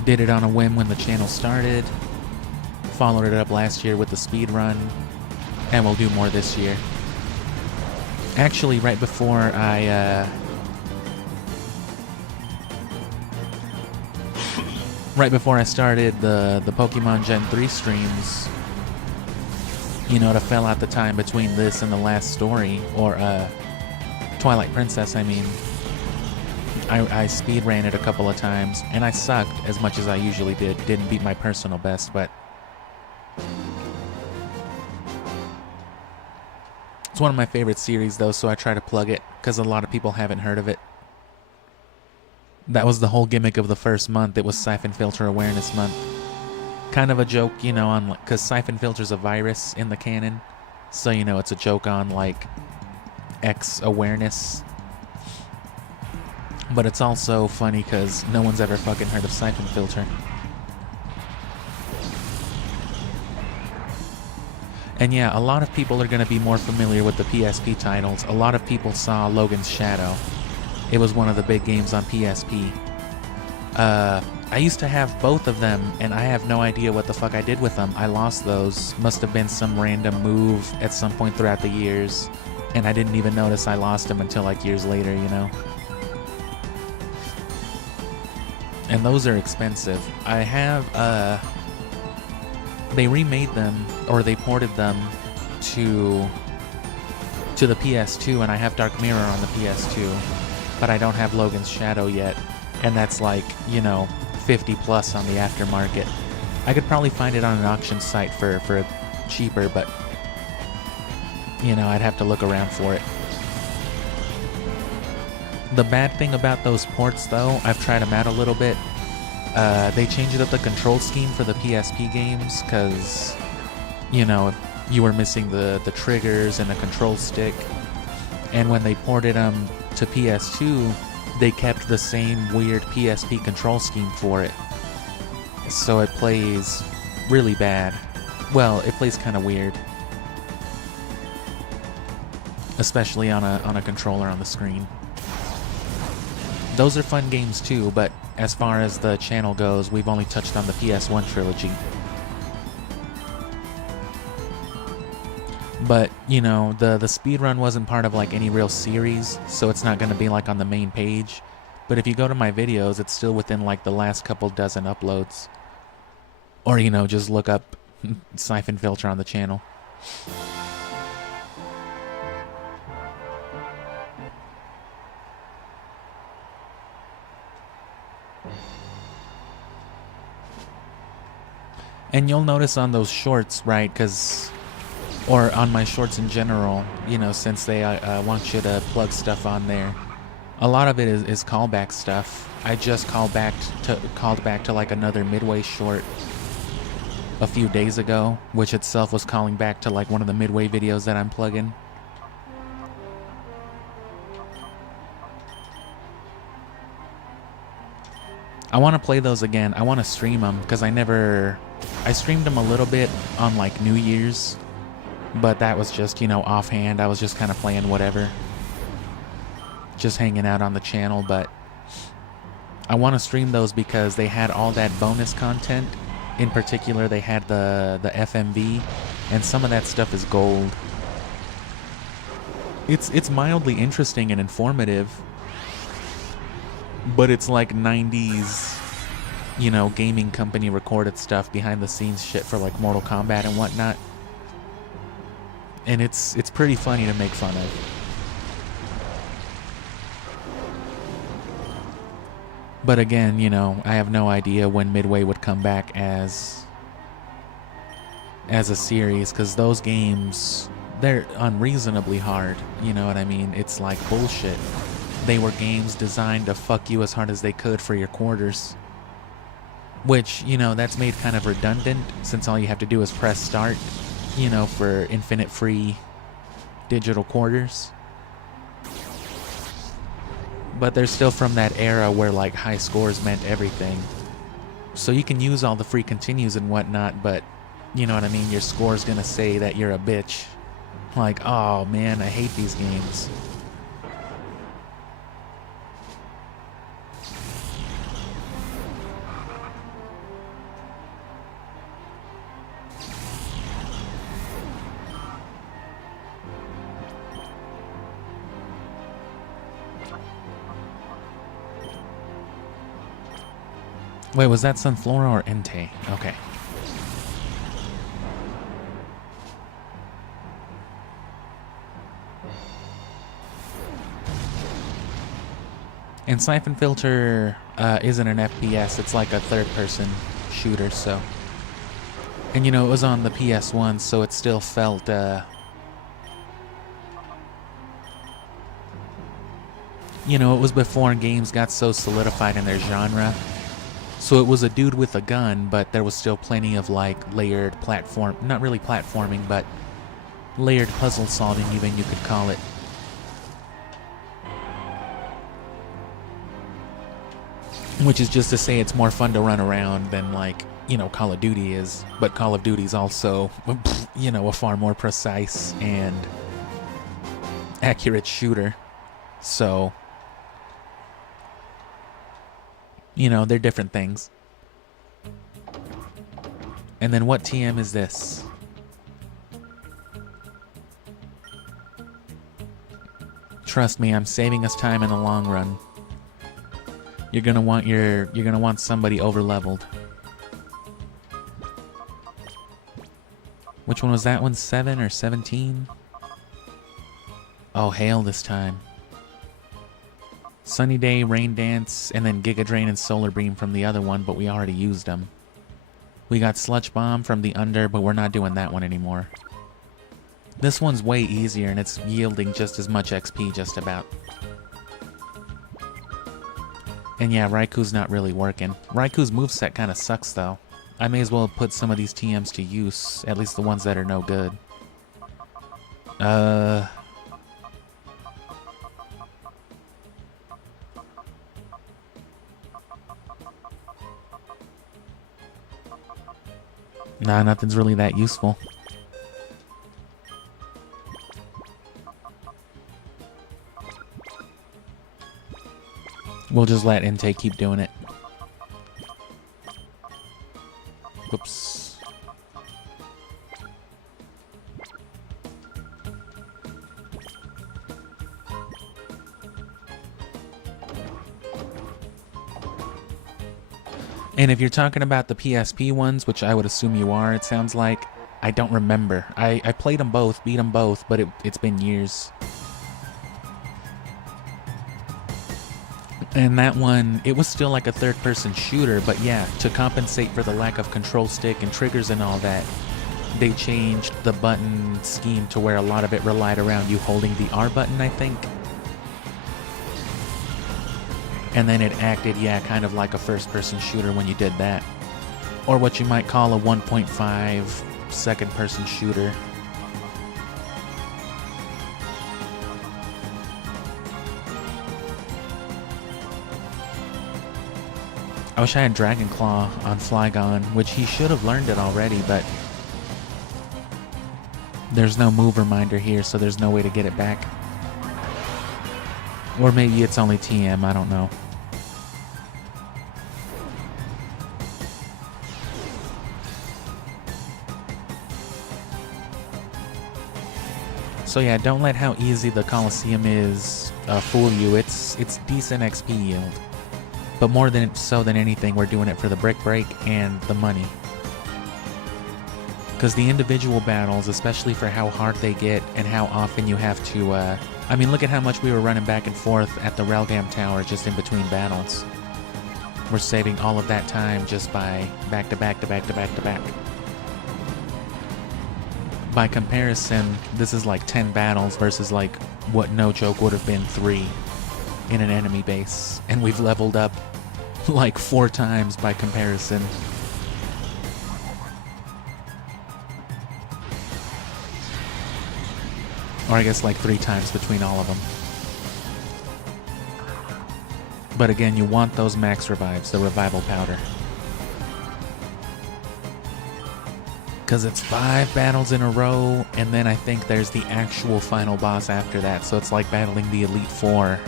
Did it on a whim when the channel started. Followed it up last year with the speedrun. And we'll do more this year. Actually, right before I started the Pokemon Gen 3 streams, you know, to fill out the time between this and the last story, or Twilight Princess, I mean, I speed ran it a couple of times, and I sucked as much as I usually did. Didn't beat my personal best, but it's one of my favorite series, though, so I try to plug it, because a lot of people haven't heard of it. That was the whole gimmick of the first month. It was Siphon Filter Awareness Month. Kind of a joke, you know, on, because Siphon Filter's a virus in the canon, so, you know, it's a joke on, like, X awareness. But it's also funny, because no one's ever fucking heard of Siphon Filter. And yeah, a lot of people are going to be more familiar with the PSP titles. A lot of people saw Logan's Shadow. It was one of the big games on PSP. I used to have both of them, and I have no idea what the fuck I did with them. I lost those. Must have been some random move at some point throughout the years, and I didn't even notice I lost them until like years later, you know? And those are expensive. I have, they remade them, or they ported them to to the PS2, and I have Dark Mirror on the PS2, but I don't have Logan's Shadow yet, and that's like, you know, 50 plus on the aftermarket. I could probably find it on an auction site for cheaper, but, you know, I'd have to look around for it. The bad thing about those ports, though, I've tried them out a little bit. They changed up the control scheme for the PSP games, because, you know, you were missing the triggers and the control stick. And when they ported them to PS2, they kept the same weird PSP control scheme for it. So it plays really bad. Well, it plays kind of weird. Especially on a controller on the screen. Those are fun games too, but as far as the channel goes, we've only touched on the PS1 trilogy. But, you know, the speedrun wasn't part of like any real series, so it's not going to be like on the main page. But if you go to my videos, it's still within like the last couple dozen uploads. Or, you know, just look up Siphon Filter on the channel. And you'll notice on those shorts, right, or on my shorts in general, you know, since they want you to plug stuff on there, a lot of it is callback stuff. I just called back to like another Midway short a few days ago, which itself was calling back to like one of the Midway videos that I'm plugging. I want to play those again. I want to stream them, because I streamed them a little bit on like New Year's, but that was just, you know, offhand. I was just kind of playing whatever, just hanging out on the channel. But I want to stream those because they had all that bonus content. In particular, they had the FMV, and some of that stuff is gold. It's mildly interesting and informative, but it's like 90s, you know, gaming company recorded stuff, behind the scenes shit for like Mortal Kombat and whatnot. And it's pretty funny to make fun of. But again, you know, I have no idea when Midway would come back as a series, because those games, they're unreasonably hard, you know what I mean? It's like bullshit. They were games designed to fuck you as hard as they could for your quarters. Which, you know, that's made kind of redundant, since all you have to do is press start, you know, for infinite free digital quarters. But they're still from that era where like high scores meant everything. So you can use all the free continues and whatnot, but you know what I mean, your score's gonna say that you're a bitch. Like, oh man, I hate these games. Wait, was that Sunflora or Entei? Okay. And Siphon Filter isn't an FPS, it's like a third-person shooter, so... And you know, it was on the PS1, so it still felt, you know, it was before games got so solidified in their genre. So it was a dude with a gun, but there was still plenty of like layered not really platforming, but layered puzzle solving, even you could call it. Which is just to say it's more fun to run around than like, you know, Call of Duty is. But Call of Duty's also, you know, a far more precise and accurate shooter. So... you know, they're different things. And then what TM is this? Trust me, I'm saving us time in the long run. You're gonna want somebody over leveled. Which one was that one? 7 or 17? Oh, hail this time. Sunny Day, Rain Dance, and then Giga Drain and Solar Beam from the other one, but we already used them. We got Sludge Bomb from the Under, but we're not doing that one anymore. This one's way easier, and it's yielding just as much XP, just about. And yeah, Raikou's not really working. Raikou's moveset kind of sucks, though. I may as well put some of these TMs to use, at least the ones that are no good. Nah, nothing's really that useful. We'll just let Entei keep doing it. Whoops. And if you're talking about the PSP ones, which I would assume you are, it sounds like, I don't remember. I played them both, beat them both, but it's been years. And that one, it was still like a third-person shooter, but yeah, to compensate for the lack of control stick and triggers and all that, they changed the button scheme to where a lot of it relied around you holding the R button, I think. And then it acted, yeah, kind of like a first-person shooter when you did that. Or what you might call a 1.5 second-person shooter. I wish I had Dragon Claw on Flygon, which he should have learned it already, but there's no move reminder here, so there's no way to get it back. Or maybe it's only TM, I don't know. So yeah, don't let how easy the Colosseum is fool you. It's decent XP yield. But more than anything, we're doing it for the Brick Break and the money. Because the individual battles, especially for how hard they get and how often you have to... I mean, look at how much we were running back and forth at the Relgam Tower just in between battles. We're saving all of that time just by back to back to back to back to back. By comparison, this is like 10 battles versus like what no joke would have been 3 in an enemy base. And we've leveled up like 4 times by comparison. Or I guess like 3 times between all of them. But again, you want those max revives, the revival powder. Because it's 5 battles in a row, and then I think there's the actual final boss after that. So it's like battling the Elite Four,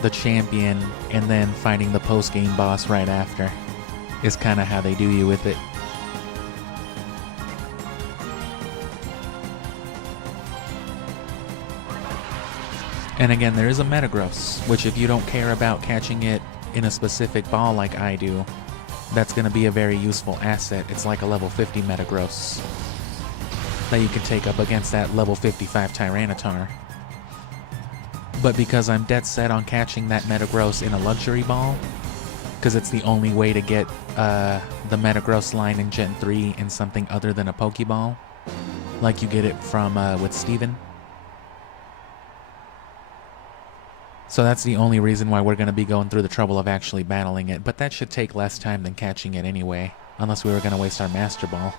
the champion, and then fighting the post-game boss right after. Is kind of how they do you with it. And again, there is a Metagross, which if you don't care about catching it in a specific ball like I do, that's going to be a very useful asset. It's like a level 50 Metagross that you can take up against that level 55 Tyranitar. But because I'm dead set on catching that Metagross in a luxury ball, because it's the only way to get the Metagross line in Gen 3 in something other than a Pokeball, like you get it from with Steven. So that's the only reason why we're going to be going through the trouble of actually battling it, but that should take less time than catching it anyway, unless we were going to waste our Master Ball.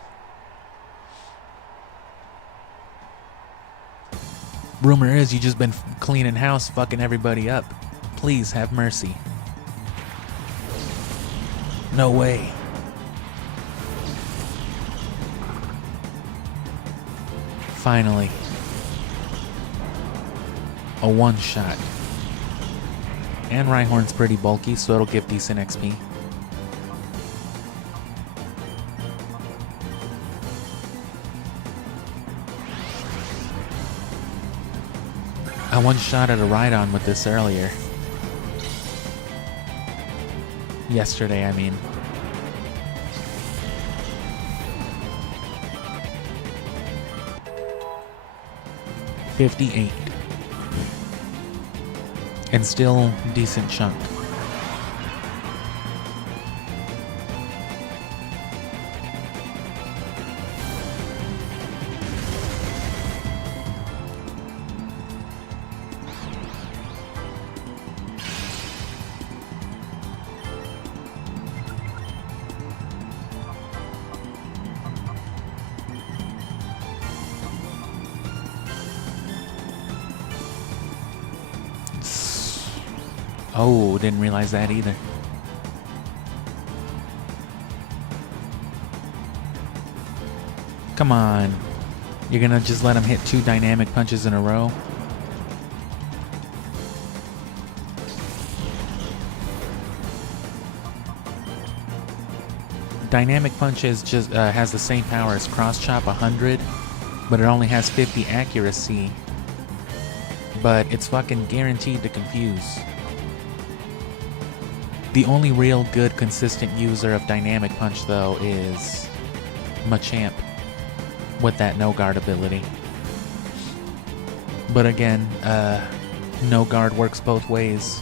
Rumor is you just been cleaning house, fucking everybody up. Please have mercy. No way. Finally. A one-shot. And Rhyhorn's pretty bulky, so it'll give decent XP. I one-shot at a Rhydon with this earlier. Yesterday, I mean. $58. And still decent chunk. Oh, didn't realize that either. Come on. You're gonna just let him hit 2 dynamic punches in a row? Dynamic punch is just has the same power as cross chop, 100, but it only has 50 accuracy. But it's fucking guaranteed to confuse. The only real good consistent user of dynamic punch though is Machamp with that no guard ability. But again, no guard works both ways.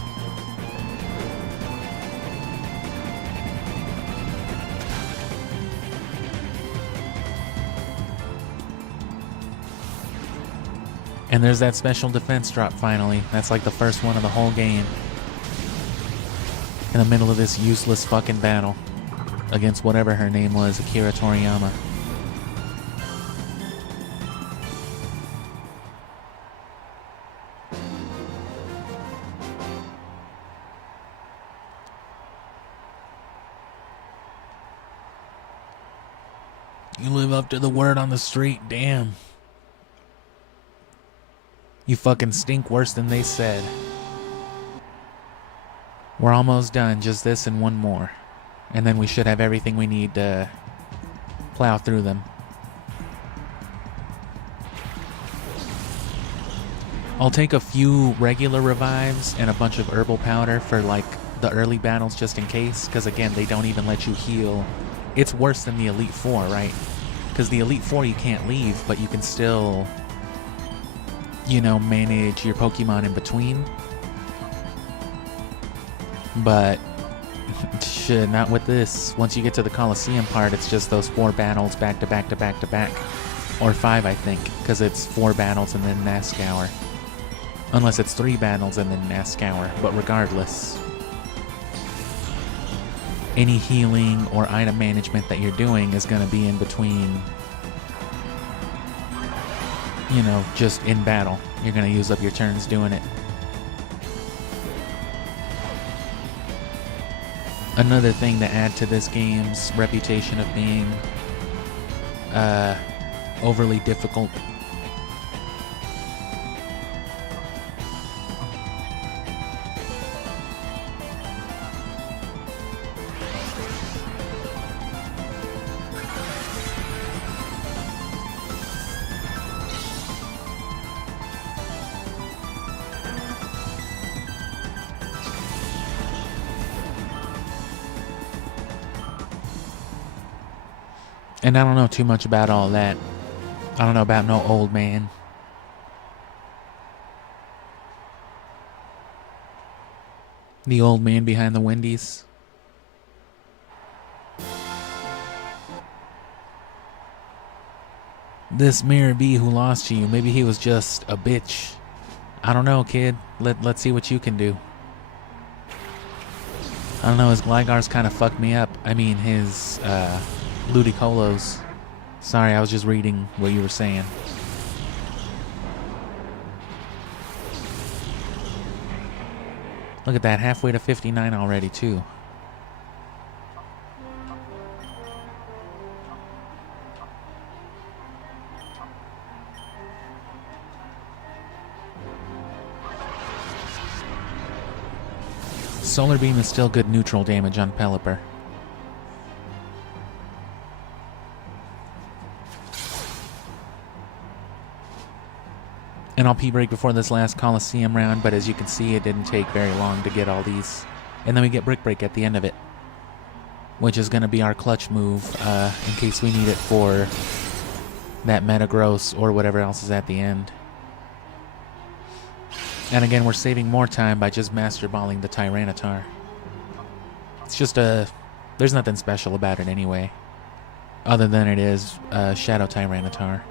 And there's that special defense drop finally. That's like the first one of the whole game. In the middle of this useless fucking battle against whatever her name was, Akira Toriyama. You live up to the word on the street, damn. You fucking stink worse than they said. We're almost done, just this and one more. And then we should have everything we need to plow through them. I'll take a few regular revives and a bunch of herbal powder for like the early battles just in case, because again, they don't even let you heal. It's worse than the Elite Four, right? Because the Elite Four you can't leave, but you can still, you know, manage your Pokemon in between. But shit, not with this. Once you get to the Colosseum part, it's just those 4 battles back to back to back to back. Or 5, I think, because it's 4 battles and then Nascour. Unless it's 3 battles and then Nascour, but regardless. Any healing or item management that you're doing is going to be in between, you know, just in battle. You're going to use up your turns doing it. Another thing to add to this game's reputation of being overly difficult. And I don't know too much about all that. I don't know about no old man. The old man behind the Wendy's. This Mirror B who lost to you, maybe he was just a bitch. I don't know, kid. Let's see what you can do. I don't know, his Gligar's kind of fucked me up. I mean, his, Ludicolo's. Sorry, I was just reading what you were saying. Look at that, halfway to 59 already, too. Solar Beam is still good neutral damage on Pelipper. And I'll P-break before this last Colosseum round, but as you can see, it didn't take very long to get all these. And then we get Brick Break at the end of it, which is going to be our clutch move in case we need it for that Metagross or whatever else is at the end. And again, we're saving more time by just Master Balling the Tyranitar. It's just there's nothing special about it anyway, other than it is Shadow Tyranitar.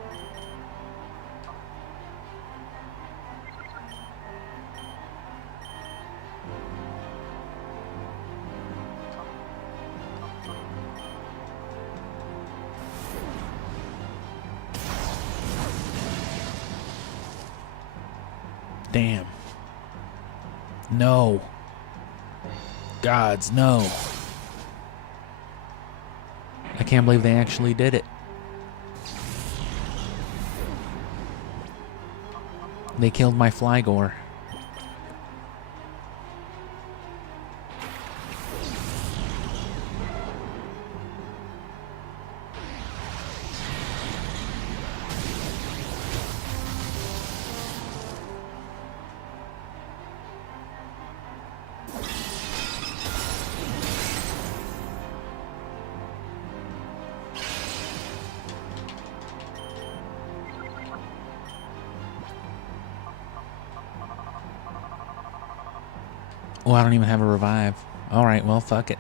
Damn. No. Gods, no. I can't believe they actually did it. They killed my Flygore. Oh, I don't even have a revive. Alright, well, fuck it.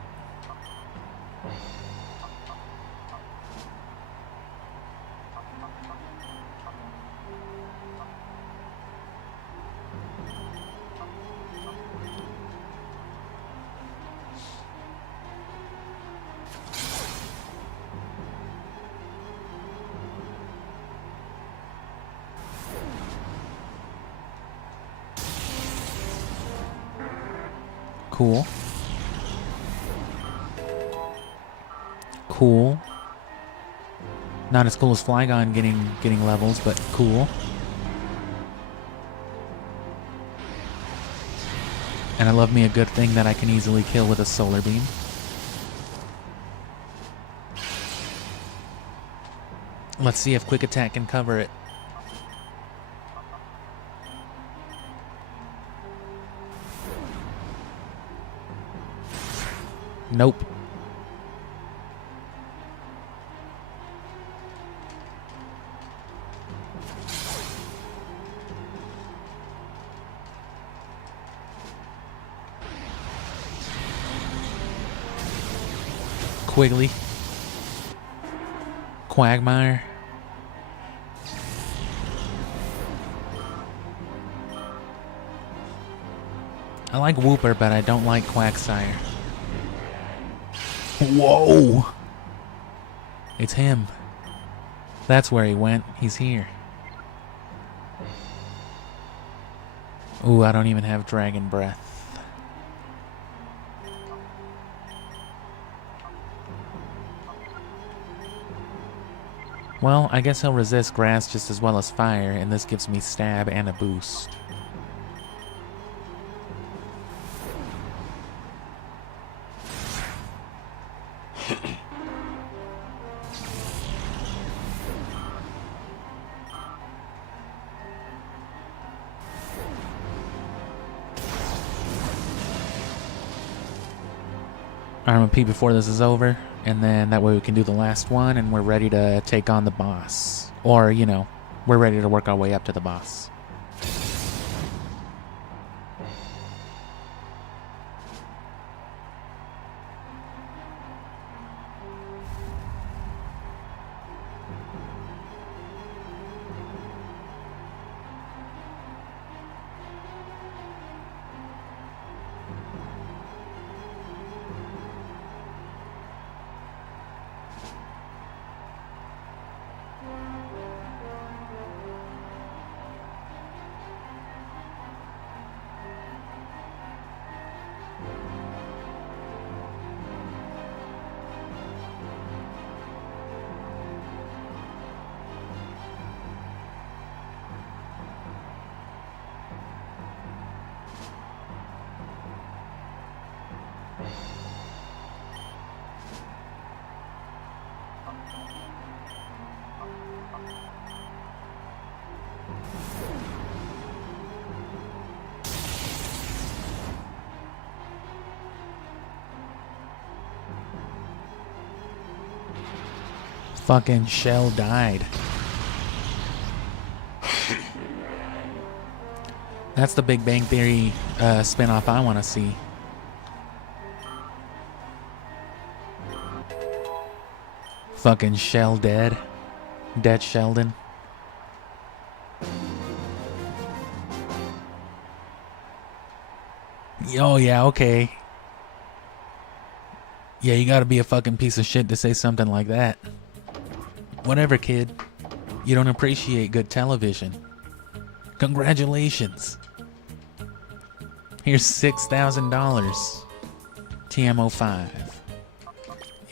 Cool. Cool. Not as cool as Flygon getting levels, but cool. And I love me a good thing that I can easily kill with a Solar Beam. Let's see if Quick Attack can cover it. Nope. Quigley. Quagmire. I like Wooper, but I don't like Quagsire. Whoa! It's him. That's where he went. He's here. Ooh, I don't even have Dragon Breath. Well, I guess he'll resist grass just as well as fire, and this gives me stab and a boost. I'm gonna pee before this is over, and then that way we can do the last one, and we're ready to take on the boss. Or, you know, we're ready to work our way up to the boss. Fucking Shell died. That's the Big Bang Theory spinoff I want to see. Fucking Shell dead. Dead Sheldon. Oh yeah, okay. Yeah, you gotta be a fucking piece of shit to say something like that. Whatever, kid. You don't appreciate good television. Congratulations. Here's $6,000. TMO5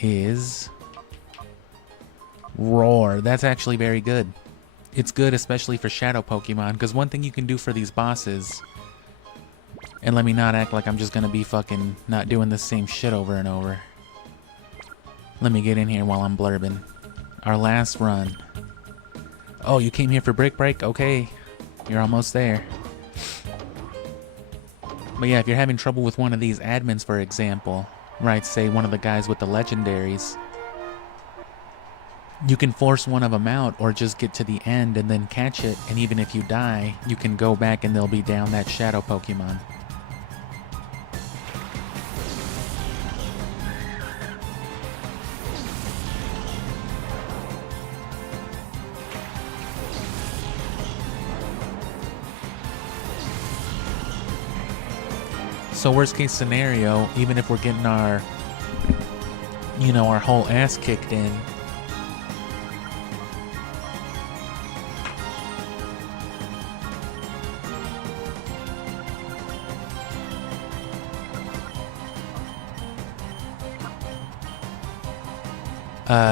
is Roar. That's actually very good. It's good especially for shadow Pokemon, because one thing you can do for these bosses, and let me not act like I'm just gonna be fucking not doing the same shit over and over. Let me get in here while I'm blurbing. Our last run. Oh, you came here for Brick Break? Okay. You're almost there. But yeah, if you're having trouble with one of these admins, for example, right, say one of the guys with the legendaries, you can force one of them out or just get to the end and then catch it, and even if you die, you can go back and they'll be down that shadow Pokemon. So worst case scenario, even if we're getting our, you know, our whole ass kicked in,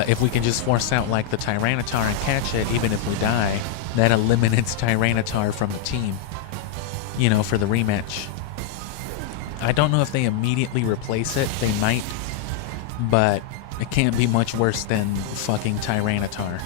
if we can just force out like the Tyranitar and catch it, even if we die, that eliminates Tyranitar from the team, you know, for the rematch. I don't know if they immediately replace it. They might, but it can't be much worse than fucking Tyranitar.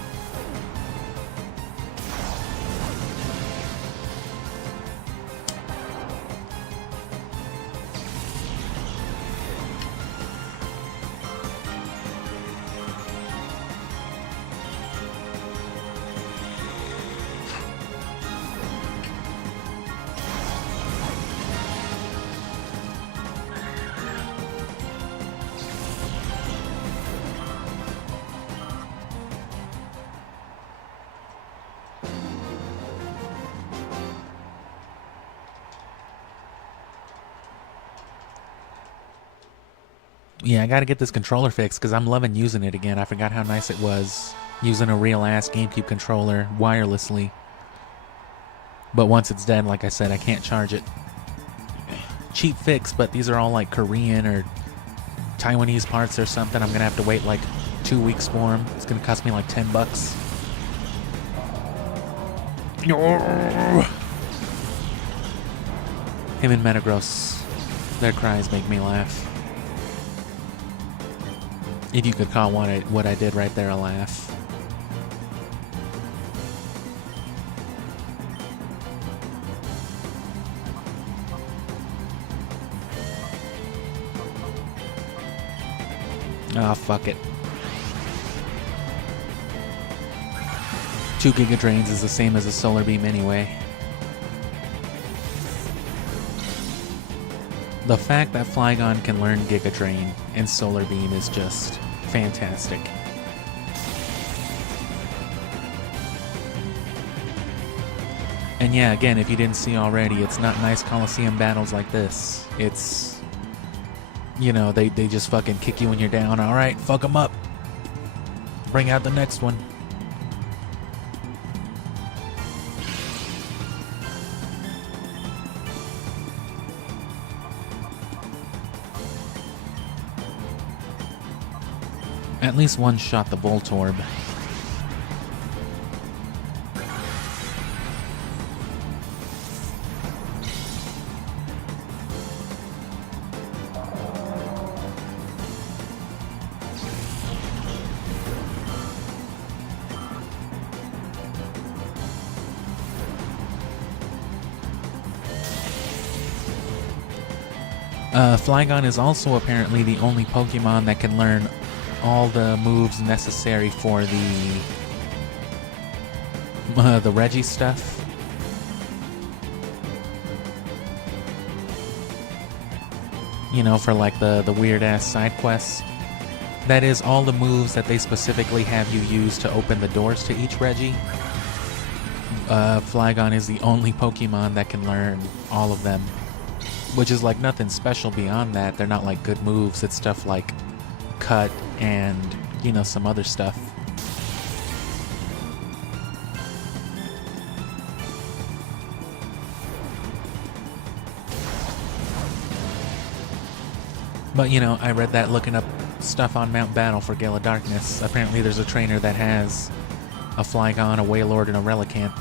Yeah, I gotta get this controller fixed because I'm loving using it again. I forgot how nice it was using a real-ass GameCube controller wirelessly. But once it's dead, like I said, I can't charge it. Cheap fix, but these are all like Korean or Taiwanese parts or something. I'm gonna have to wait like 2 weeks for them. It's gonna cost me like $10. Him and Metagross, their cries make me laugh. If you could call what I did right there a laugh. Ah, fuck it. 2 Giga Drains is the same as a Solar Beam anyway. The fact that Flygon can learn Giga Drain and Solar Beam is just fantastic. And yeah, again, if you didn't see already, it's not nice Colosseum battles like this. It's, you know, they just fucking kick you when you're down. Alright, fuck them up. Bring out the next one. At least one shot the Voltorb. Flygon is also apparently the only Pokemon that can learn all the moves necessary for the Reggie stuff. you know, for like the weird ass side quests. That is all the moves that they specifically have you use to open the doors to each Reggie. Flygon is the only Pokemon that can learn all of them, which is like nothing special beyond that. They're not like good moves. It's stuff like Cut and, you know, some other stuff. But, you know, I read that looking up stuff on Mount Battle for Gale of Darkness. Apparently there's a trainer that has a Flygon, a Wailord, and a Relicanth.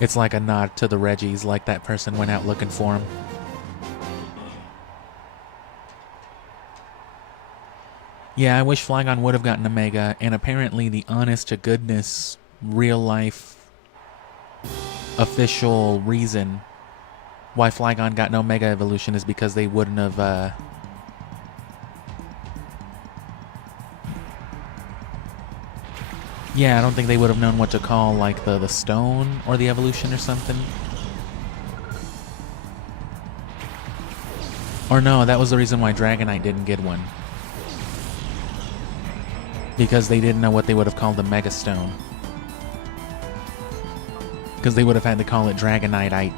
It's like a nod to the Reggies, like that person went out looking for him. Yeah, I wish Flygon would have gotten a Mega, and apparently the honest-to-goodness, real-life, official reason why Flygon got no Mega Evolution is because they wouldn't have, yeah, I don't think they would have known what to call, like, the stone or the evolution or something. Or no, that was the reason why Dragonite didn't get one. Because they didn't know what they would have called the Mega Stone. Because they would have had to call it Dragonite-ite.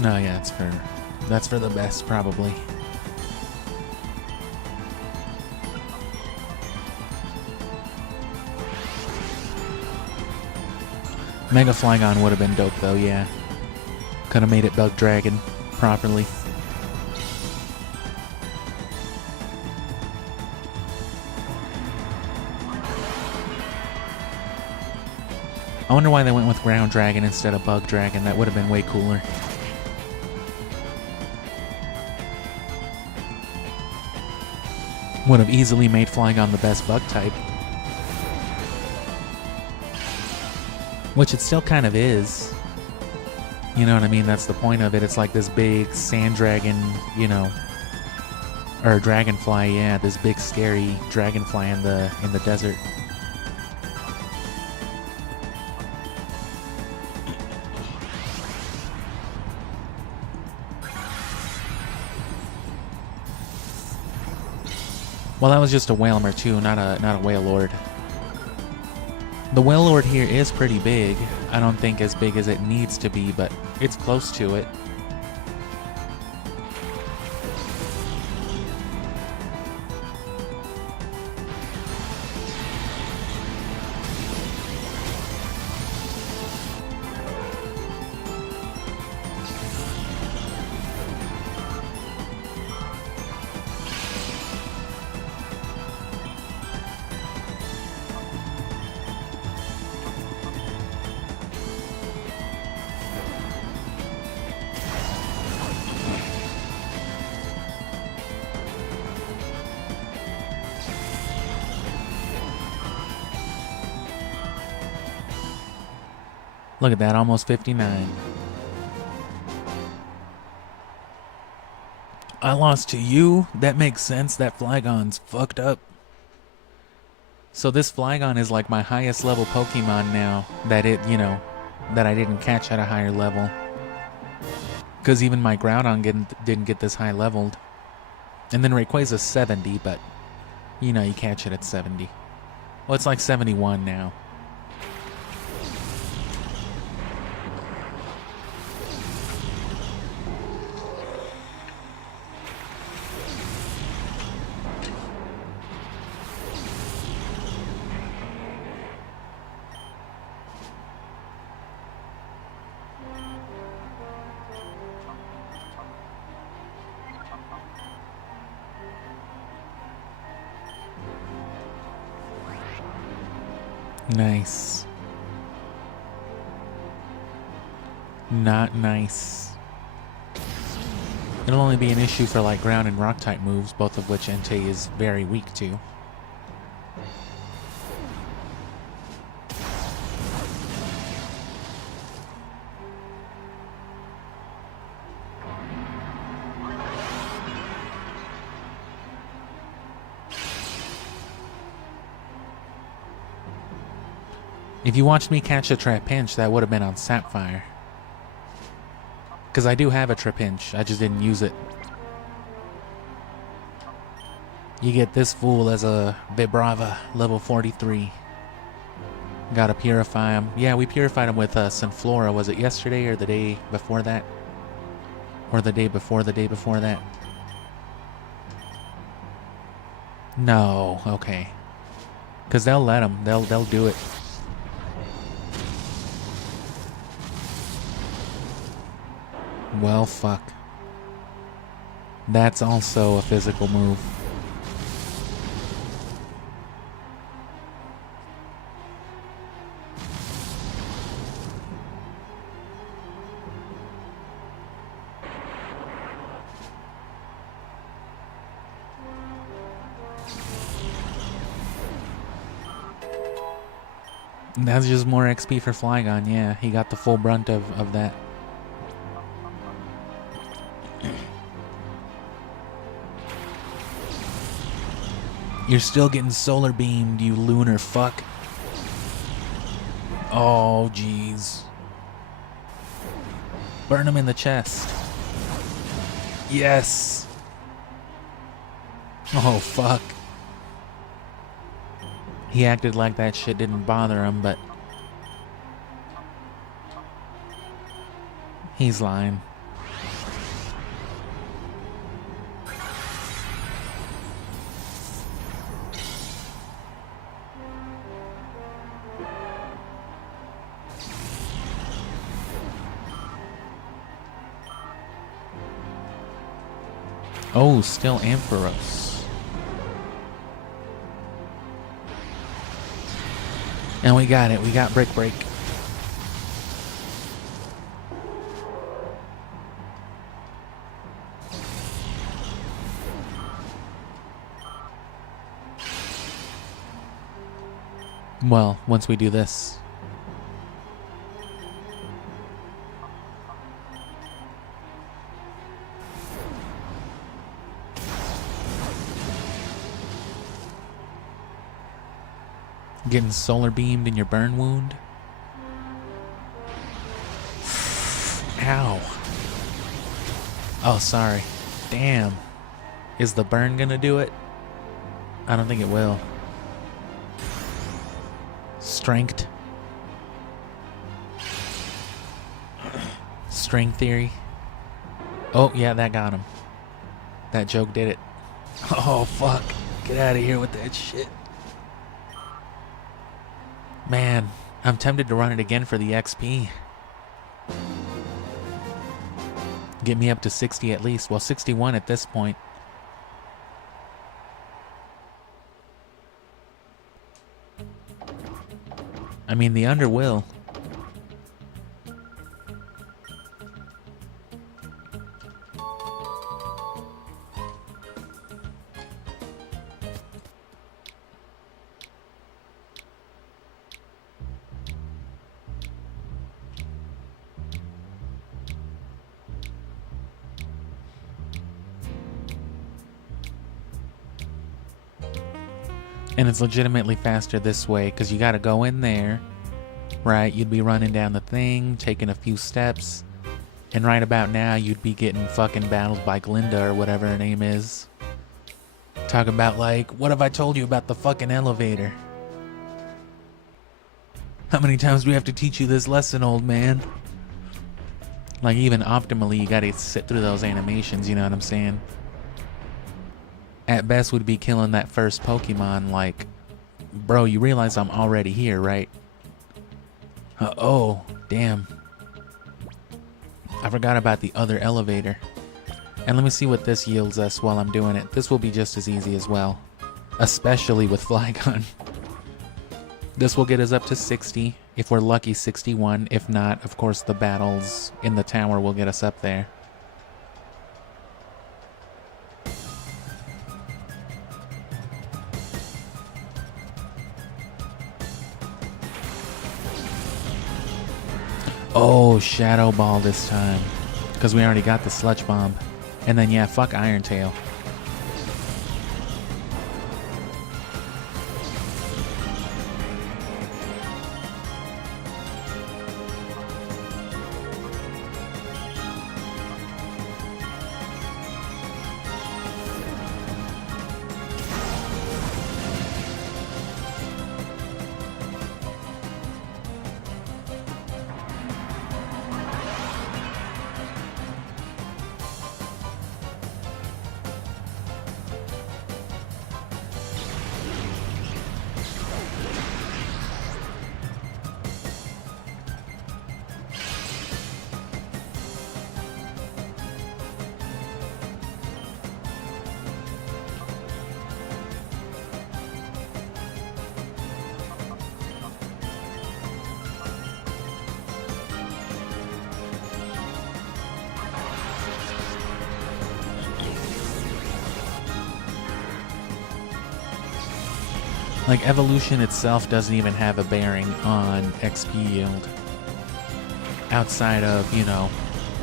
No, yeah, that's for the best, probably. Mega Flygon would have been dope though, yeah. Could have made it Bug Dragon properly. I wonder why they went with Ground Dragon instead of Bug Dragon. That would have been way cooler. Would have easily made Flygon the best bug type. Which it still kind of is. You know what I mean? That's the point of it. It's like this big sand dragon, you know, or dragonfly, yeah, this big scary dragonfly in the desert. Well, that was just a Wailmer too, not a Wailord. The Wailord here is pretty big. I don't think as big as it needs to be, but it's close to it. Look at that, almost 59. I lost to you? That makes sense. That Flygon's fucked up. So this Flygon is like my highest level Pokemon now that it, you know, that I didn't catch at a higher level. Because even my Groudon didn't get this high leveled. And then Rayquaza's 70, but, you know, you catch it at 70. Well, it's like 71 now. Nice. Not nice. It'll only be an issue for like ground and rock type moves, both of which Entei is very weak to. If you watched me catch a Trapinch, that would have been on Sapphire. Because I do have a Trapinch, I just didn't use it. You get this fool as a Vibrava, level 43. Gotta purify him. Yeah, we purified him with Sunflora. Was it yesterday or the day before that? Or the day before that? No, okay. Because they'll let them. They'll do it. Well, fuck. That's also a physical move. That's just more XP for Flygon, yeah. He got the full brunt of that. You're still getting solar beamed, you lunar fuck. Oh, jeez. Burn him in the chest. Yes. Oh, fuck. He acted like that shit didn't bother him, but he's lying. Oh, still Ampharos. And we got it. We got Brick Break. Well, once we do this. Getting solar beamed in your burn wound. Ow. Oh, sorry. Damn. Is the burn gonna do it? I don't think it will. Strength. String theory. Oh, yeah, that got him. That joke did it. Oh, fuck. Get out of here with that shit. Man, I'm tempted to run it again for the XP. Get me up to 60 at least. Well, 61 at this point. I mean, the under will. And it's legitimately faster this way, because you gotta go in there, right? You'd be running down the thing, taking a few steps, and right about now you'd be getting fucking battled by Glinda or whatever her name is. Talking about like, what have I told you about the fucking elevator? How many times do we have to teach you this lesson, old man? Like even optimally, you gotta sit through those animations, you know what I'm saying? At best, would be killing that first Pokemon like, bro, you realize I'm already here, right? Oh, damn. I forgot about the other elevator. And let me see what this yields us while I'm doing it. This will be just as easy as well. Especially with Flygon. This will get us up to 60. If we're lucky, 61. If not, of course, the battles in the tower will get us up there. Oh, Shadow Ball this time. Because we already got the Sludge Bomb. And then, yeah, fuck Iron Tail. Like, evolution itself doesn't even have a bearing on XP yield. Outside of, you know,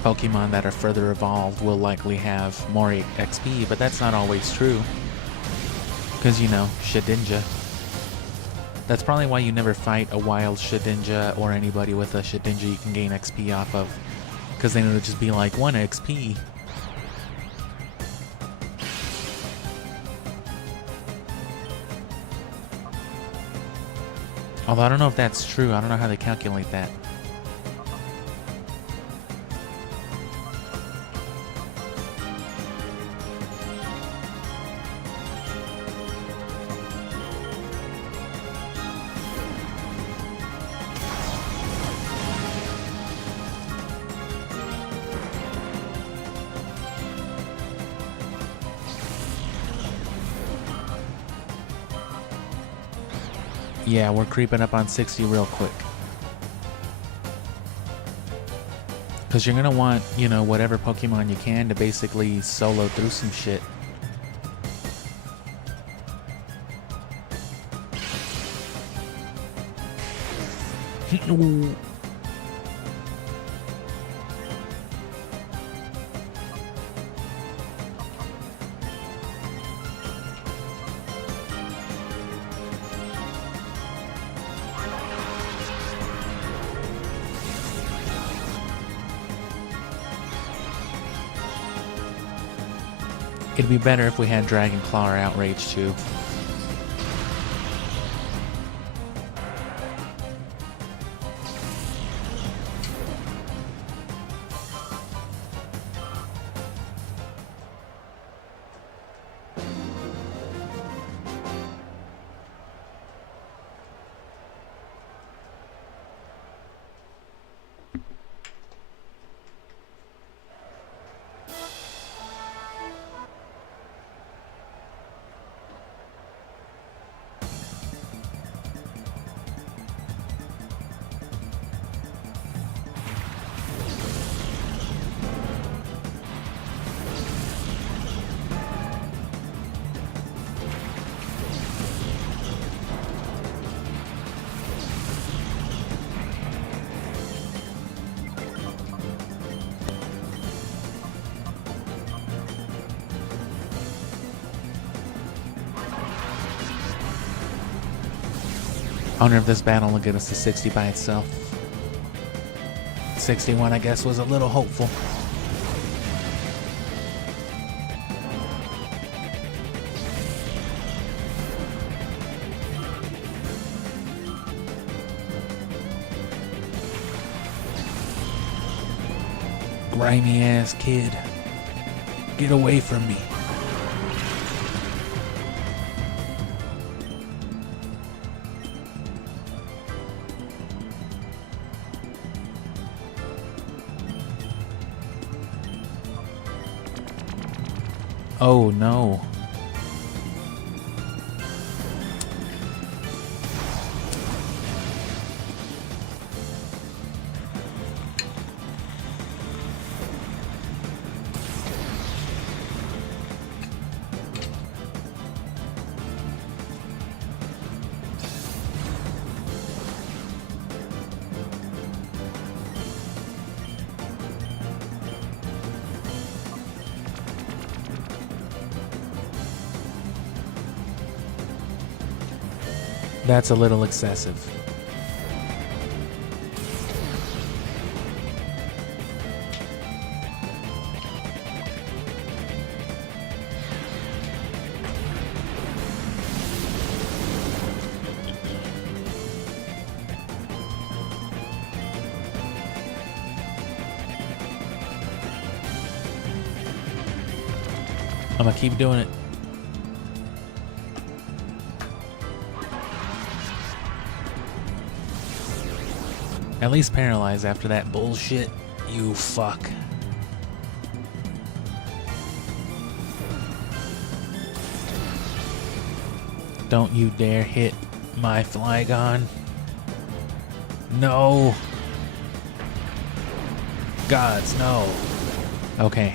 Pokemon that are further evolved will likely have more XP, but that's not always true. Because, you know, Shedinja. That's probably why you never fight a wild Shedinja or anybody with a Shedinja you can gain XP off of. Because then it would just be like 1 XP. Although I don't know if that's true. I don't know how they calculate that. Yeah, we're creeping up on 60 real quick. Because you're going to want, you know, whatever Pokemon you can to basically solo through some shit. It'd be better if we had Dragon Claw or Outrage too. I wonder if this battle will get us to 60 by itself. 61, I guess, was a little hopeful. Grimy ass kid. Get away from me. Oh no. That's a little excessive. I'm gonna keep doing it. At least paralyzed after that bullshit, you fuck. Don't you dare hit my Flygon. No. Gods, no. Okay.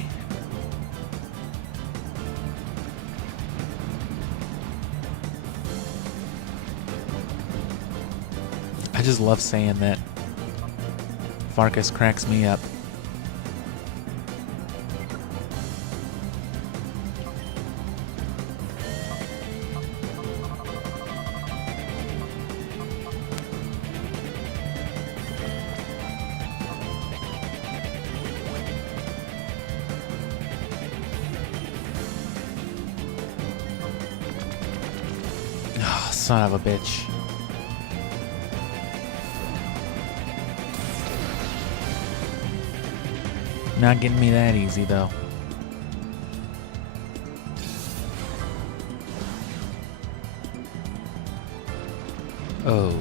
just love saying that. Farkas cracks me up. Oh, son of a bitch. Not getting me that easy, though. Oh.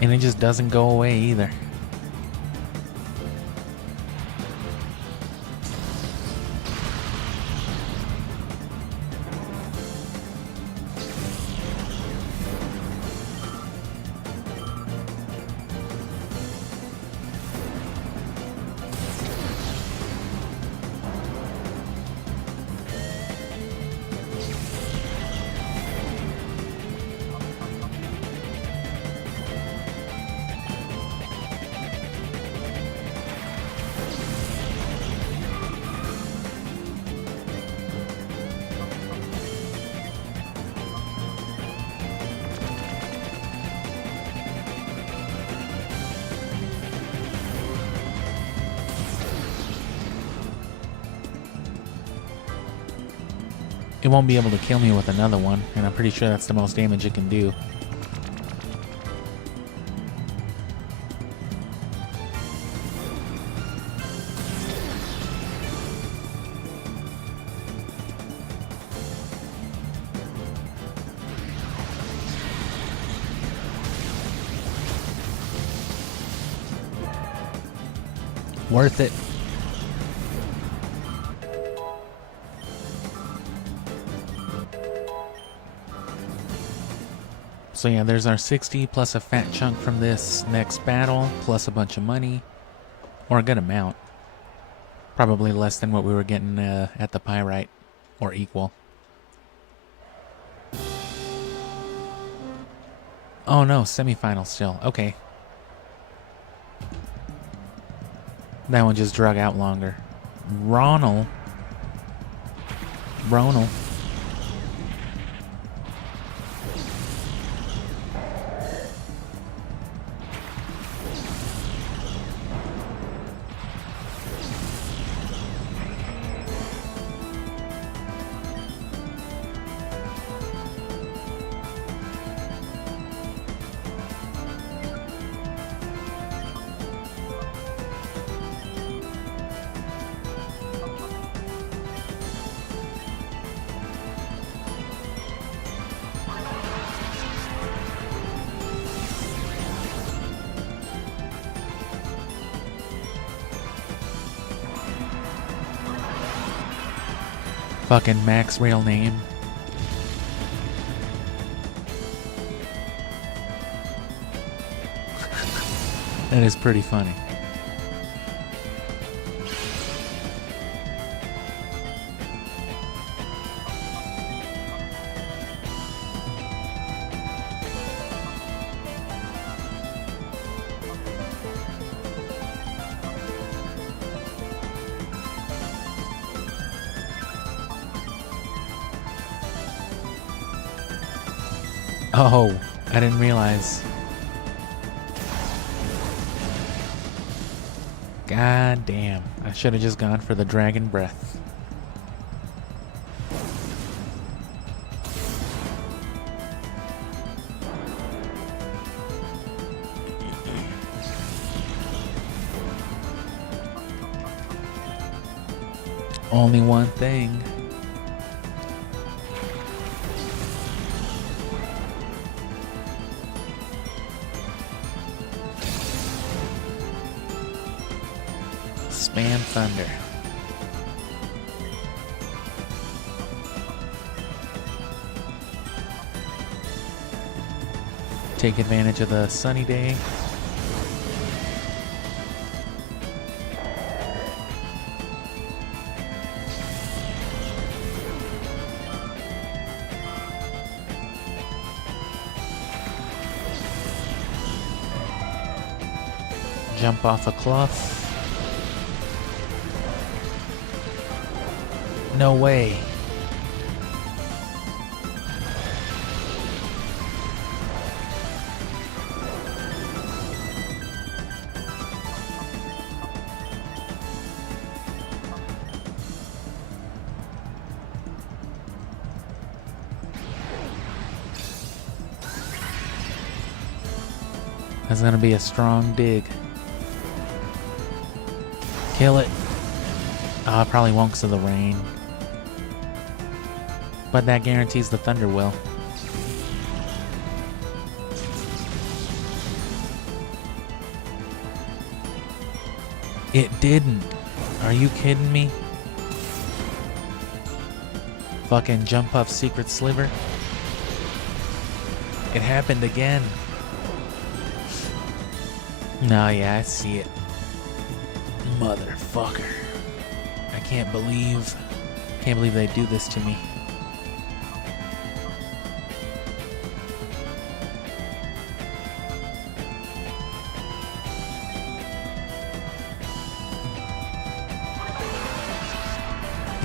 And it just doesn't go away either. It won't be able to kill me with another one, and I'm pretty sure that's the most damage it can do. Worth it. So yeah, there's our 60 plus a fat chunk from this next battle, plus a bunch of money, or a good amount. Probably less than what we were getting at the Pyrite, or equal. Oh no, semifinal still. Okay. That one just drug out longer. Ronald. Fucking Mac's real name. That is pretty funny. Oh, I didn't realize. God damn. I should have just gone for the dragon breath. Only one thing. Spam Thunder. Take advantage of the sunny day. jump off a cliff. No way. That's gonna be a strong dig. Kill it. Oh, I probably won't because of the rain. But that guarantees the thunder will. It didn't. Are you kidding me? Fucking jump up secret sliver. It happened again. No, yeah, I see it. Motherfucker. I can't believe they do this to me.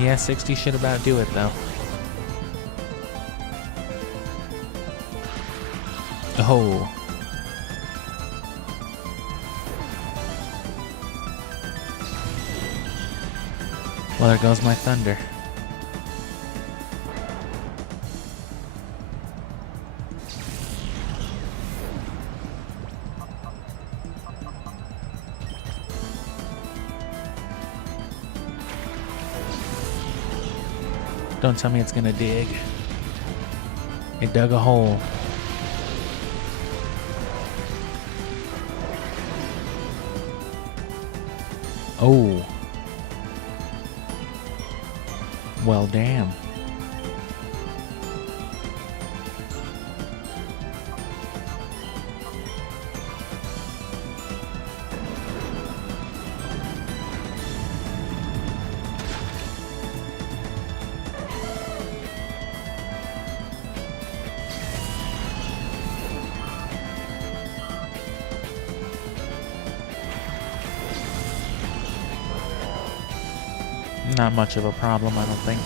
Yeah, 60 should about do it though. Oh. Well, there goes my thunder. Don't tell me it's gonna dig. It dug a hole. Oh. Well, damn. Not much of a problem, I don't think.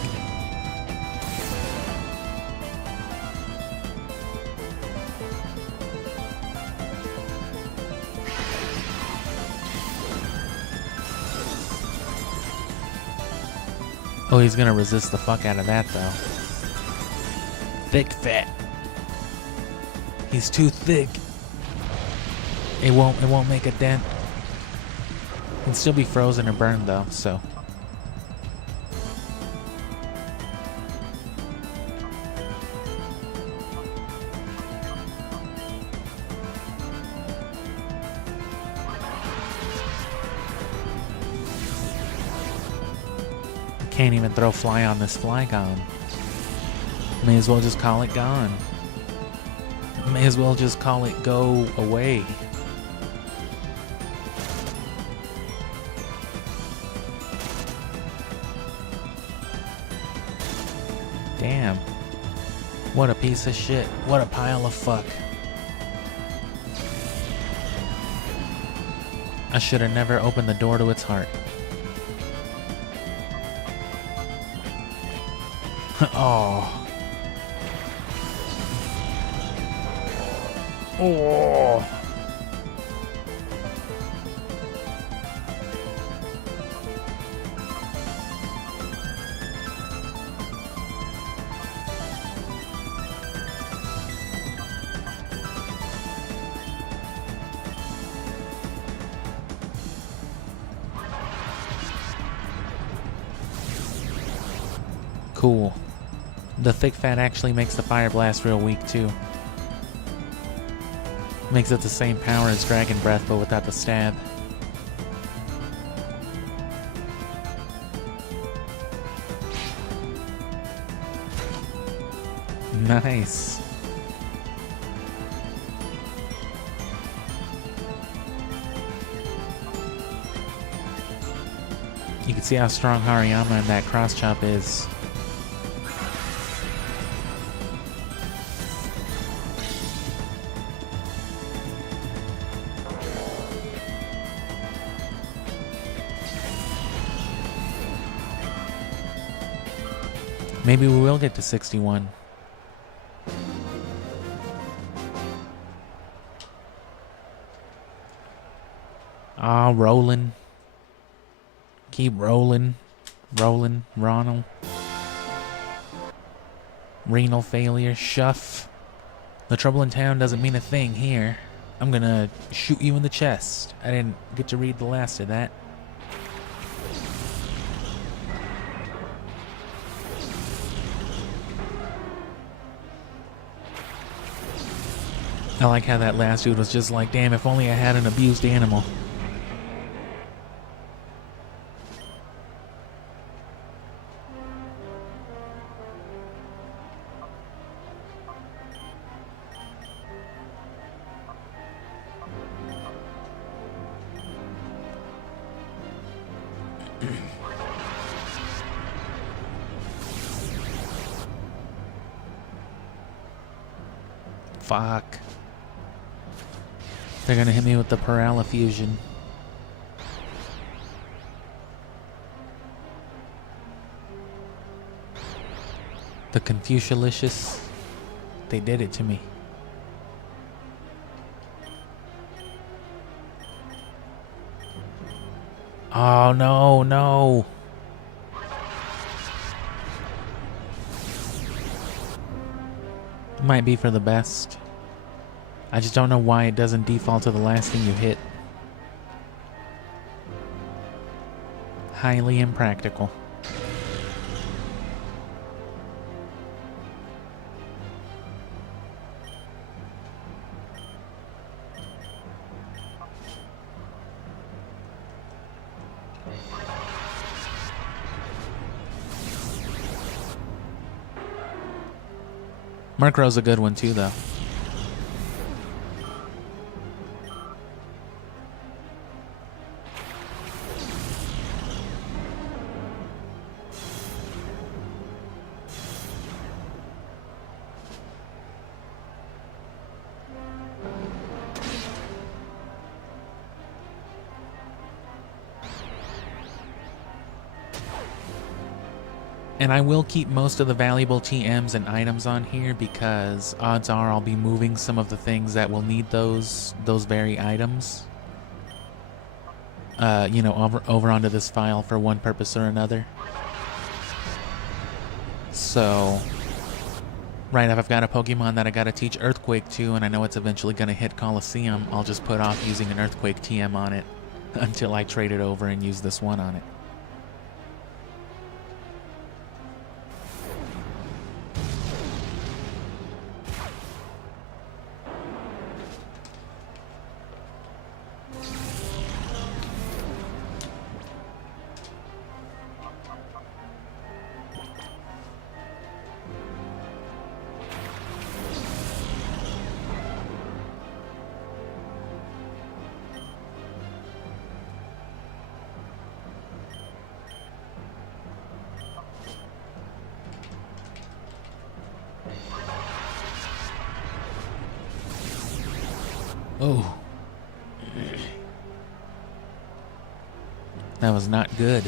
Oh, he's gonna resist the fuck out of that, though. Thick fat. He's too thick. It won't make a dent. Can still be frozen or burned, though, so. Can't even throw fly on this Flygon. May as well just call it gone. May as well just call it go away. Damn. What a piece of shit. What a pile of fuck. I should have never opened the door to its heart. Oh. Oh. Cool. The thick fat actually makes the fire blast real weak too. Makes it the same power as Dragon Breath but without the stab. Nice. You can see how strong Hariyama and that cross chop is. Maybe we will get to 61. Ah, rolling. Keep rolling. Rolling. Ronald. Renal failure. Shuff. The trouble in town doesn't mean a thing here. I'm gonna shoot you in the chest. I didn't get to read the last of that. I like how that last dude was just like, damn, if only I had an abused animal. Fuck. They're gonna hit me with the Paralyfusion. The Confucialicious. They did it to me. Oh no, no. Might be for the best. I just don't know why it doesn't default to the last thing you hit. Highly impractical. Murkrow's a good one too, though. And I will keep most of the valuable TMs and items on here because odds are I'll be moving some of the things that will need those very items. You know, over onto this file for one purpose or another. So, right, if I've got a Pokemon that I gotta teach Earthquake to and I know it's eventually gonna hit Colosseum, I'll just put off using an Earthquake TM on it until I trade it over and use this one on it. Oh. That was not good.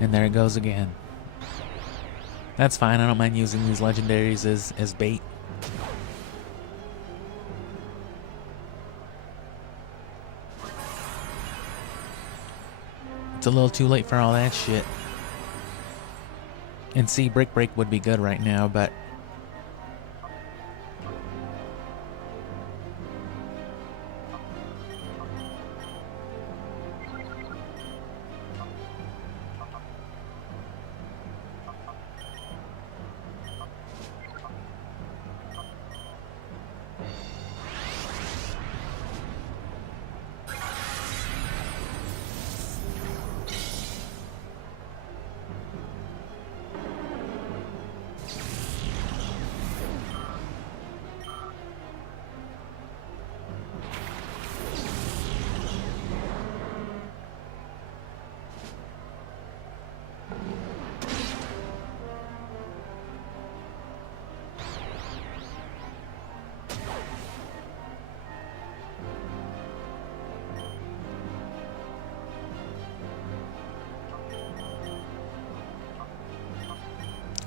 And there it goes again. That's fine, I don't mind using these legendaries as bait. It's a little too late for all that shit. And see, Brick Break would be good right now, but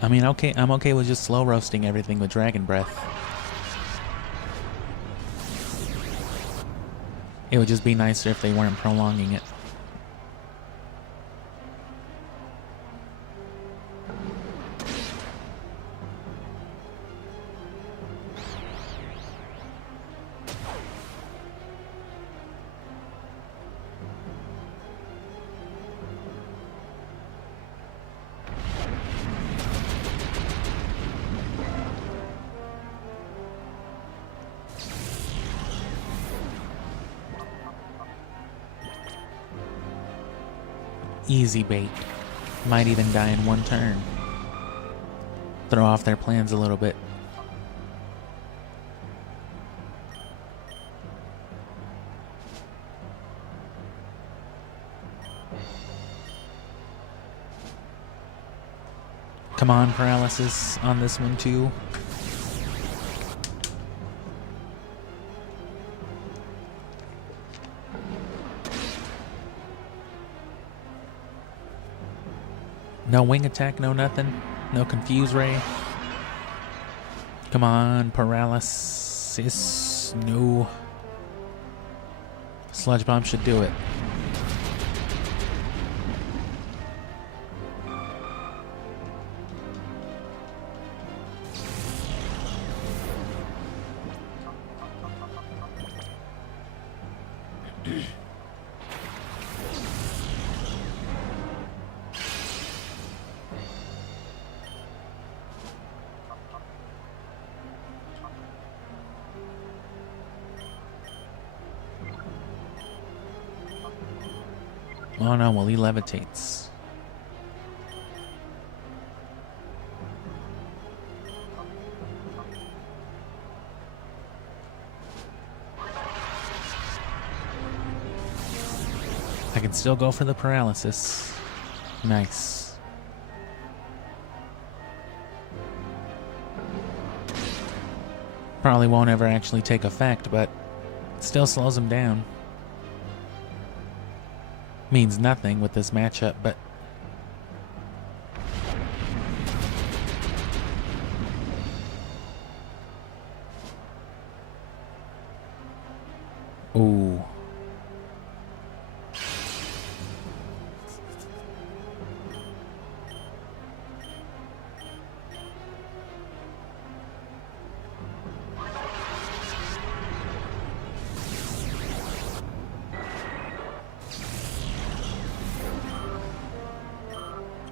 I mean, okay, I'm okay with just slow roasting everything with Dragon Breath. It would just be nicer if they weren't prolonging it. Easy bait. Might even die in one turn. Throw off their plans a little bit. Come on, paralysis on this one too. No wing attack, no nothing. No confuse ray. Come on, paralysis. No. Sludge bomb should do it. Oh no, well, he levitates. I can still go for the paralysis. Nice. Probably won't ever actually take effect, but it still slows him down. Means nothing with this matchup, but ooh.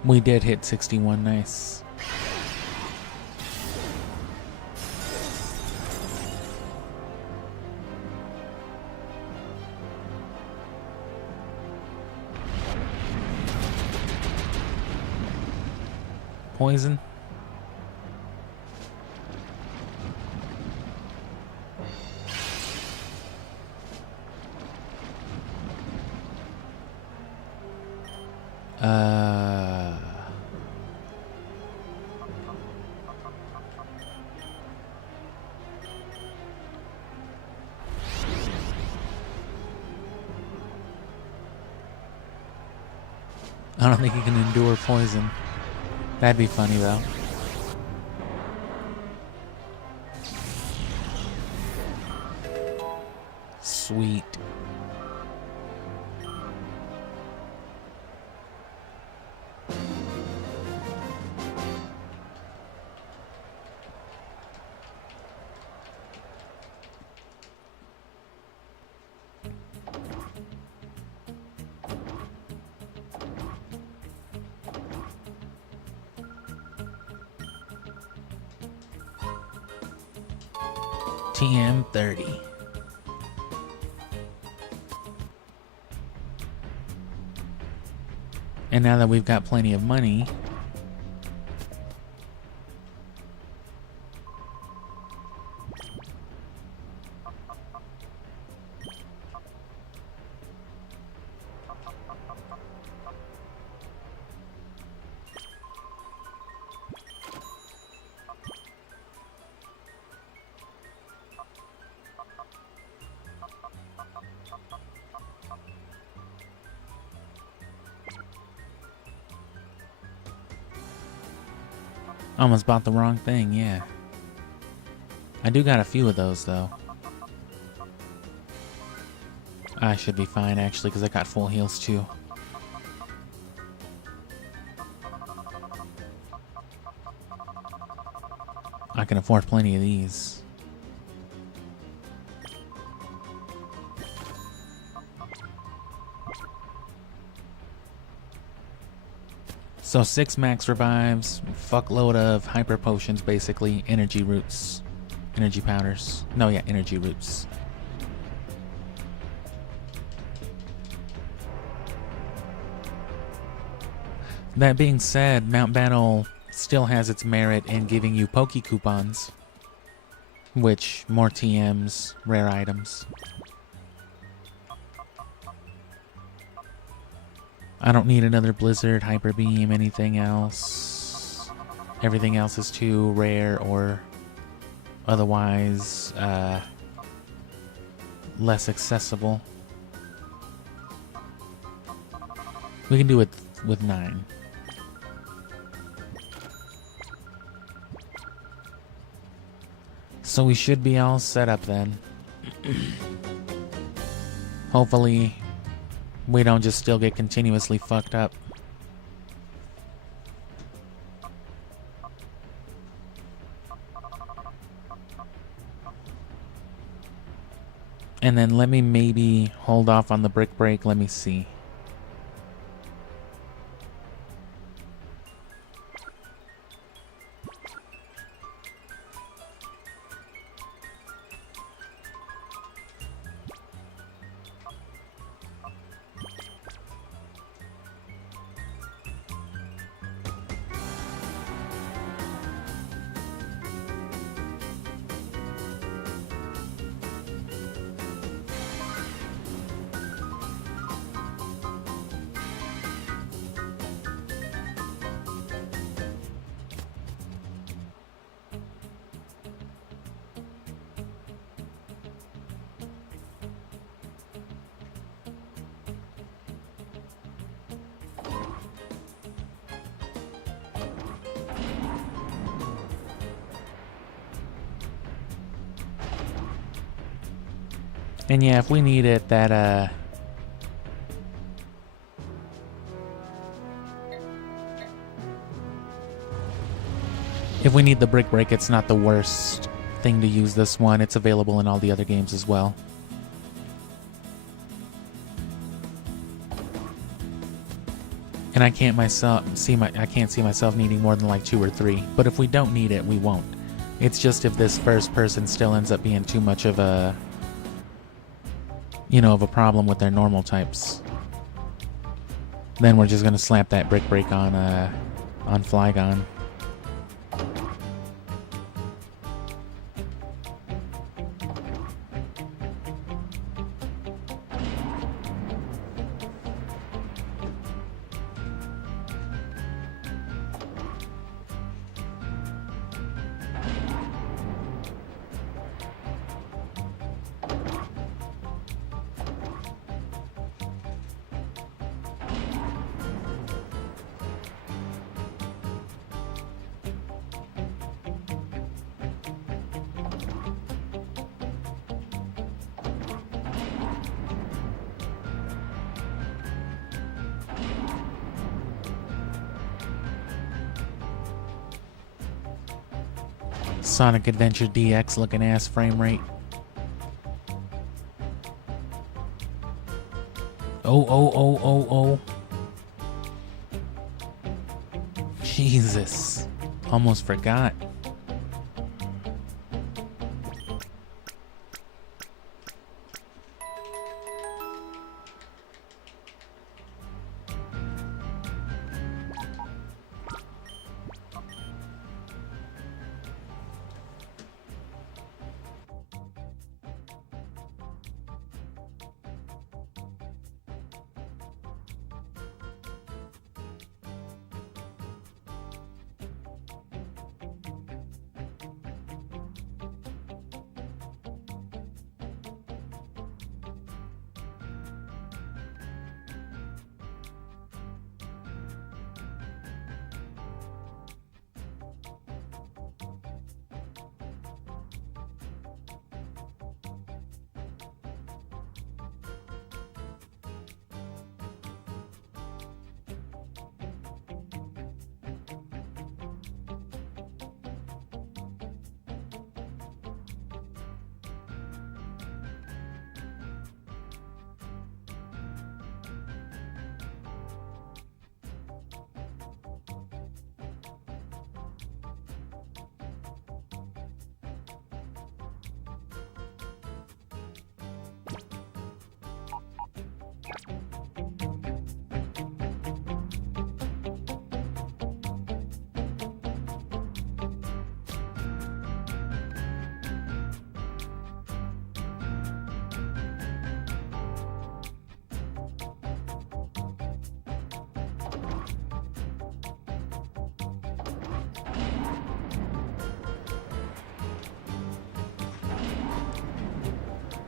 We did hit 61, nice. Poison. I don't think he can endure poison. That'd be funny though. Sweet. TM30. And now that we've got plenty of money, Almost bought the wrong thing, yeah. I do got a few of those, though. I should be fine, actually, because I got full heals, too. I can afford plenty of these. So 6 max revives, fuckload of hyper potions, basically, energy roots, energy powders. No, yeah, energy roots. That being said, Mount Battle still has its merit in giving you Poke Coupons, which more TMs, rare items. I don't need another Blizzard, Hyper Beam, anything else. Everything else is too rare or otherwise less accessible. We can do it with 9. So we should be all set up then. Hopefully we don't just still get continuously fucked up. And then let me maybe hold off on the brick break. Let me see. And yeah, if we need it, that, if we need the brick break, it's not the worst thing to use this one. It's available in all the other games as well. And I can't see myself needing more than like 2 or 3. But if we don't need it, we won't. It's just if this first person still ends up being too much of a, you know, of a problem with their normal types, then we're just gonna slap that brick break on Flygon. Sonic Adventure DX looking ass frame rate. Oh. Jesus. Almost forgot.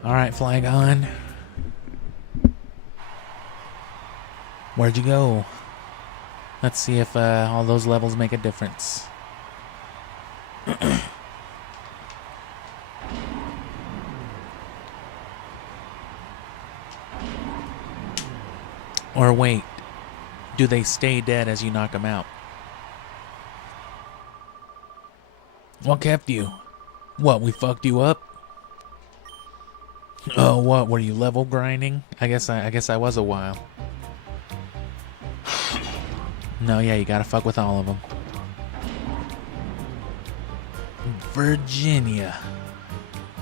Alright, Flygon. Where'd you go? Let's see if all those levels make a difference. Or wait, do they stay dead as you knock them out? What kept you? What, we fucked you up? Oh, what, were you level grinding? I guess I was a while. No, yeah, you gotta fuck with all of them. Virginia.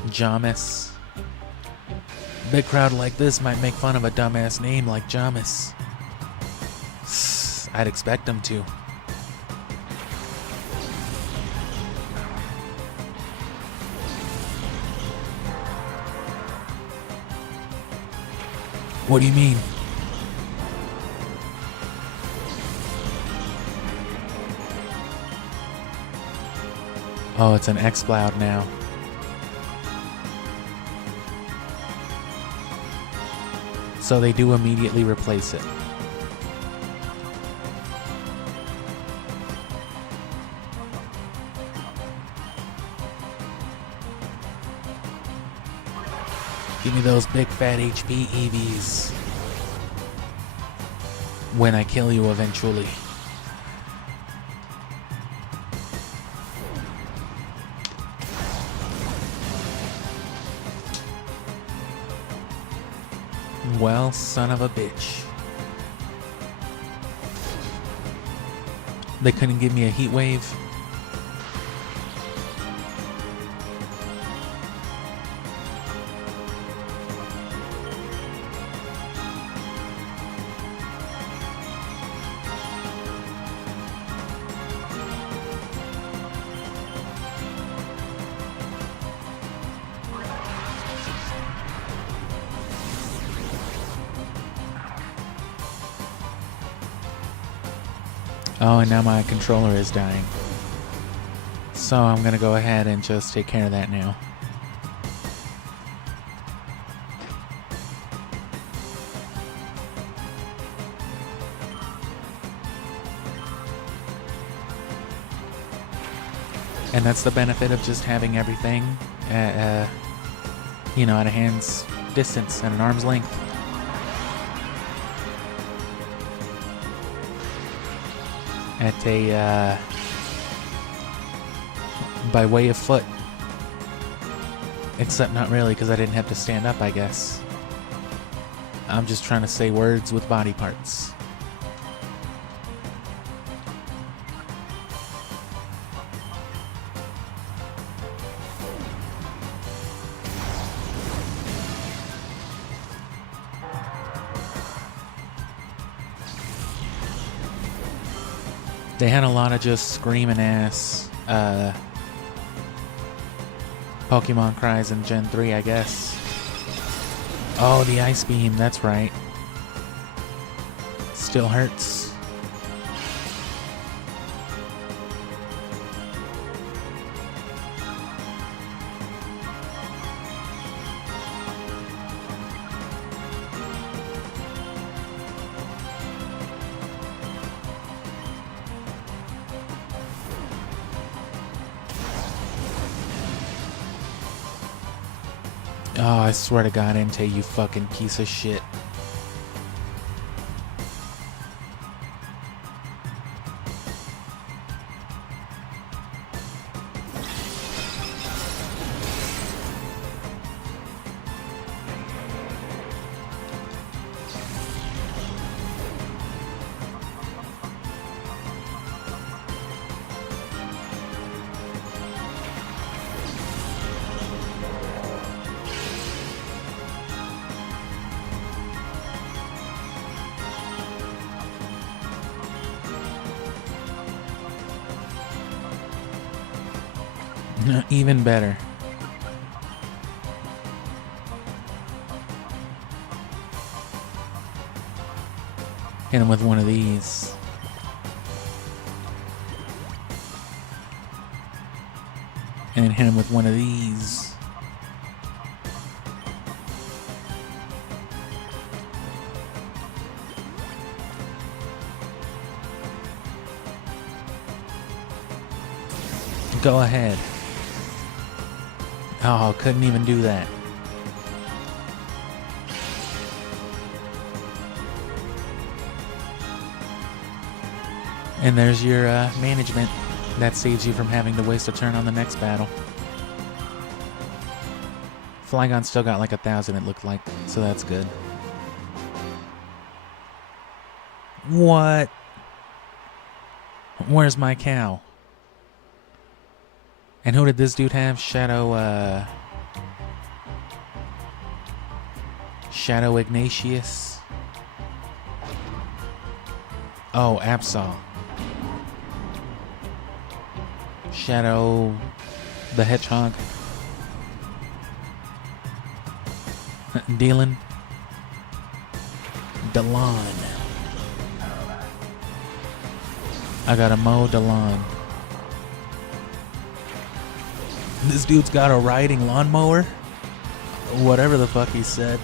Jamis. Big crowd like this might make fun of a dumbass name like Jamis. I'd expect them to. What do you mean? Oh, it's an X-Cloud now. So they do immediately replace it. Give me those big fat HP EVs. When I kill you eventually. Well, son of a bitch. They couldn't give me a heat wave. Oh, and now my controller is dying. So I'm gonna go ahead and just take care of that now. And that's the benefit of just having everything at, you know, at a hand's distance, at an arm's length. At a, by way of foot. Except not really, because I didn't have to stand up, I guess. I'm just trying to say words with body parts. They had a lot of just screaming ass Pokemon cries in Gen 3, I guess. Oh, the Ice Beam, that's right. Still hurts. Oh, I swear to God, Entei, you fucking piece of shit. Even better. Hit him with one of these. And then hit him with one of these. Go ahead. Oh, couldn't even do that. And there's your management. That saves you from having to waste a turn on the next battle. Flygon still got like 1,000 it looked like, so that's good. What? Where's my cow? And who did this dude have? Shadow Ignatius? Oh, Absol. Shadow the Hedgehog. Dylan. Delon. I got a Mo Delon. This dude's got a riding lawnmower? Whatever the fuck he said.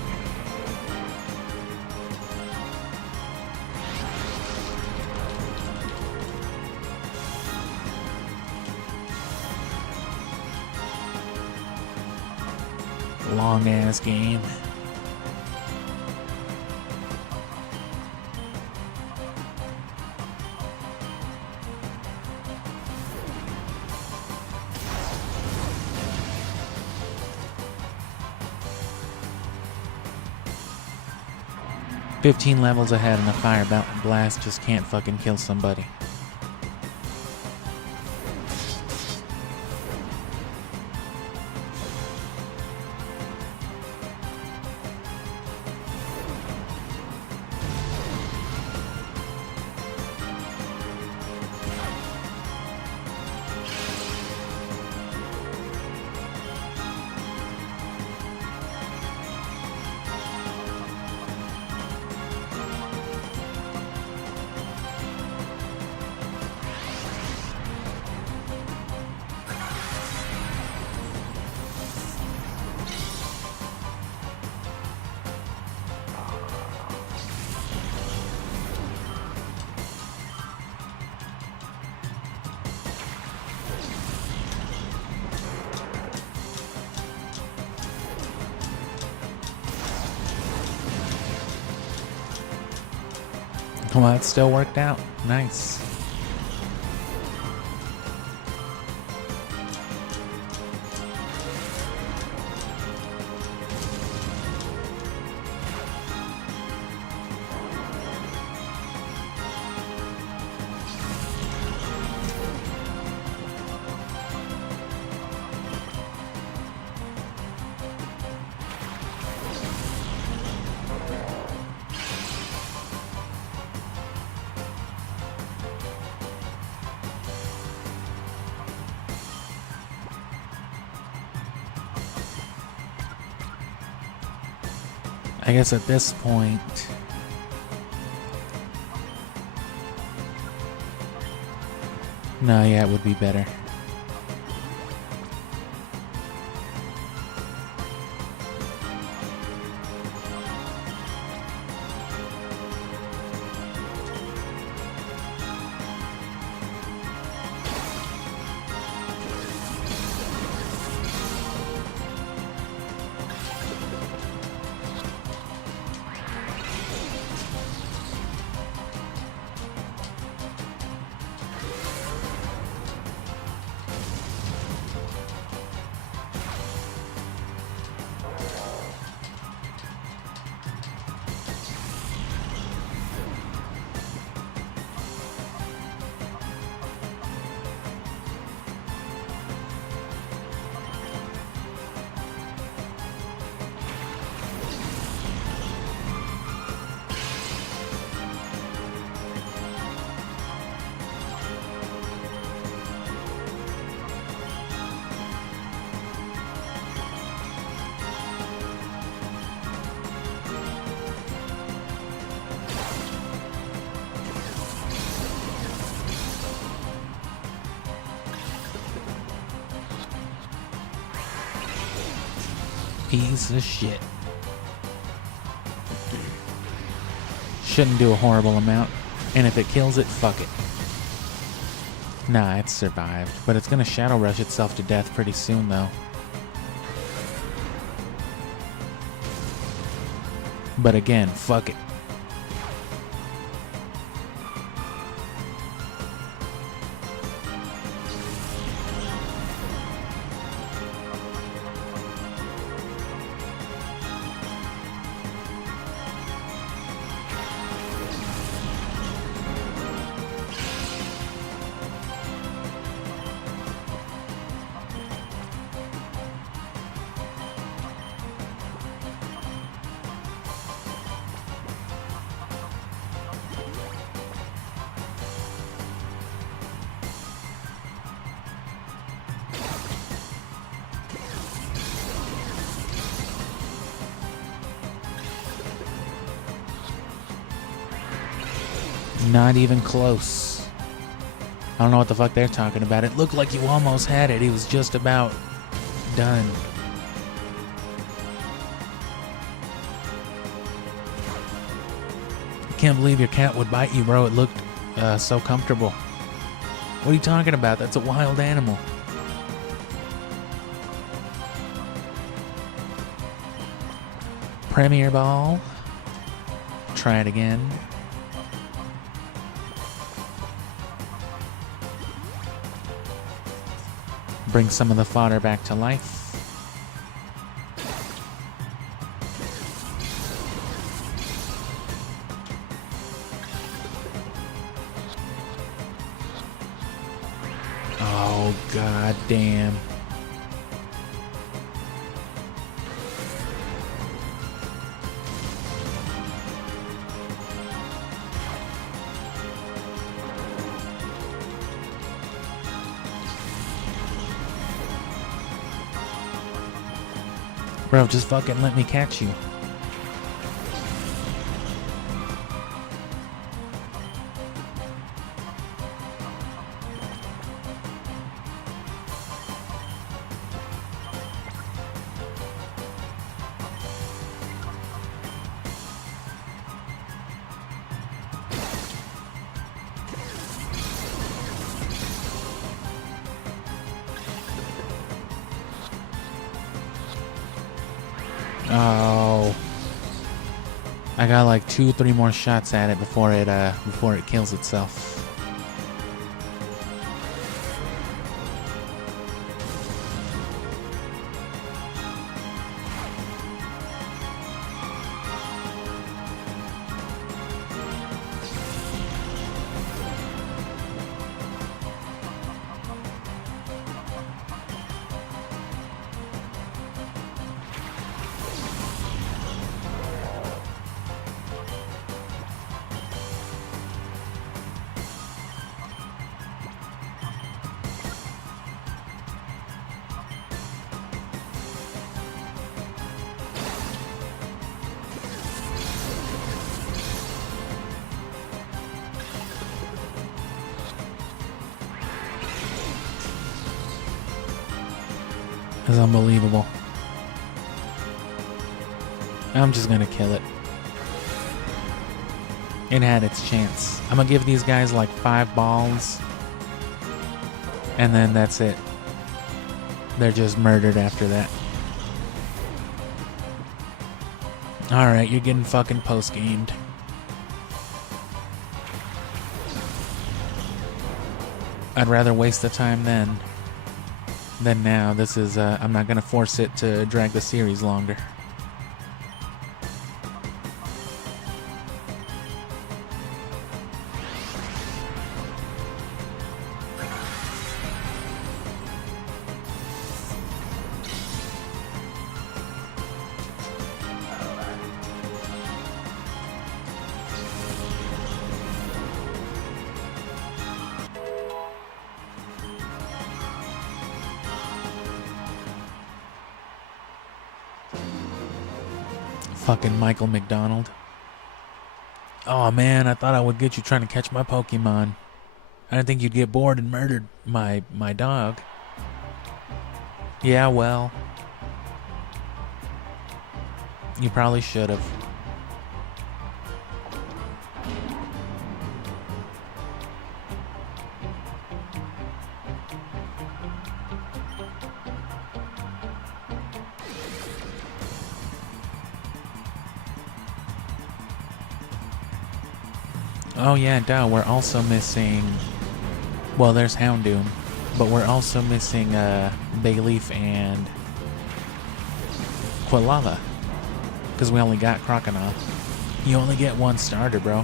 Long ass game. "15 levels ahead and a fire blast just can't fucking kill somebody." Well, that still worked out. Nice. I guess at this point, no, yeah, it would be better. Piece of shit. Shouldn't do a horrible amount, and if it kills it, fuck it. Nah, it's survived, but it's gonna Shadow Rush itself to death pretty soon, though. But again, fuck it. Not even close. I don't know what the fuck they're talking about. It looked like you almost had it. He was just about done. I can't believe your cat would bite you, bro. It looked so comfortable. What are you talking about? That's a wild animal. Premier Ball. Try it again. Bring some of the fodder back to life. Oh, god damn. Bro, just fucking let me catch you. Oh, I got like 2-3 more shots at it before it kills itself. That's unbelievable. I'm just gonna kill it. It had its chance. I'm gonna give these guys like 5 balls. And then that's it. They're just murdered after that. Alright, you're getting fucking post-gamed. I'd rather waste the time then than now. This is, I'm not gonna force it to drag the series longer. Fucking Michael McDonald. Oh man, I thought I would get you trying to catch my Pokemon. I didn't think you'd get bored and murdered my dog. Yeah, well. You probably should have. Oh yeah, duh, we're also missing... Well, there's Houndoom, but we're also missing Bayleaf and Quilava, because we only got Crocodile. You only get one starter, bro.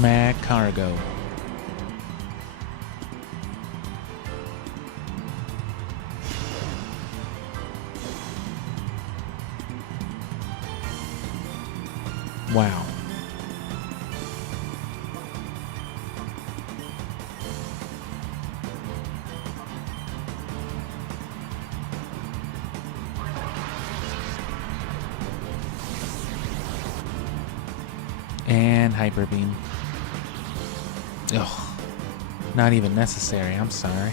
Mag Cargo. Wow. And Hyper Beam. Ugh. Not even necessary, I'm sorry.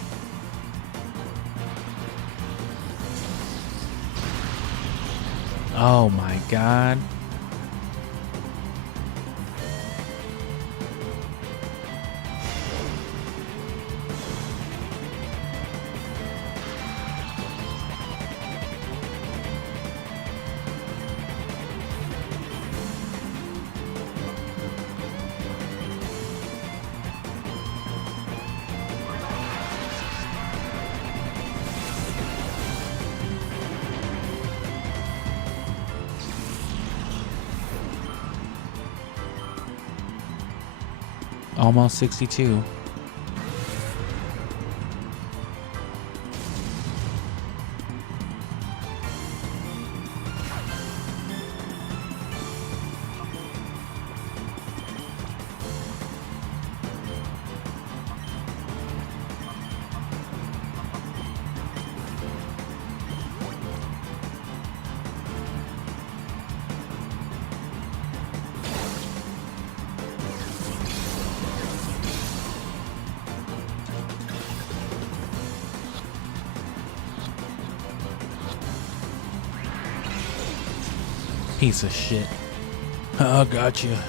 Oh my god. Almost 62. Piece of shit. Oh, gotcha.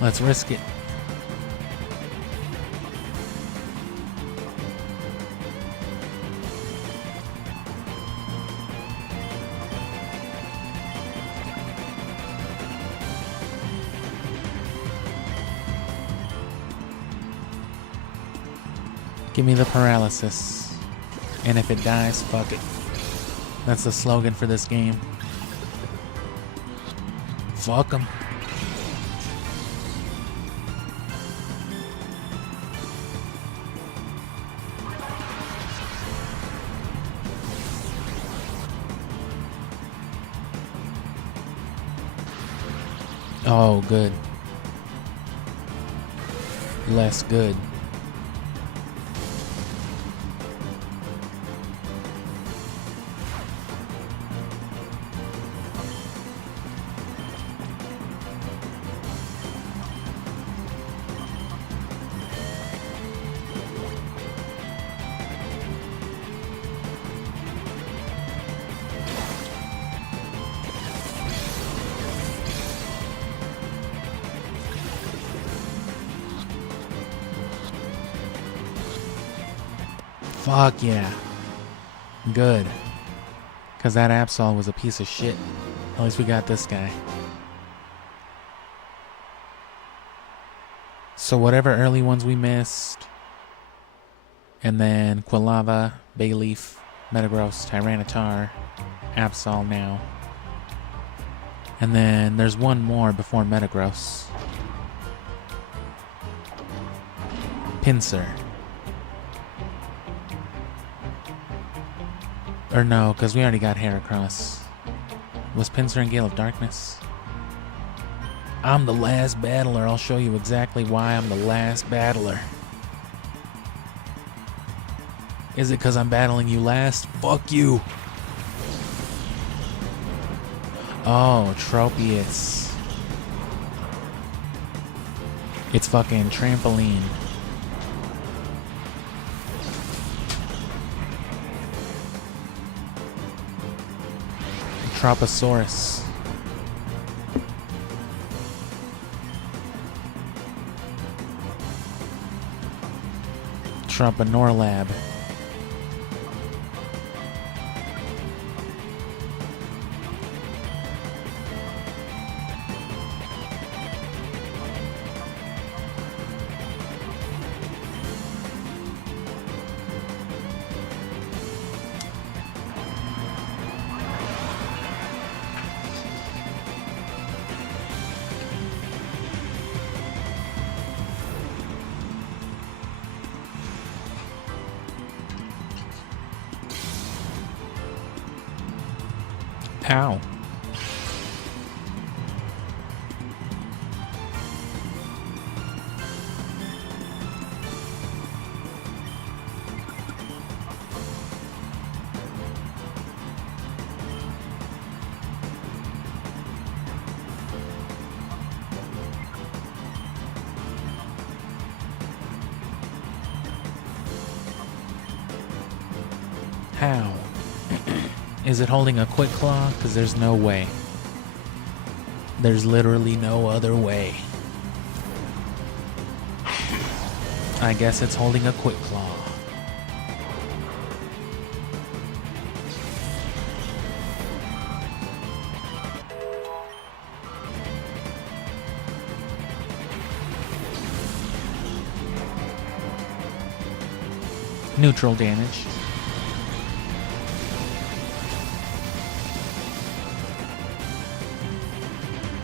Let's risk it. Give me the paralysis. And if it dies, fuck it. That's the slogan for this game. Fuck 'em. Oh, good. Less good. Fuck yeah. Good. Because that Absol was a piece of shit. At least we got this guy. So whatever early ones we missed. And then Quilava, Bayleaf, Metagross, Tyranitar, Absol now. And then there's one more before Metagross. Pinsir. Or no, because we already got Heracross. Was Pinsir in Gale of Darkness? I'm the last battler. I'll show you exactly why I'm the last battler. Is it because I'm battling you last? Fuck you. Oh, Tropius. It's fucking trampoline. Troposaurus. Tropanorlab. Ow. How? Is it holding a quick claw? Because there's no way. There's literally no other way. I guess it's holding a quick claw. Neutral damage.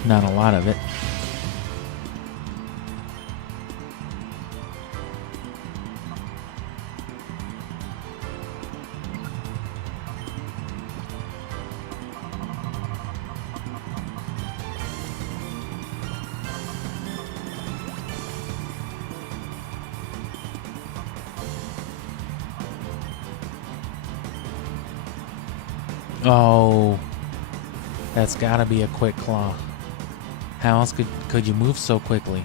Not a lot of it. Oh, that's gotta be a quick claw. How else could you move so quickly?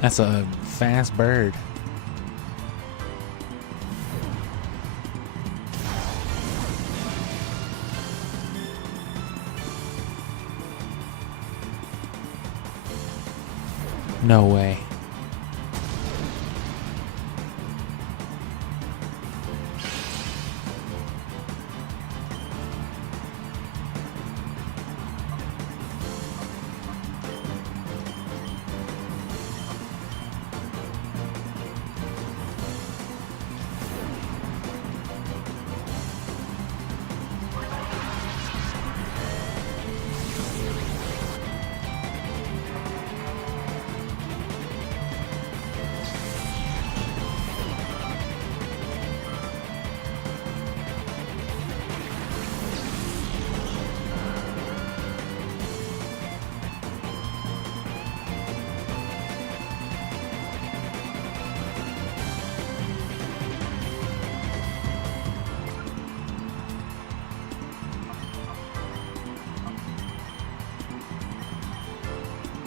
That's a fast bird. No way.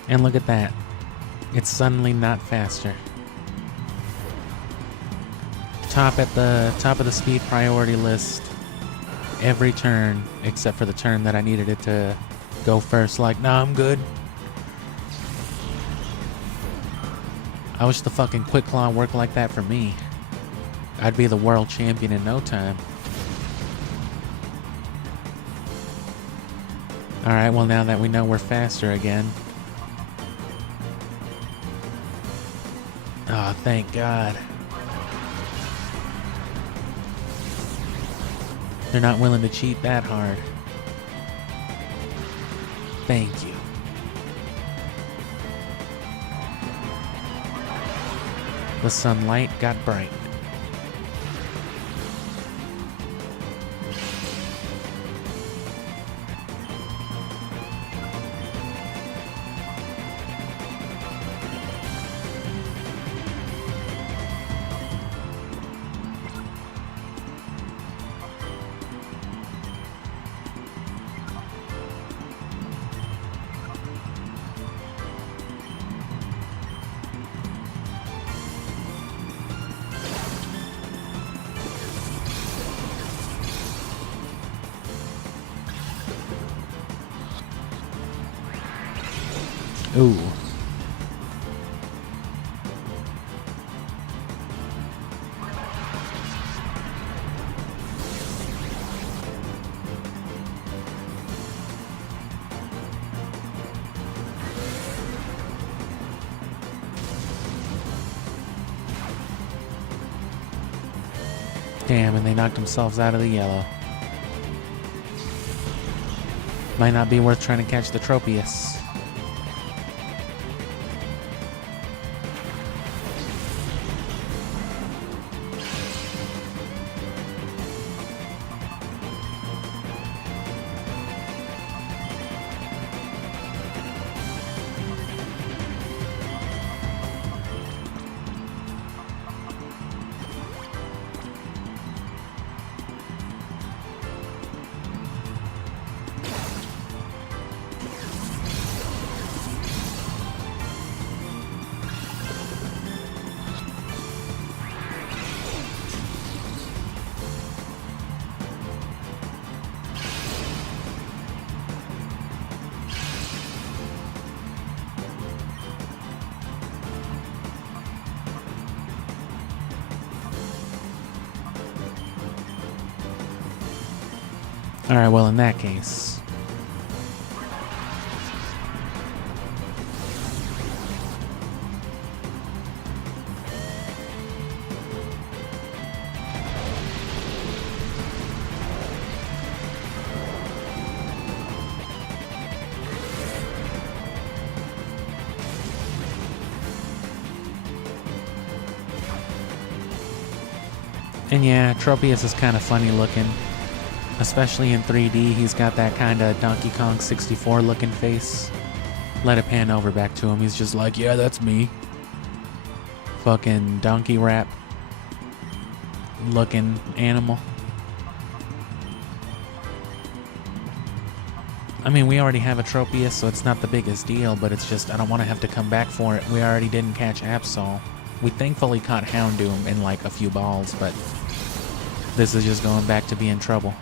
And look at that. It's suddenly not faster. Top of the speed priority list every turn except for the turn that I needed it to Go first like, nah, I'm good. I wish the fucking Quick Claw worked like that for me. I'd be the world champion in no time. Alright, well now that we know we're faster again. Oh, thank God. They're not willing to cheat that hard. Thank you. The sunlight got bright. Ooh. Damn, and they knocked themselves out of the yellow. Might not be worth trying to catch the Tropius. Alright, well in that case. And yeah, Tropius is kind of funny looking. Especially in 3D, he's got that kind of Donkey Kong 64 looking face. Let it pan over back to him, he's just like, yeah, that's me. Fucking donkey rap looking animal. I mean, we already have a Tropius, so it's not the biggest deal, but it's just, I don't want to have to come back for it. We already didn't catch Absol. We thankfully caught Houndoom in like a few balls, but this is just going back to being trouble.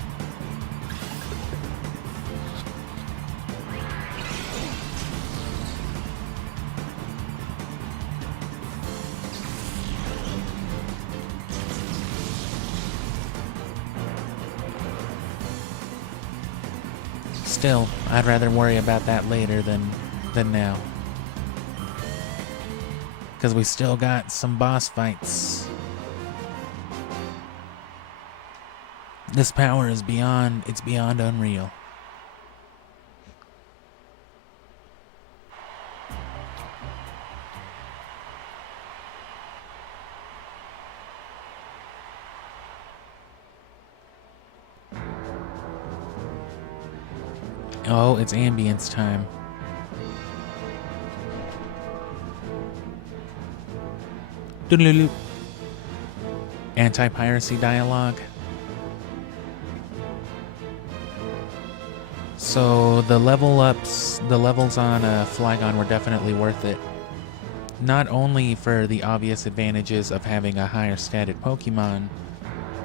Still, I'd rather worry about that later than now. Because we still got some boss fights. This power is beyond unreal. Oh, it's ambience time. Doodaloo. Anti-piracy dialogue. So the levels on Flygon were definitely worth it. Not only for the obvious advantages of having a higher statted Pokemon,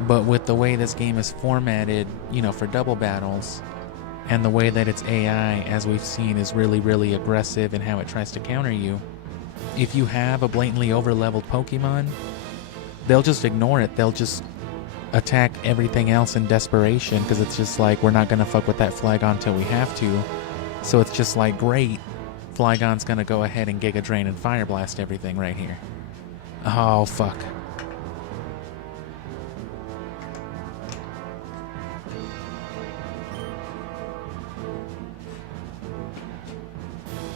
but with the way this game is formatted, you know, for double battles, And the way that its AI, as we've seen, is really, really aggressive in how it tries to counter you. If you have a blatantly over-leveled Pokemon, they'll just ignore it. They'll just attack everything else in desperation, because it's just like, we're not going to fuck with that Flygon till we have to. So it's just like, great, Flygon's going to go ahead and Giga Drain and Fire Blast everything right here. Oh, fuck.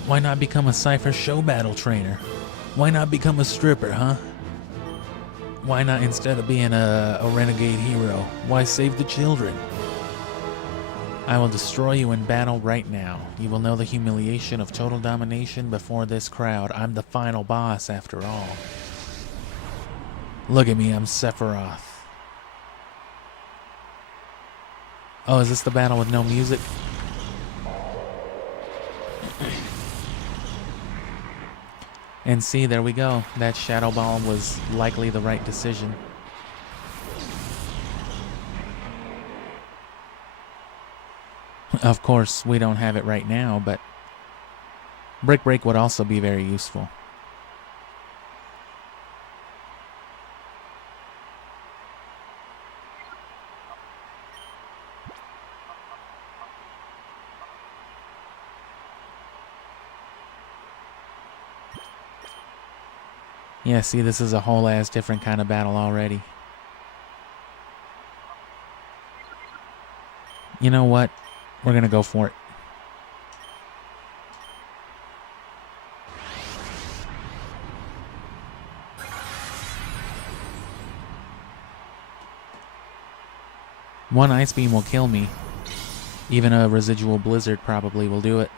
Why not become a Cypher show battle trainer? Why not become a stripper, huh? Why not, instead of being a renegade hero? Why save the children? I will destroy you in battle right now. You will know the humiliation of total domination before this crowd. I'm the final boss, after all. Look at me, I'm Sephiroth. Oh, is this the battle with no music? And see, there we go. That Shadow Ball was likely the right decision. Of course, we don't have it right now, but Brick Break would also be very useful. Yeah, see, this is a whole ass different kind of battle already. You know what? We're gonna go for it. One Ice Beam will kill me. Even a residual Blizzard probably will do it.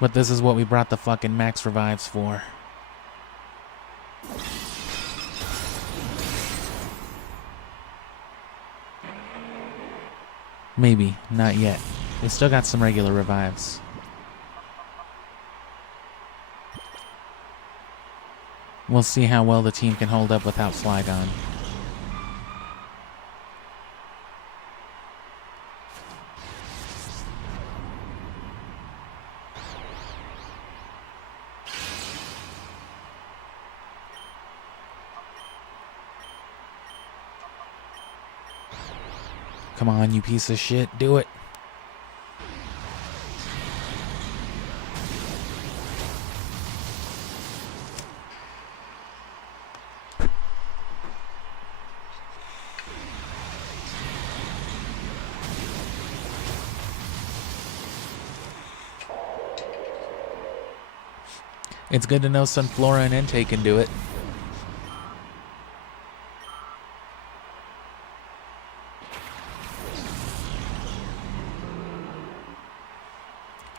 But this is what we brought the fucking max revives for. Maybe, not yet. We still got some regular revives. We'll see how well the team can hold up without Flygon. Come on, you piece of shit, do it. It's good to know Sunflora and Entei can do it.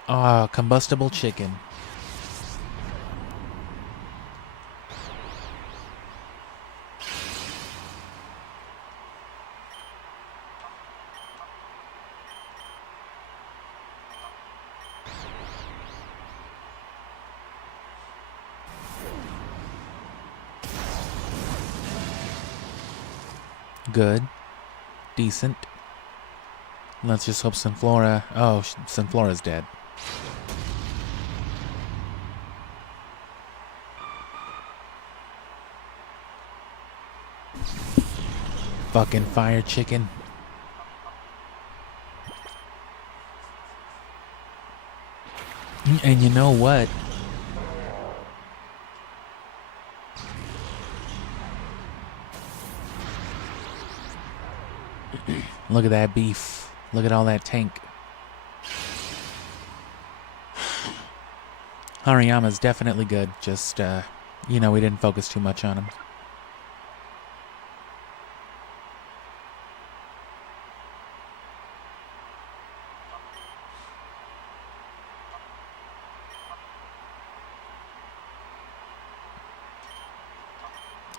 Ah, combustible chicken. Good. Decent. Let's just hope Sunflora... Oh, Sunflora's dead. Fucking fire chicken. And you know what? Look at that beef. Look at all that tank. Hariyama's definitely good. Just, you know, we didn't focus too much on him.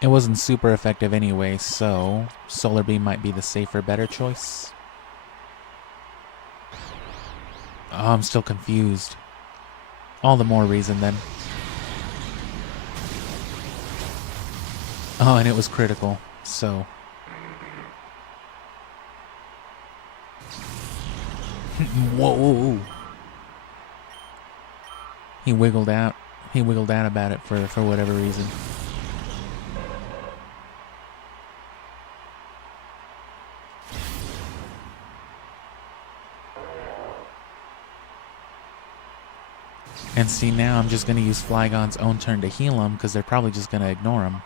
It wasn't super effective anyway, so Solar Beam might be the safer, better choice. Oh, I'm still confused. All the more reason then. Oh, and it was critical, so... Whoa. He wiggled out. He wiggled out about it for whatever reason. And see, now I'm just going to use Flygon's own turn to heal him because they're probably just going to ignore him.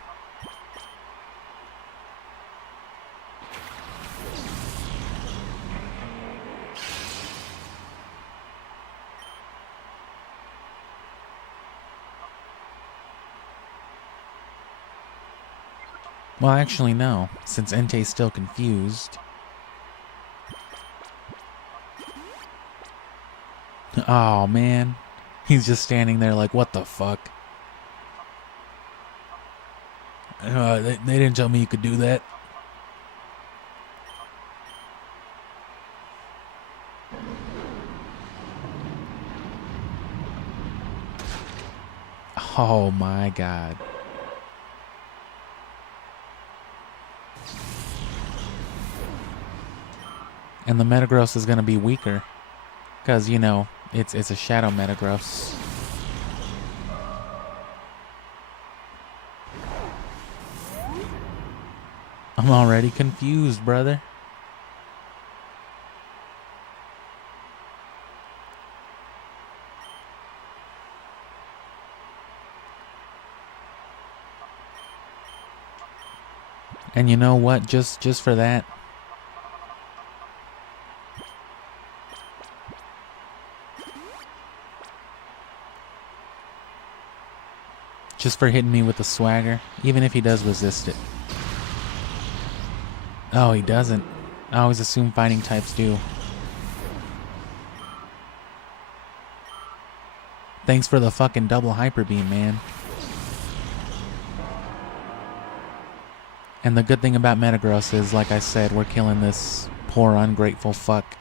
Well, actually, no, since Entei's still confused. Oh, man. He's just standing there like, what the fuck? They didn't tell me you could do that. Oh, my God. And the Metagross is going to be weaker. Because, you know, it's a Shadow Metagross. I'm already confused, brother. And you know what? Just for that, just for hitting me with the swagger, even if he does resist it. Oh, he doesn't. I always assume fighting types do. Thanks for the fucking double hyper beam, man. And the good thing about Metagross is, like I said, we're killing this poor ungrateful fuck.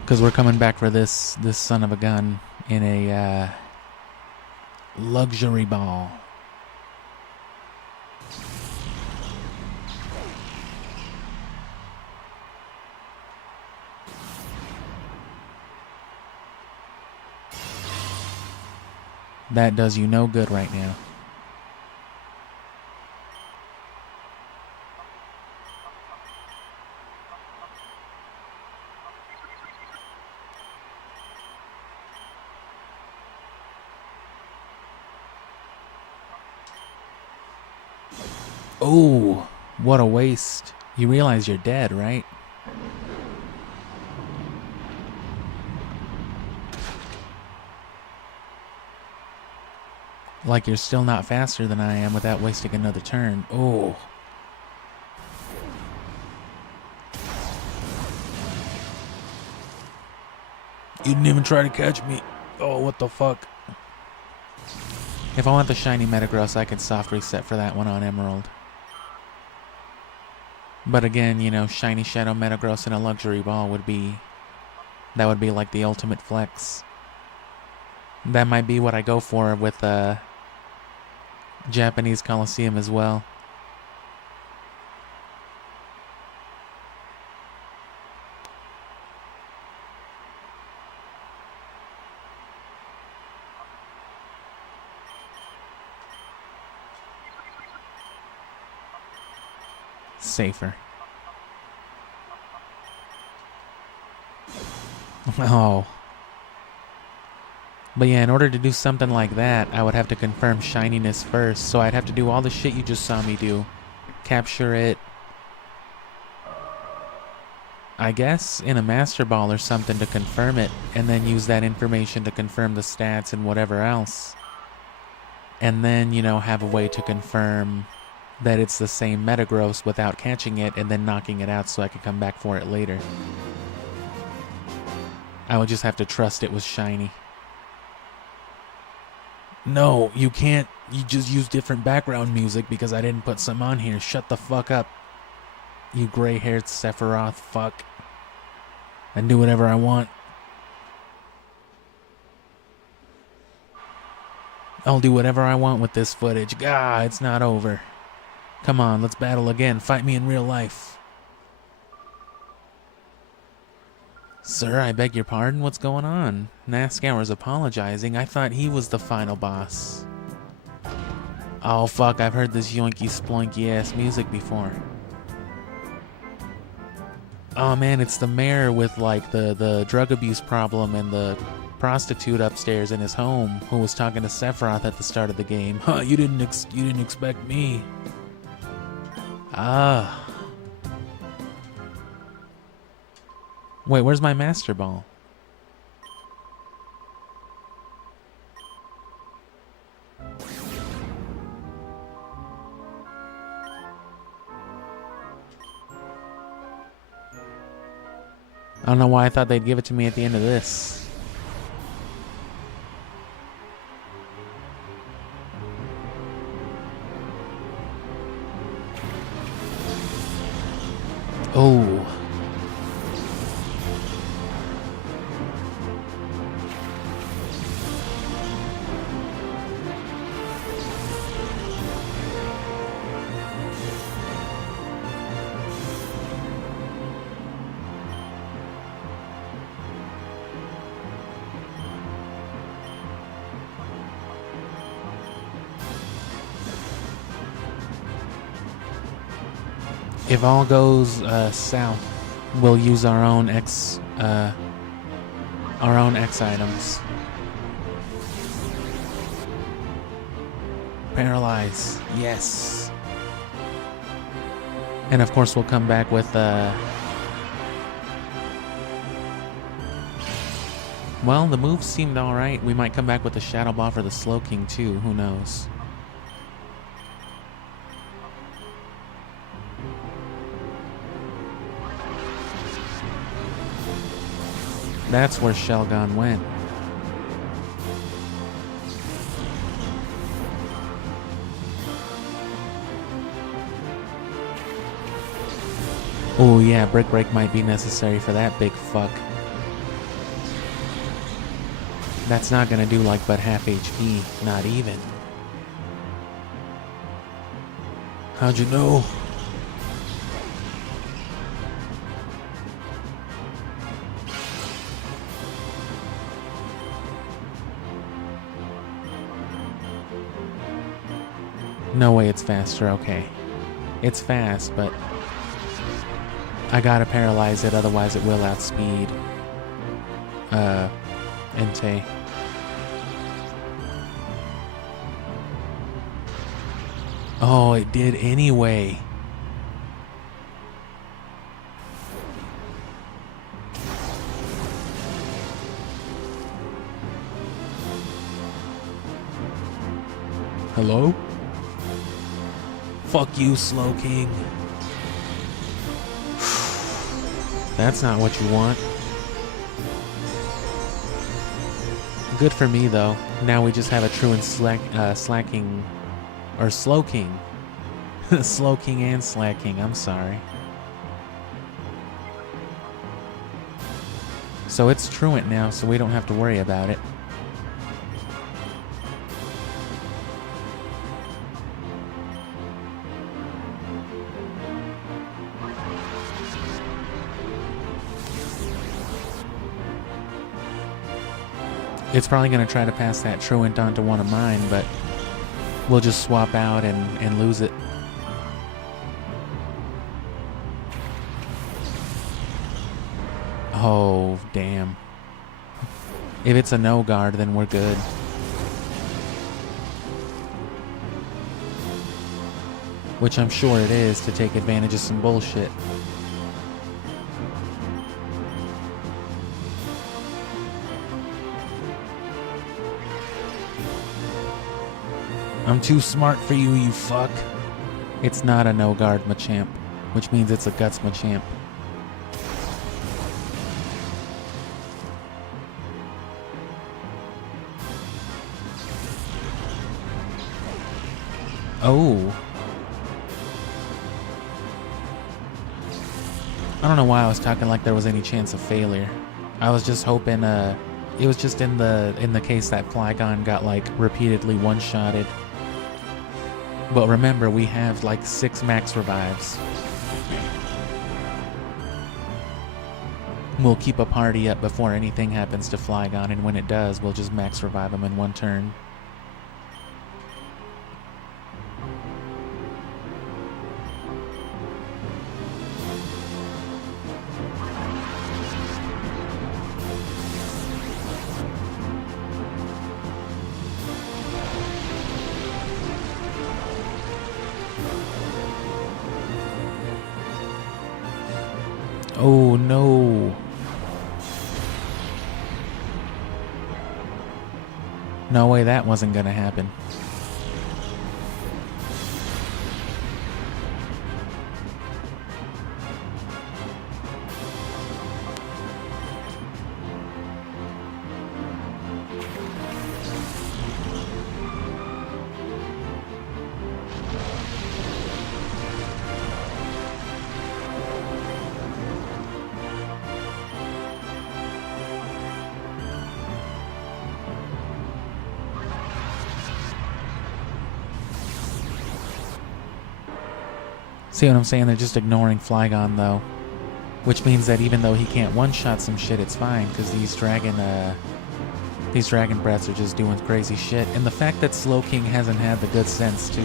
Because we're coming back for this son of a gun in a luxury ball. That does you no good right now. Oh, what a waste. You realize you're dead, right? Like you're still not faster than I am without wasting another turn. Oh. You didn't even try to catch me. Oh, what the fuck? If I want the shiny Metagross, I could soft reset for that one on Emerald. But again, you know, shiny Shadow Metagross in a luxury ball would be... that would be like the ultimate flex. That might be what I go for with Japanese Colosseum as well. Safer. Oh. But yeah, in order to do something like that, I would have to confirm shininess first. So I'd have to do all the shit you just saw me do. Capture it. I guess in a Master Ball or something to confirm it. And then use that information to confirm the stats and whatever else. And then, you know, have a way to confirm that it's the same Metagross without catching it and then knocking it out so I can come back for it later. I would just have to trust it was shiny. No, you can't. You just use different background music because I didn't put some on here. Shut the fuck up. You gray-haired Sephiroth fuck. I do whatever I want. I'll do whatever I want with this footage. Gah, it's not over. Come on, let's battle again. Fight me in real life. Sir, I beg your pardon? What's going on? Nazgower's apologizing. I thought he was the final boss. Oh fuck, I've heard this yoinky sploinky ass music before. Oh man, it's the mayor with like the drug abuse problem and the prostitute upstairs in his home who was talking to Sephiroth at the start of the game. Huh, you didn't expect me. Ah. Wait, where's my Master Ball? I don't know why I thought they'd give it to me at the end of this. Oh. If all goes south, we'll use our own X items. Paralyze, yes. And of course, we'll come back with well, the moves seemed all right. We might come back with the Shadow Ball for the Slow King too. Who knows? That's where Shelgon went. Oh yeah, Brick Break might be necessary for that big fuck. That's not gonna do like but half HP, not even. How'd you know? No way it's faster, okay. It's fast, but I gotta paralyze it, otherwise it will outspeed Entei. Oh, it did anyway. Hello? Fuck you, Slow King. That's not what you want. Good for me, though. Now we just have a truant slacking... Or Slow King. Slow King and Slacking, I'm sorry. So it's truant now, so we don't have to worry about it. It's probably going to try to pass that truant onto one of mine, but we'll just swap out and lose it. Oh, damn. If it's a no guard, then we're good. Which I'm sure it is, to take advantage of some bullshit. I'm too smart for you, you fuck. It's not a no guard Machamp, which means it's a Guts Machamp. Oh. I don't know why I was talking like there was any chance of failure. I was just hoping It was just in the case that Flygon got like repeatedly one-shotted. But remember, we have like 6 max revives. We'll keep a party up before anything happens to Flygon, and when it does, we'll just max revive him in 1 turn. Oh no. No way that wasn't gonna happen. See what I'm saying? They're just ignoring Flygon, though. Which means that even though he can't one-shot some shit, it's fine, because these dragon breaths are just doing crazy shit. And the fact that Slowking hasn't had the good sense to,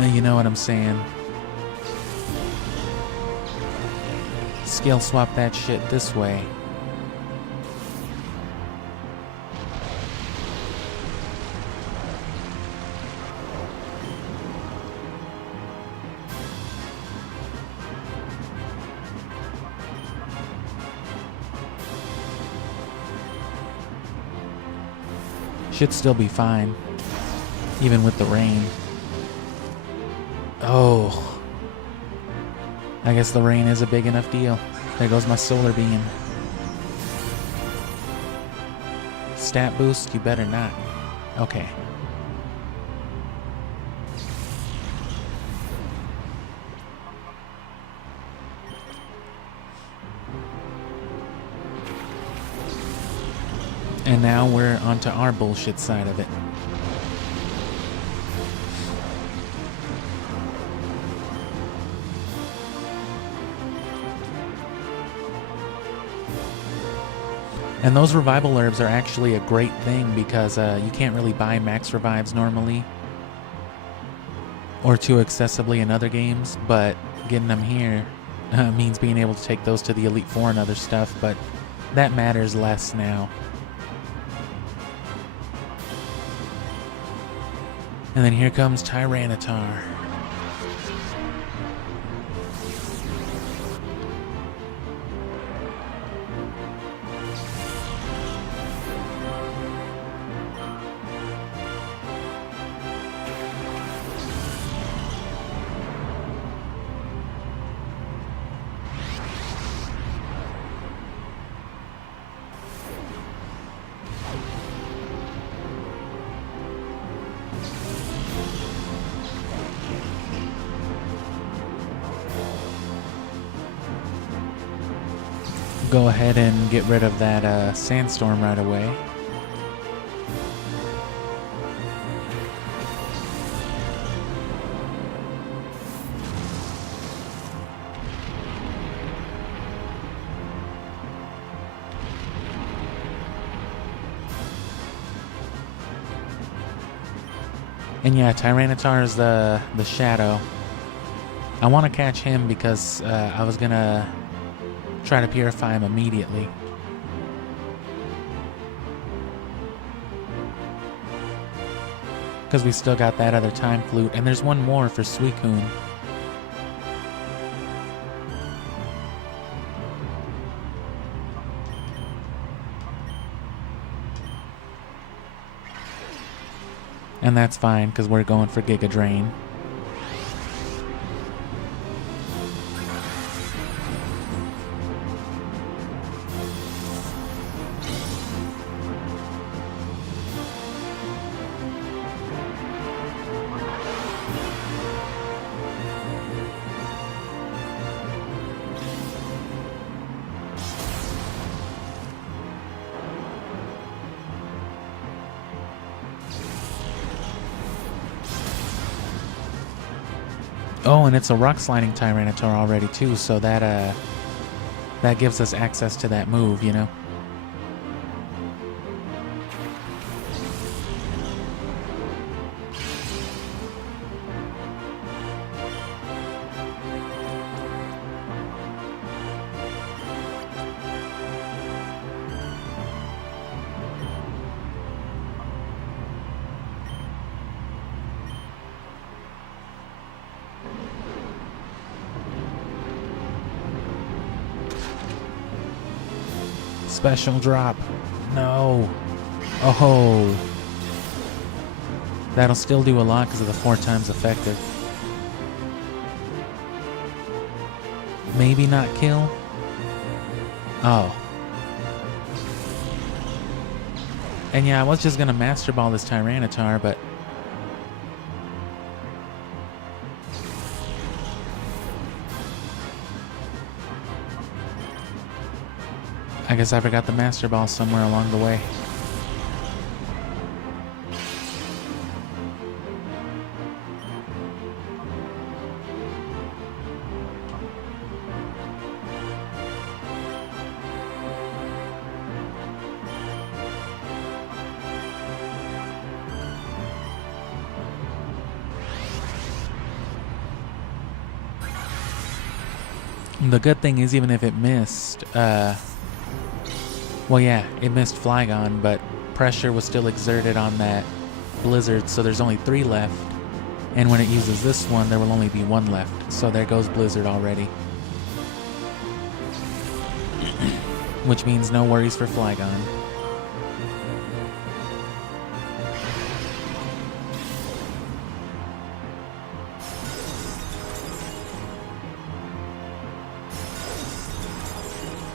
you know what I'm saying? Skill swap that shit this way. Should still be fine, even with the rain. Oh, I guess the rain is a big enough deal. There goes my solar beam. Stat boost? You better not. Okay. And now we're onto our bullshit side of it. And those revival herbs are actually a great thing because you can't really buy max revives normally or too accessibly in other games, but getting them here means being able to take those to the Elite Four and other stuff, but that matters less now. And then here comes Tyranitar. Go ahead and get rid of that sandstorm right away. And yeah, Tyranitar is the shadow. I want to catch him because I was gonna try to purify him immediately. Because we still got that other time flute, and there's one more for Suicune. And that's fine, because we're going for Giga Drain. Oh, and it's a rock sliding Tyranitar already too, so that gives us access to that move, you know? Special drop. No. Oh. That'll still do a lot because of the 4 times effective. Maybe not kill. Oh. And yeah, I was just gonna Master Ball this Tyranitar, but I guess I forgot the Master Ball somewhere along the way. The good thing is, even if it missed, well, yeah, it missed Flygon, but pressure was still exerted on that Blizzard, so there's only 3 left. And when it uses this one, there will only be 1 left. So there goes Blizzard already. Which means no worries for Flygon.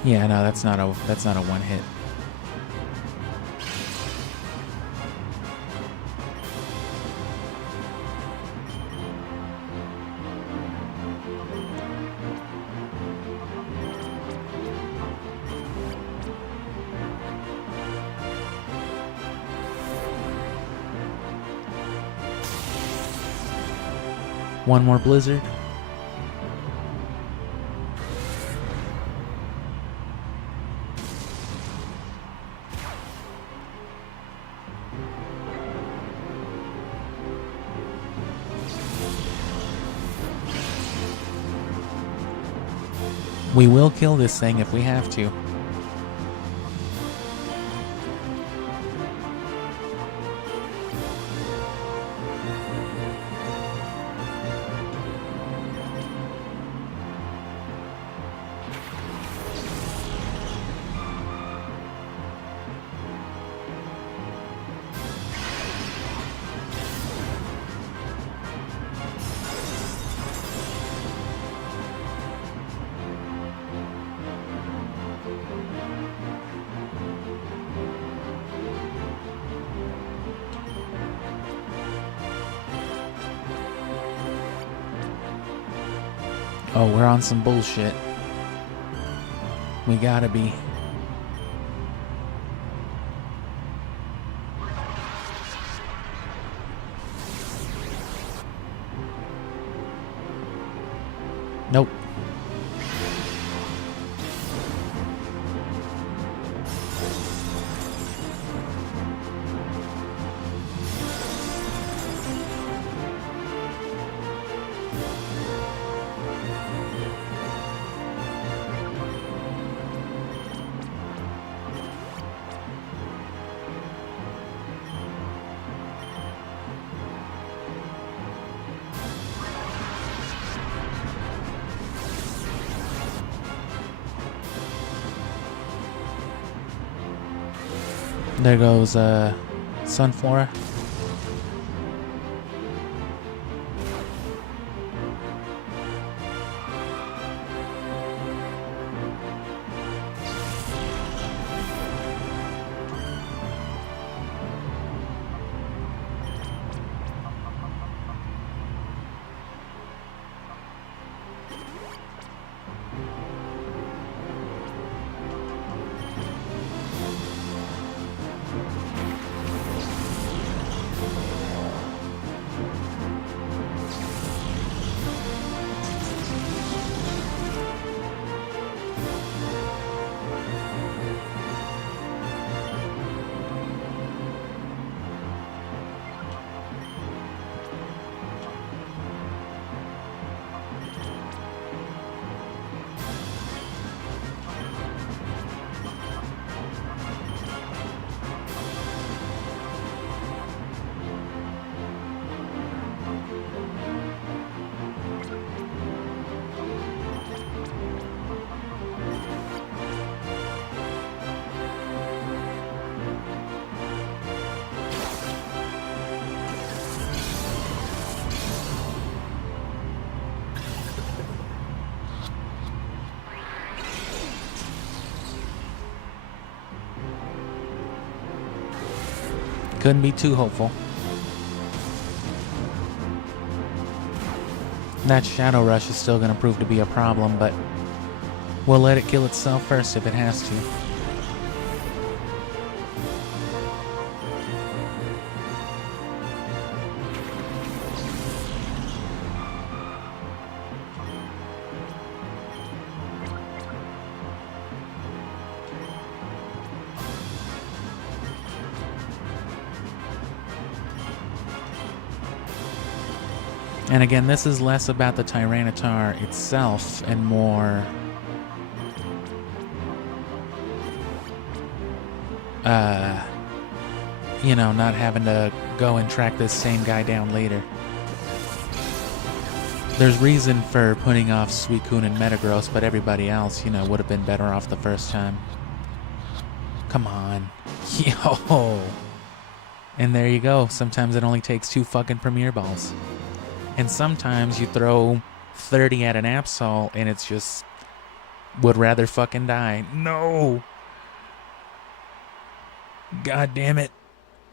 Yeah, no, that's not a one hit. One more Blizzard. We will kill this thing if we have to. Oh, we're on some bullshit. We gotta be. Nope. There goes Sunflora. Couldn't be too hopeful. That Shadow Rush is still going to prove to be a problem, but we'll let it kill itself first if it has to. And again, this is less about the Tyranitar itself and more you know, not having to go and track this same guy down later. There's reason for putting off Suicune and Metagross, but everybody else, you know, would have been better off the first time. Come on. Yo! And there you go. Sometimes it only takes 2 fucking Premier Balls. And sometimes you throw 30 at an Absol and it's just would rather fucking die. No! God damn it.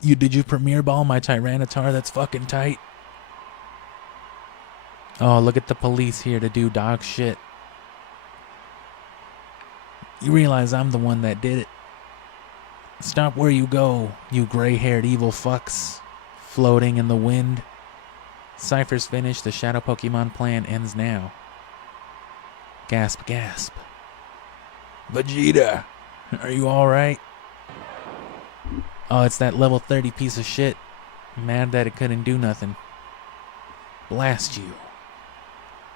Did you Premier Ball my Tyranitar? That's fucking tight. Oh, look at the police here to do dog shit. You realize I'm the one that did it. Stop where you go, you gray-haired evil fucks. Floating in the wind. Cypher's finished. The Shadow Pokemon plan ends now. Gasp, gasp. Vegeta, are you alright? Oh, it's that level 30 piece of shit. Mad that it couldn't do nothing. Blast you.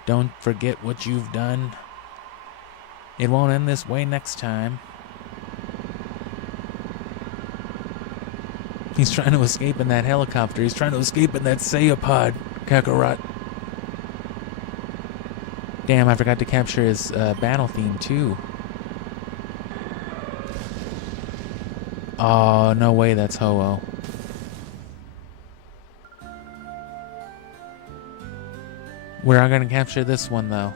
Don't forget what you've done. It won't end this way next time. He's trying to escape in that helicopter. He's trying to escape in that Saiyapod, Kakarot. Damn, I forgot to capture his battle theme, too. Oh, no way that's Ho-Oh. We're not going to capture this one, though.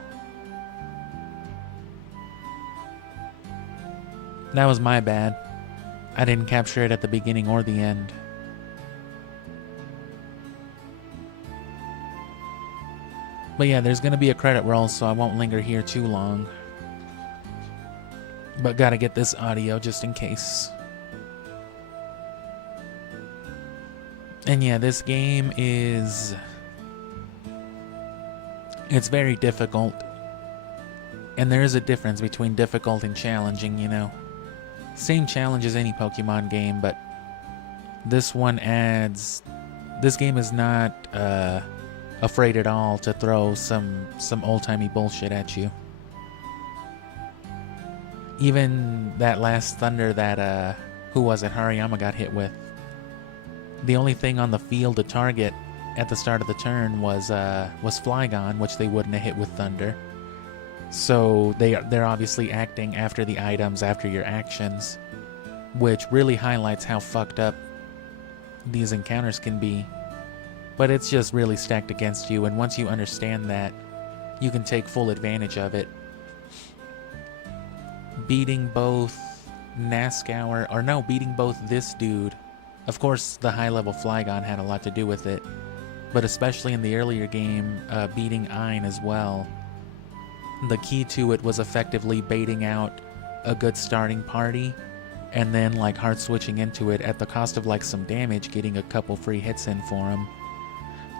That was my bad. I didn't capture it at the beginning or the end. But yeah, there's going to be a credit roll, so I won't linger here too long. But gotta get this audio just in case. And yeah, this game is... it's very difficult. And there is a difference between difficult and challenging, you know. Same challenge as any Pokemon game, but this one adds... this game is not afraid at all to throw some old-timey bullshit at you. Even that last Thunder that, who was it, Hariyama got hit with. The only thing on the field to target at the start of the turn was Flygon, which they wouldn't have hit with Thunder. So they're obviously acting after the items, after your actions, which really highlights how fucked up these encounters can be. But it's just really stacked against you, and once you understand that, you can take full advantage of it. Beating both beating both this dude. Of course, the high-level Flygon had a lot to do with it, but especially in the earlier game, beating Ein as well. The key to it was effectively baiting out a good starting party, and then like hard switching into it at the cost of like some damage, getting a couple free hits in for him.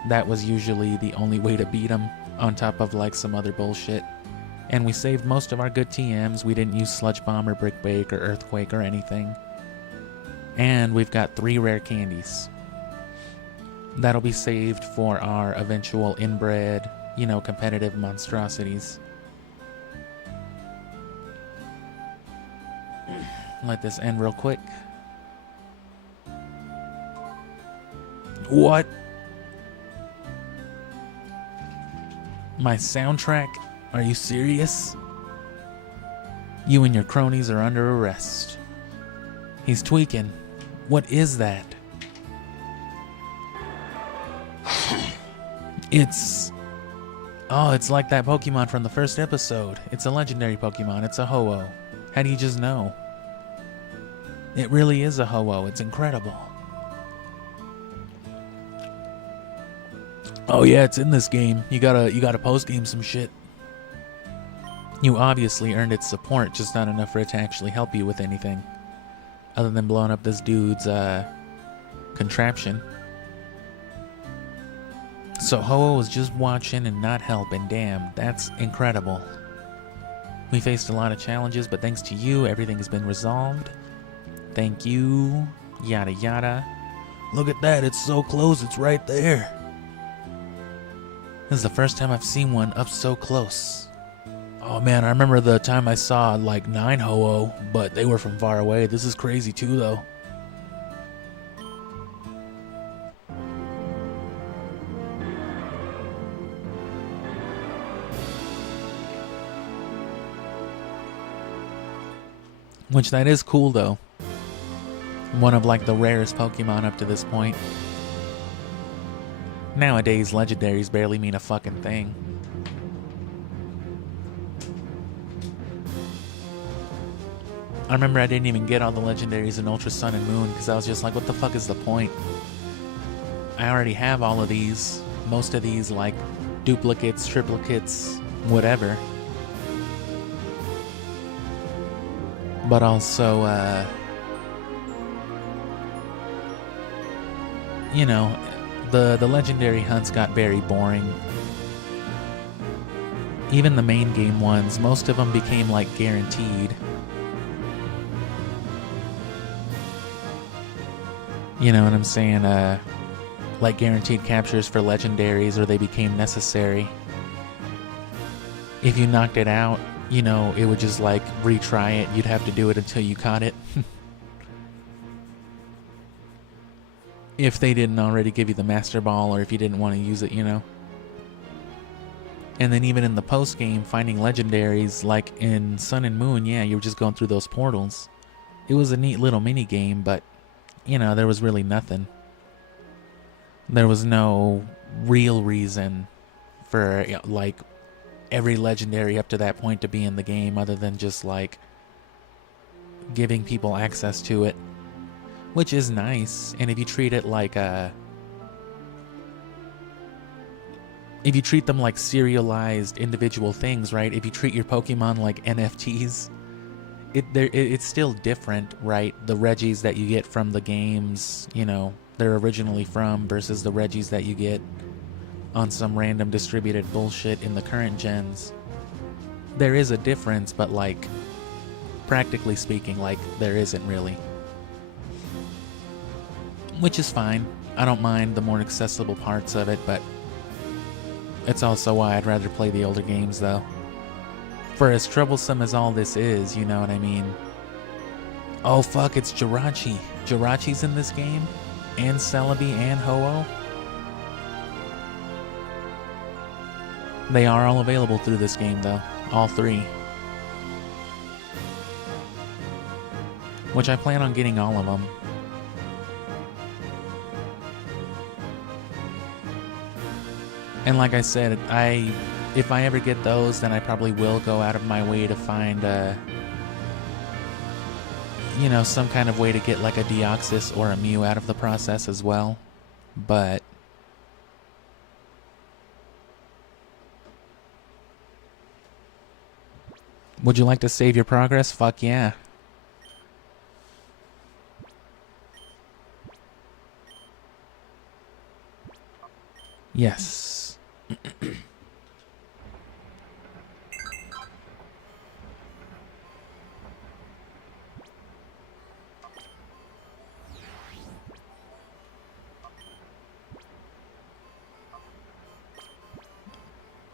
That was usually the only way to beat him, on top of like some other bullshit. And we saved most of our good TMs. We didn't use Sludge Bomb or Brick Break or Earthquake or anything. And we've got 3 rare candies. That'll be saved for our eventual inbred, you know, competitive monstrosities. Let this end real quick. What? My soundtrack? Are you serious? You and your cronies are under arrest. He's tweaking. What is that? It's like that Pokemon from the first episode. It's a legendary Pokemon. It's a Ho-Oh. How do you just know? It really is a Ho-Oh. It's incredible. Oh yeah, it's in this game. You gotta post game some shit. You obviously earned its support, just not enough for it to actually help you with anything. Other than blowing up this dude's contraption. So Ho-Oh was just watching and not helping. Damn, that's incredible. We faced a lot of challenges, but thanks to you, everything has been resolved. Thank you. Yada yada. Look at that, it's so close, it's right there. This is the first time I've seen one up so close. Oh man, I remember the time I saw like 9 Ho-Oh, but they were from far away. This is crazy too though. Which that is cool though. One of like the rarest Pokemon up to this point. Nowadays, legendaries barely mean a fucking thing. I remember I didn't even get all the legendaries in Ultra Sun and Moon because I was just like, what the fuck is the point? I already have all of these. Most of these like duplicates, triplicates, whatever. But also, you know, the legendary hunts got very boring. Even the main game ones, most of them became like guaranteed. You know what I'm saying? Like guaranteed captures for legendaries, or they became necessary. If you knocked it out, you know, it would just like retry it. You'd have to do it until you caught it. If they didn't already give you the Master Ball, or if you didn't want to use it, you know. And then even in the post game, finding legendaries, like in Sun and Moon, yeah, you were just going through those portals. It was a neat little mini game, but, you know, there was really nothing. There was no real reason for, like, every legendary up to that point to be in the game, other than just, like, giving people access to it. Which is nice, and if you treat it like if you treat them like serialized individual things, right? If you treat your Pokemon like NFTs, it's still different, right? The Regis that you get from the games, you know, they're originally from, versus the Regis that you get on some random distributed bullshit in the current gens. There is a difference, but like, practically speaking, like, there isn't really. Which is fine. I don't mind the more accessible parts of it, but it's also why I'd rather play the older games, though. For as troublesome as all this is, you know what I mean? Oh fuck, it's Jirachi. Jirachi's in this game? And Celebi and Ho-Oh? They are all available through this game, though. All three. Which I plan on getting all of them. And like I said, if I ever get those, then I probably will go out of my way to find, you know, some kind of way to get like a Deoxys or a Mew out of the process as well. But would you like to save your progress? Fuck yeah. Yes.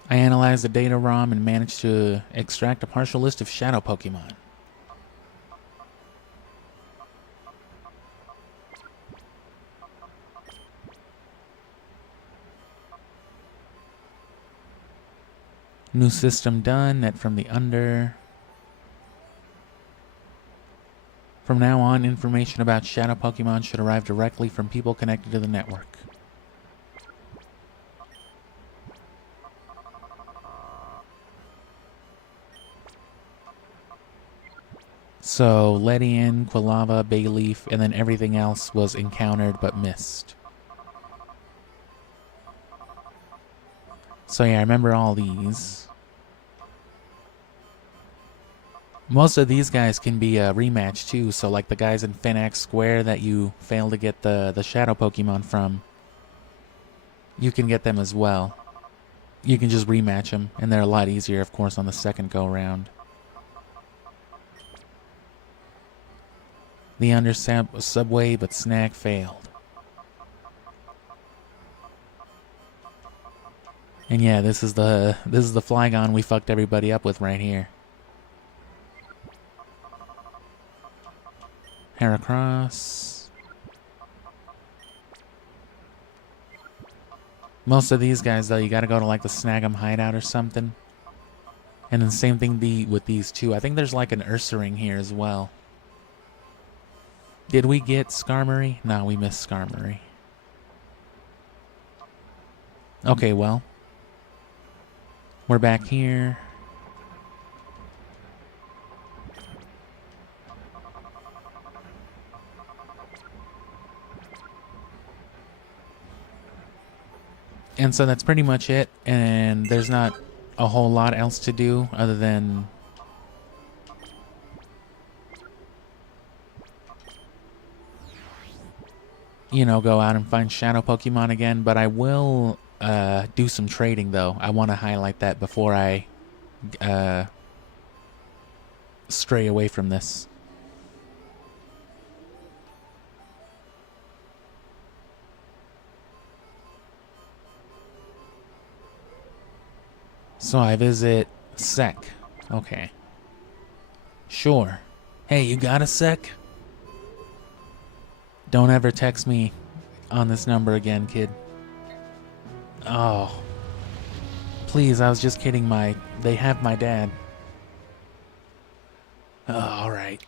I analyzed the data ROM and managed to extract a partial list of shadow Pokemon. New system done. Net from the under. From now on, information about shadow Pokemon should arrive directly from people connected to the network. So, Ledian, Quilava, Bayleaf, and then everything else was encountered but missed. So yeah, I remember all these. Most of these guys can be a rematch too, so like the guys in Finax Square that you failed to get the Shadow Pokemon from, you can get them as well. You can just rematch them, and they're a lot easier, of course, on the second go-round. The under subway, but Snack failed. And yeah, this is the Flygon we fucked everybody up with right here. Heracross. Most of these guys, though, you gotta go to like the Snag'em hideout or something. And then same thing with these two. I think there's like an Ursaring here as well. Did we get Skarmory? No, we missed Skarmory. Okay, well. We're back here. And so that's pretty much it. And there's not a whole lot else to do other than go out and find Shadow Pokemon again. But I will do some trading, though. I want to highlight that before I stray away from this. So I visit Sec. Okay. Sure. Hey, you got a sec? Don't ever text me on this number again, kid. Oh. Please, I was just kidding. They have my dad. Oh, alright.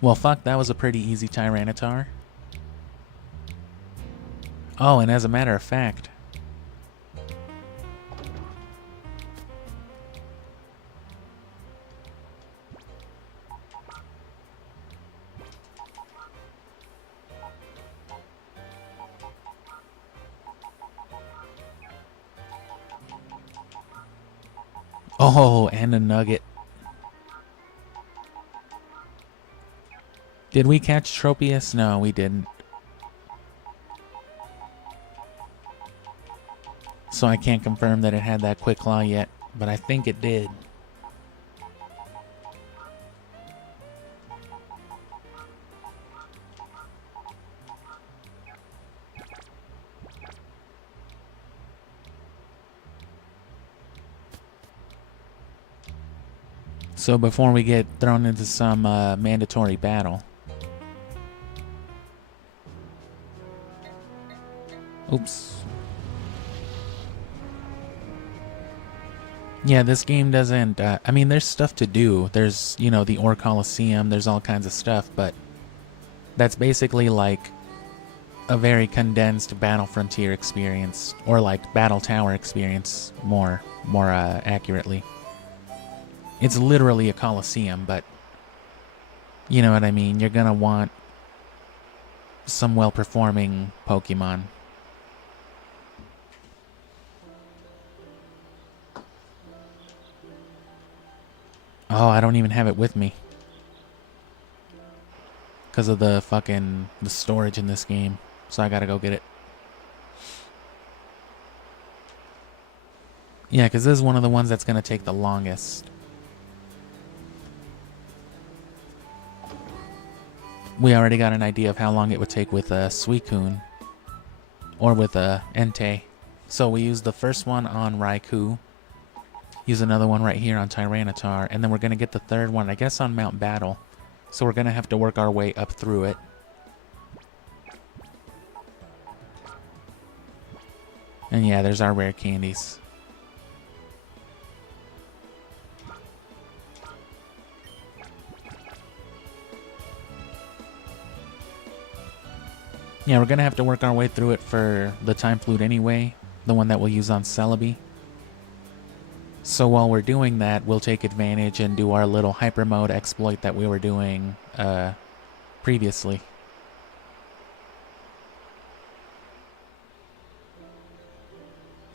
Well, fuck, that was a pretty easy Tyranitar. Oh, and as a matter of fact, oh, and a nugget. Did we catch Tropius? No, we didn't. So I can't confirm that it had that Quick Claw yet, but I think it did. So before we get thrown into some mandatory battle. Oops. Yeah, this game doesn't, I mean, there's stuff to do. There's, the Ore Colosseum, there's all kinds of stuff, but that's basically like a very condensed Battle Frontier experience, or like Battle Tower experience, more accurately. It's literally a Colosseum, but you know what I mean? You're gonna want some well-performing Pokemon. Oh, I don't even have it with me. Because of the storage in this game. So I gotta go get it. Yeah, because this is one of the ones that's gonna take the longest. We already got an idea of how long it would take with Suicune. Or with Entei. So we used the first one on Raikou. Use another one right here on Tyranitar, and then we're going to get the third one, I guess, on Mount Battle. So we're going to have to work our way up through it. And yeah, there's our rare candies. Yeah, we're going to have to work our way through it for the Time Flute anyway, the one that we'll use on Celebi. So while we're doing that, we'll take advantage and do our little hyper mode exploit that we were doing previously.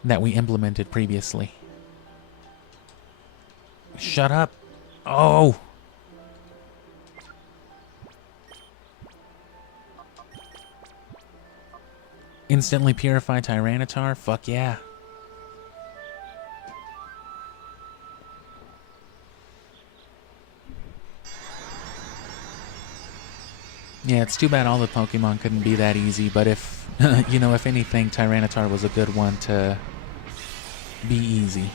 that we implemented previously. Shut up. Oh! Instantly purify Tyranitar? Fuck yeah. Yeah, it's too bad all the Pokemon couldn't be that easy, but if, you know, if anything, Tyranitar was a good one to be easy.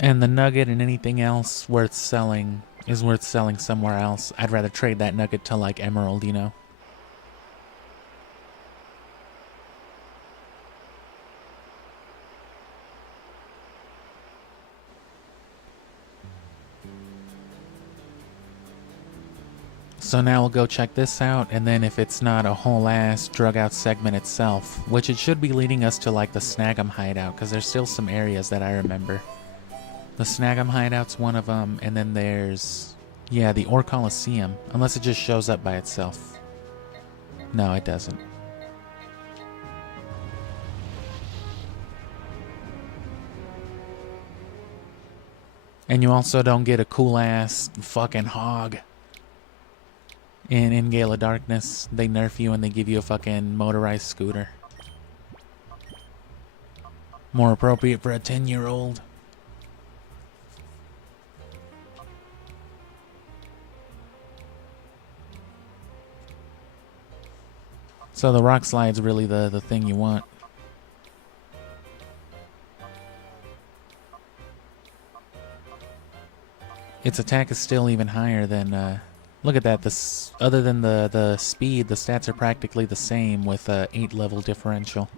And the nugget and anything else worth selling is worth selling somewhere else. I'd rather trade that nugget to, like, Emerald, you know? So now we'll go check this out, and then if it's not a whole ass drug out segment itself, which it should be leading us to, like, the Snag'em hideout, because there's still some areas that I remember. The Snag'em hideout's one of them, and then there's, yeah, the Colosseum, unless it just shows up by itself. No, it doesn't. And you also don't get a cool ass fucking hog. In Gale of Darkness, they nerf you and they give you a fucking motorized scooter. More appropriate for a 10-year-old. So the rock slide's really the thing you want. Its attack is still even higher than, look at that, this, other than the speed, the stats are practically the same with a 8-level differential.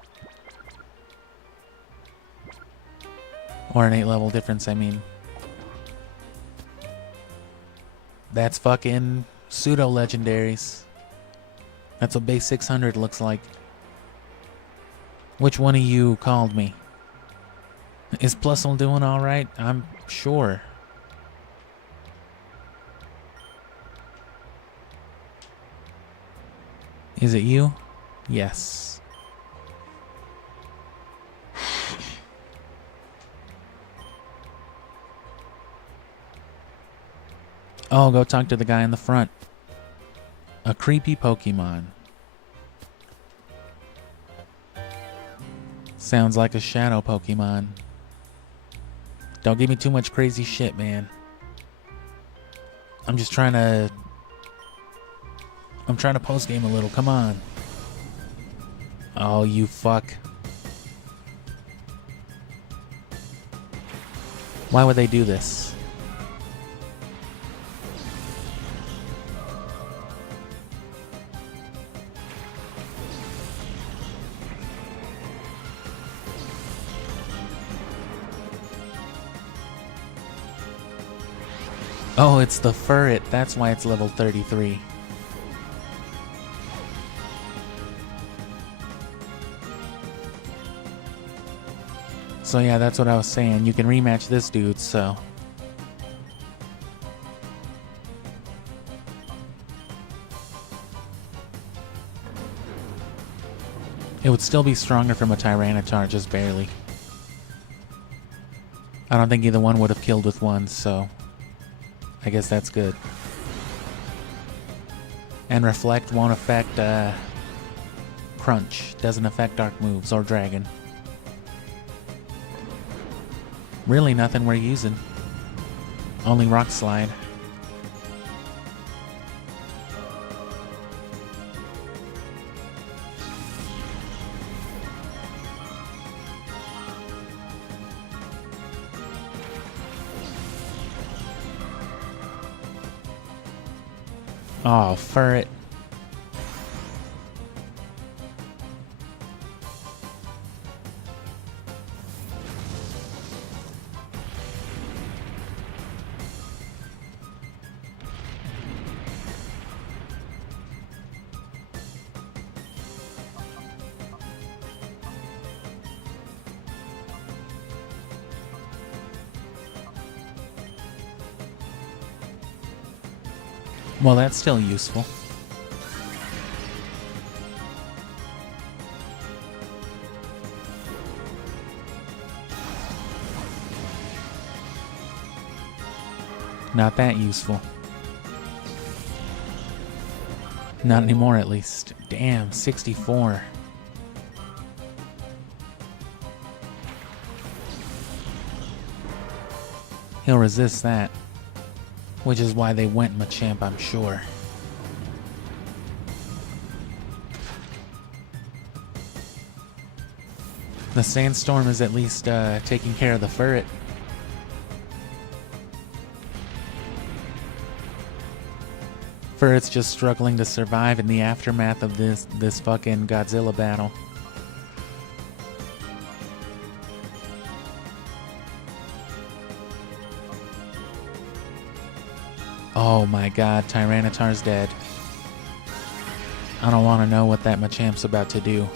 Or an 8-level difference, I mean. That's fucking pseudo-legendaries. That's what base 600 looks like. Which one of you called me? Is Plusle doing alright? I'm sure. Is it you? Yes. Oh, go talk to the guy in the front. A creepy Pokemon. Sounds like a shadow Pokemon. Don't give me too much crazy shit, man. I'm trying to post game a little. Come on. Oh, you fuck. Why would they do this? Oh, it's the Furret. That's why it's level 33. So yeah, that's what I was saying. You can rematch this dude, so. It would still be stronger from a Tyranitar, just barely. I don't think either one would have killed with one, so I guess that's good. And Reflect won't affect Crunch. Doesn't affect Dark moves or Dragon. Really nothing we're using. Only Rock Slide. Oh, Furret. Well, that's still useful. Not that useful. Not anymore, at least. Damn, 64. He'll resist that. Which is why they went Machamp, I'm sure. The Sandstorm is at least taking care of the Furret. Furret's just struggling to survive in the aftermath of this fucking Godzilla battle. Oh my god, Tyranitar's dead. I don't want to know what that Machamp's about to do.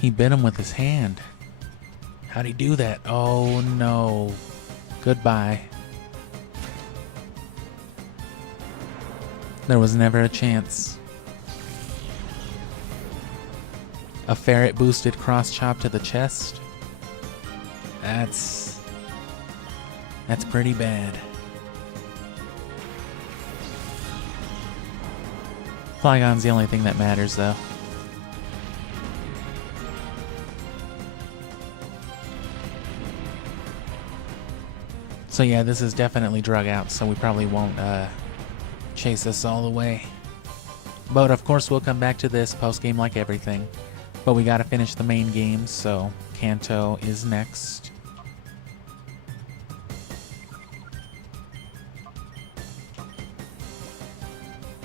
He bit him with his hand. How'd he do that? Oh no. Goodbye. There was never a chance. A ferret boosted cross chop to the chest? That's pretty bad. Flygon's the only thing that matters though. So yeah, this is definitely drug out, so we probably won't chase this all the way. But of course we'll come back to this post-game like everything. But we gotta finish the main game, so Kanto is next.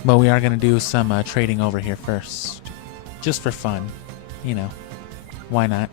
But we are gonna do some trading over here first. Just for fun, you know. Why not?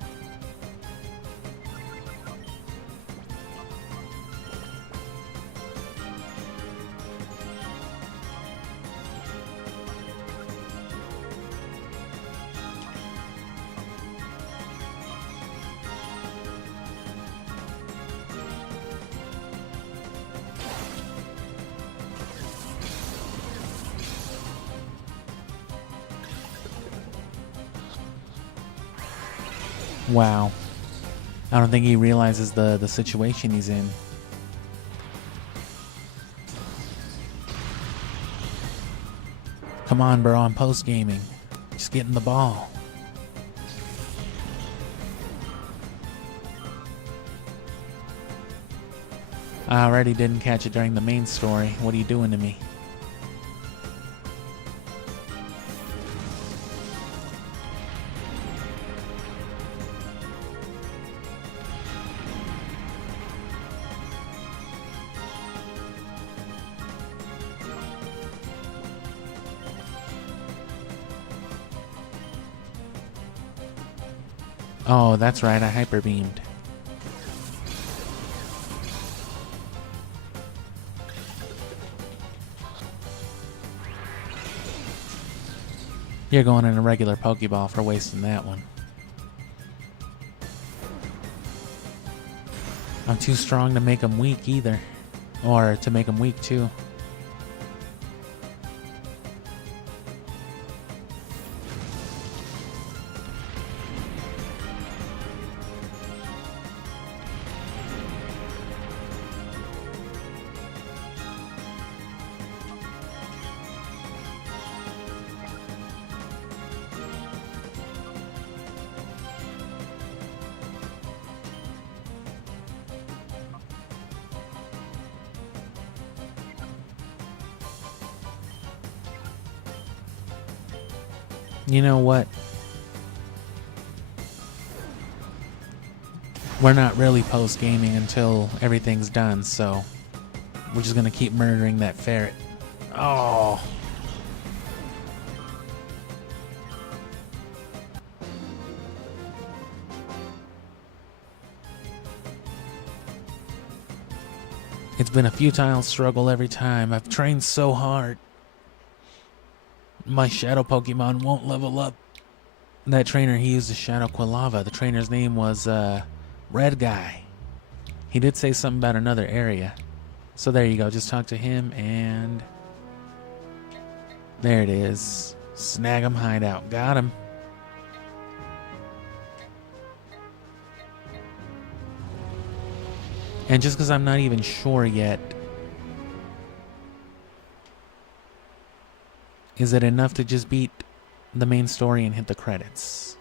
Wow. I don't think he realizes the situation he's in. Come on, bro, I'm post-gaming. Just getting the ball. I already didn't catch it during the main story. What are you doing to me? Oh, that's right, I hyper beamed. You're going in a regular Pokeball for wasting that one. I'm too strong to make him weak either. Or to make him weak too. You know what? We're not really post-gaming until everything's done, so we're just gonna keep murdering that ferret. Oh! It's been a futile struggle every time. I've trained so hard. My shadow Pokemon won't level up. That trainer, he used a Shadow Quilava. The trainer's name was, Red Guy. He did say something about another area. So there you go. Just talk to him and... there it is. Snag 'em hideout. Got him. And just because I'm not even sure yet, is it enough to just beat the main story and hit the credits?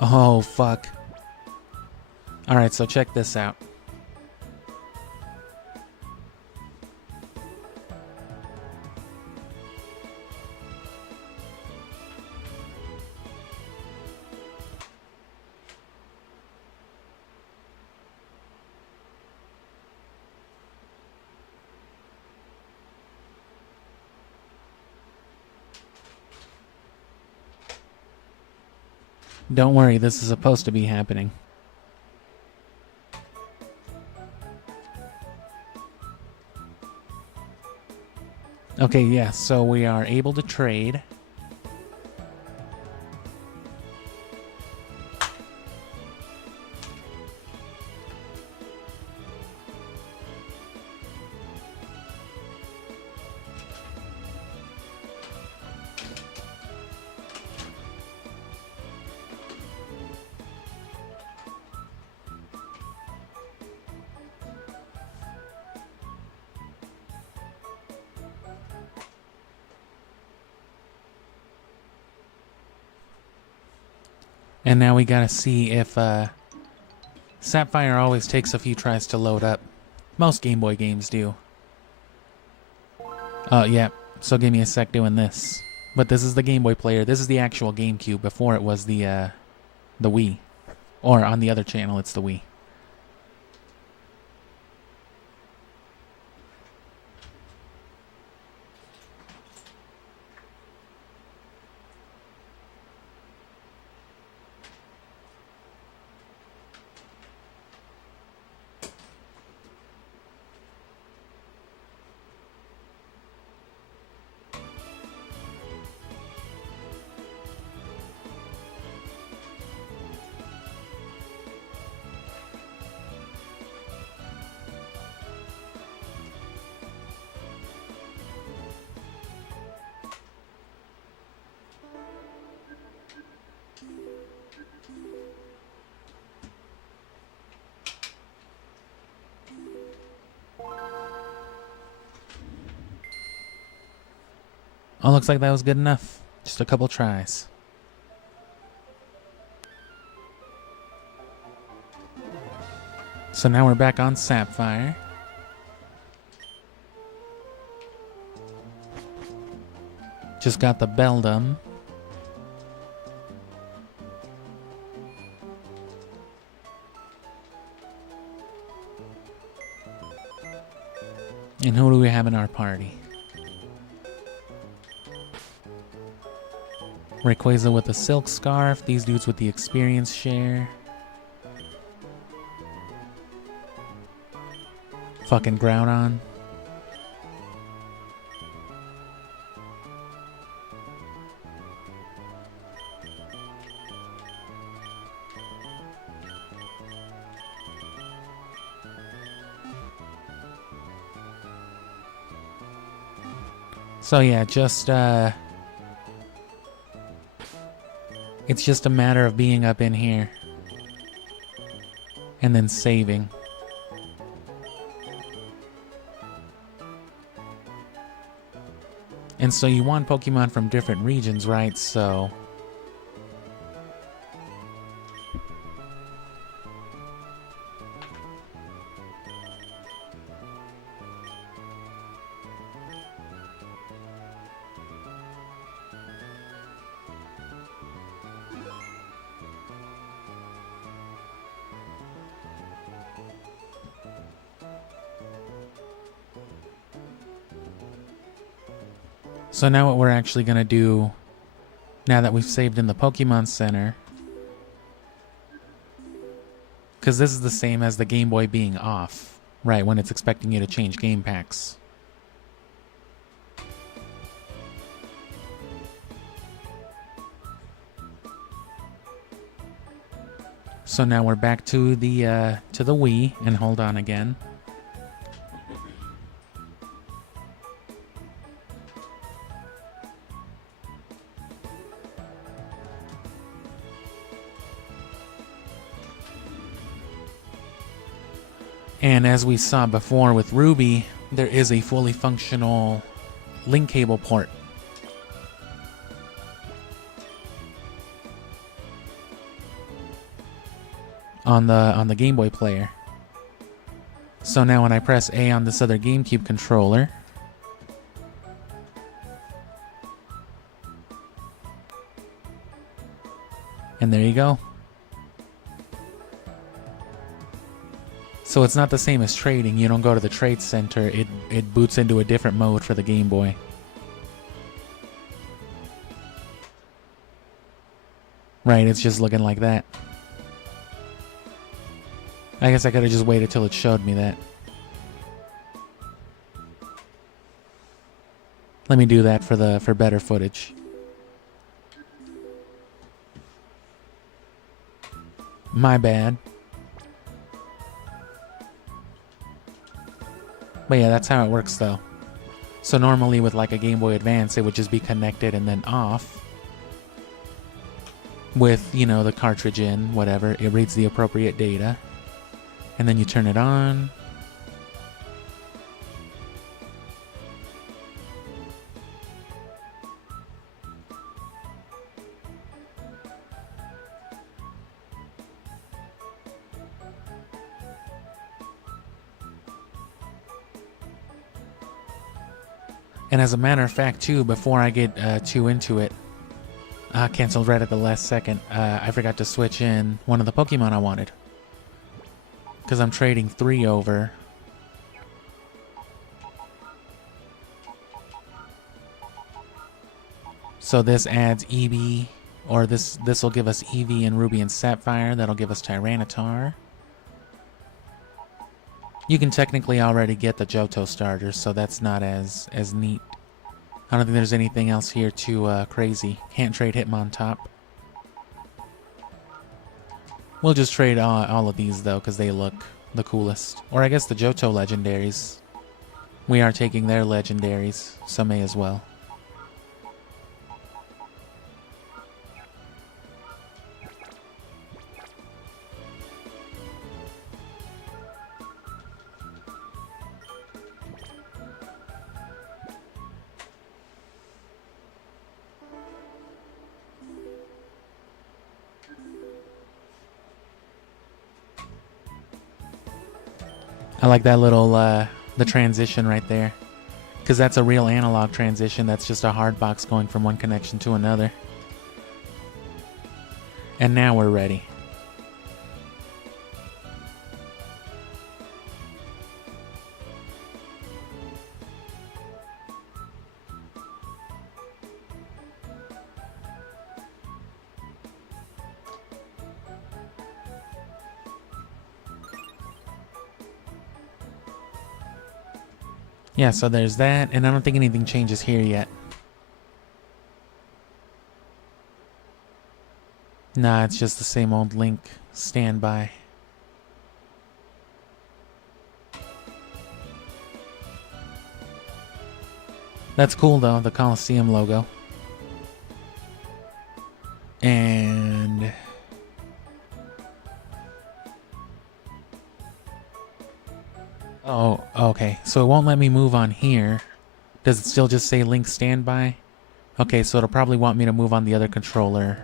Oh, fuck. Alright, so check this out. Don't worry, this is supposed to be happening. Okay, yeah, so we are able to trade. And now we gotta see if Sapphire always takes a few tries to load up. Most Game Boy games do. Oh, yeah. So give me a sec doing this. But this is the Game Boy player. This is the actual GameCube before it was the Wii. Or on the other channel, it's the Wii. Oh, looks like that was good enough. Just a couple tries. So now we're back on Sapphire. Just got the Beldum. And who do we have in our party? Rayquaza with the Silk Scarf. These dudes with the Experience Share. Fucking Groudon. So yeah, just it's just a matter of being up in here and then saving. And so you want Pokemon from different regions, right? So So now what we're actually going to do, now that we've saved in the Pokemon Center, because this is the same as the Game Boy being off, right, when it's expecting you to change game packs. So now we're back to the Wii, and hold on again. And as we saw before with Ruby, there is a fully functional link cable port. On the Game Boy player. So now when I press A on this other GameCube controller, and there you go. So it's not the same as trading. You don't go to the trade center. It boots into a different mode for the Game Boy. Right, it's just looking like that. I guess I could have just waited till it showed me that. Let me do that for better footage. My bad. But yeah, that's how it works though. So normally with like a Game Boy Advance, it would just be connected and then off. With, you know, the cartridge in, whatever, it reads the appropriate data. And then you turn it on. And as a matter of fact, too, before I get too into it, canceled right at the last second, I forgot to switch in one of the Pokemon I wanted. Because I'm trading 3 over. So this adds EV, or this will give us EV and Ruby and Sapphire. That'll give us Tyranitar. You can technically already get the Johto starters, so that's not as neat. I don't think there's anything else here too crazy. Can't trade Hitmontop. We'll just trade all of these though, because they look the coolest. Or I guess the Johto legendaries. We are taking their legendaries, so may as well. I like that little, the transition right there. Because that's a real analog transition. That's just a hard box going from one connection to another. And now we're ready. Yeah, so there's that, and I don't think anything changes here yet. Nah, it's just the same old Link standby. That's cool though, the Colosseum logo. And oh, okay. So it won't let me move on here. Does it still just say Link standby? Okay, so it'll probably want me to move on the other controller.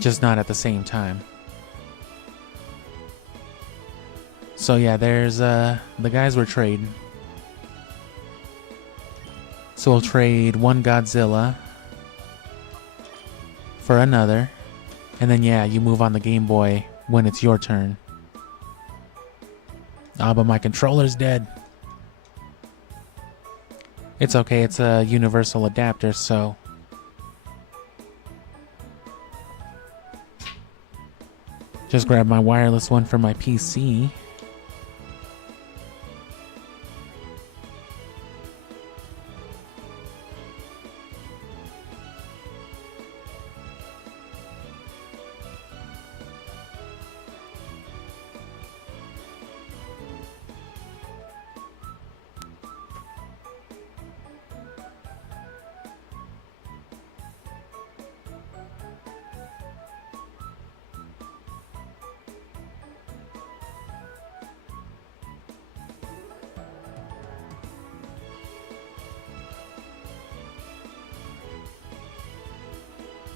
Just not at the same time. So yeah, there's the guys we're trading. So we'll trade one Godzilla for another. And then yeah, you move on the Game Boy when it's your turn. Ah, but my controller's dead. It's okay, it's a universal adapter, so... Just grab my wireless one for my PC.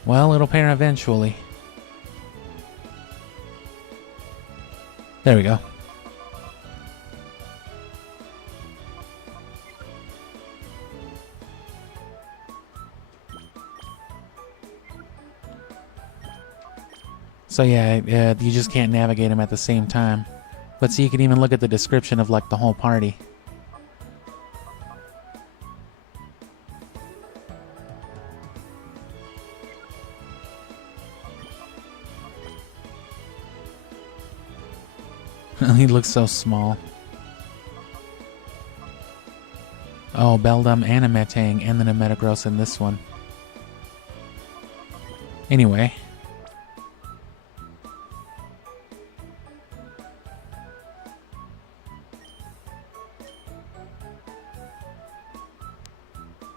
Well, it'll pair eventually. There we go. So yeah, you just can't navigate them at the same time. But see, you can even look at the description of like the whole party. He looks so small. Oh, Beldum and a Metang, and then a Metagross in this one. Anyway.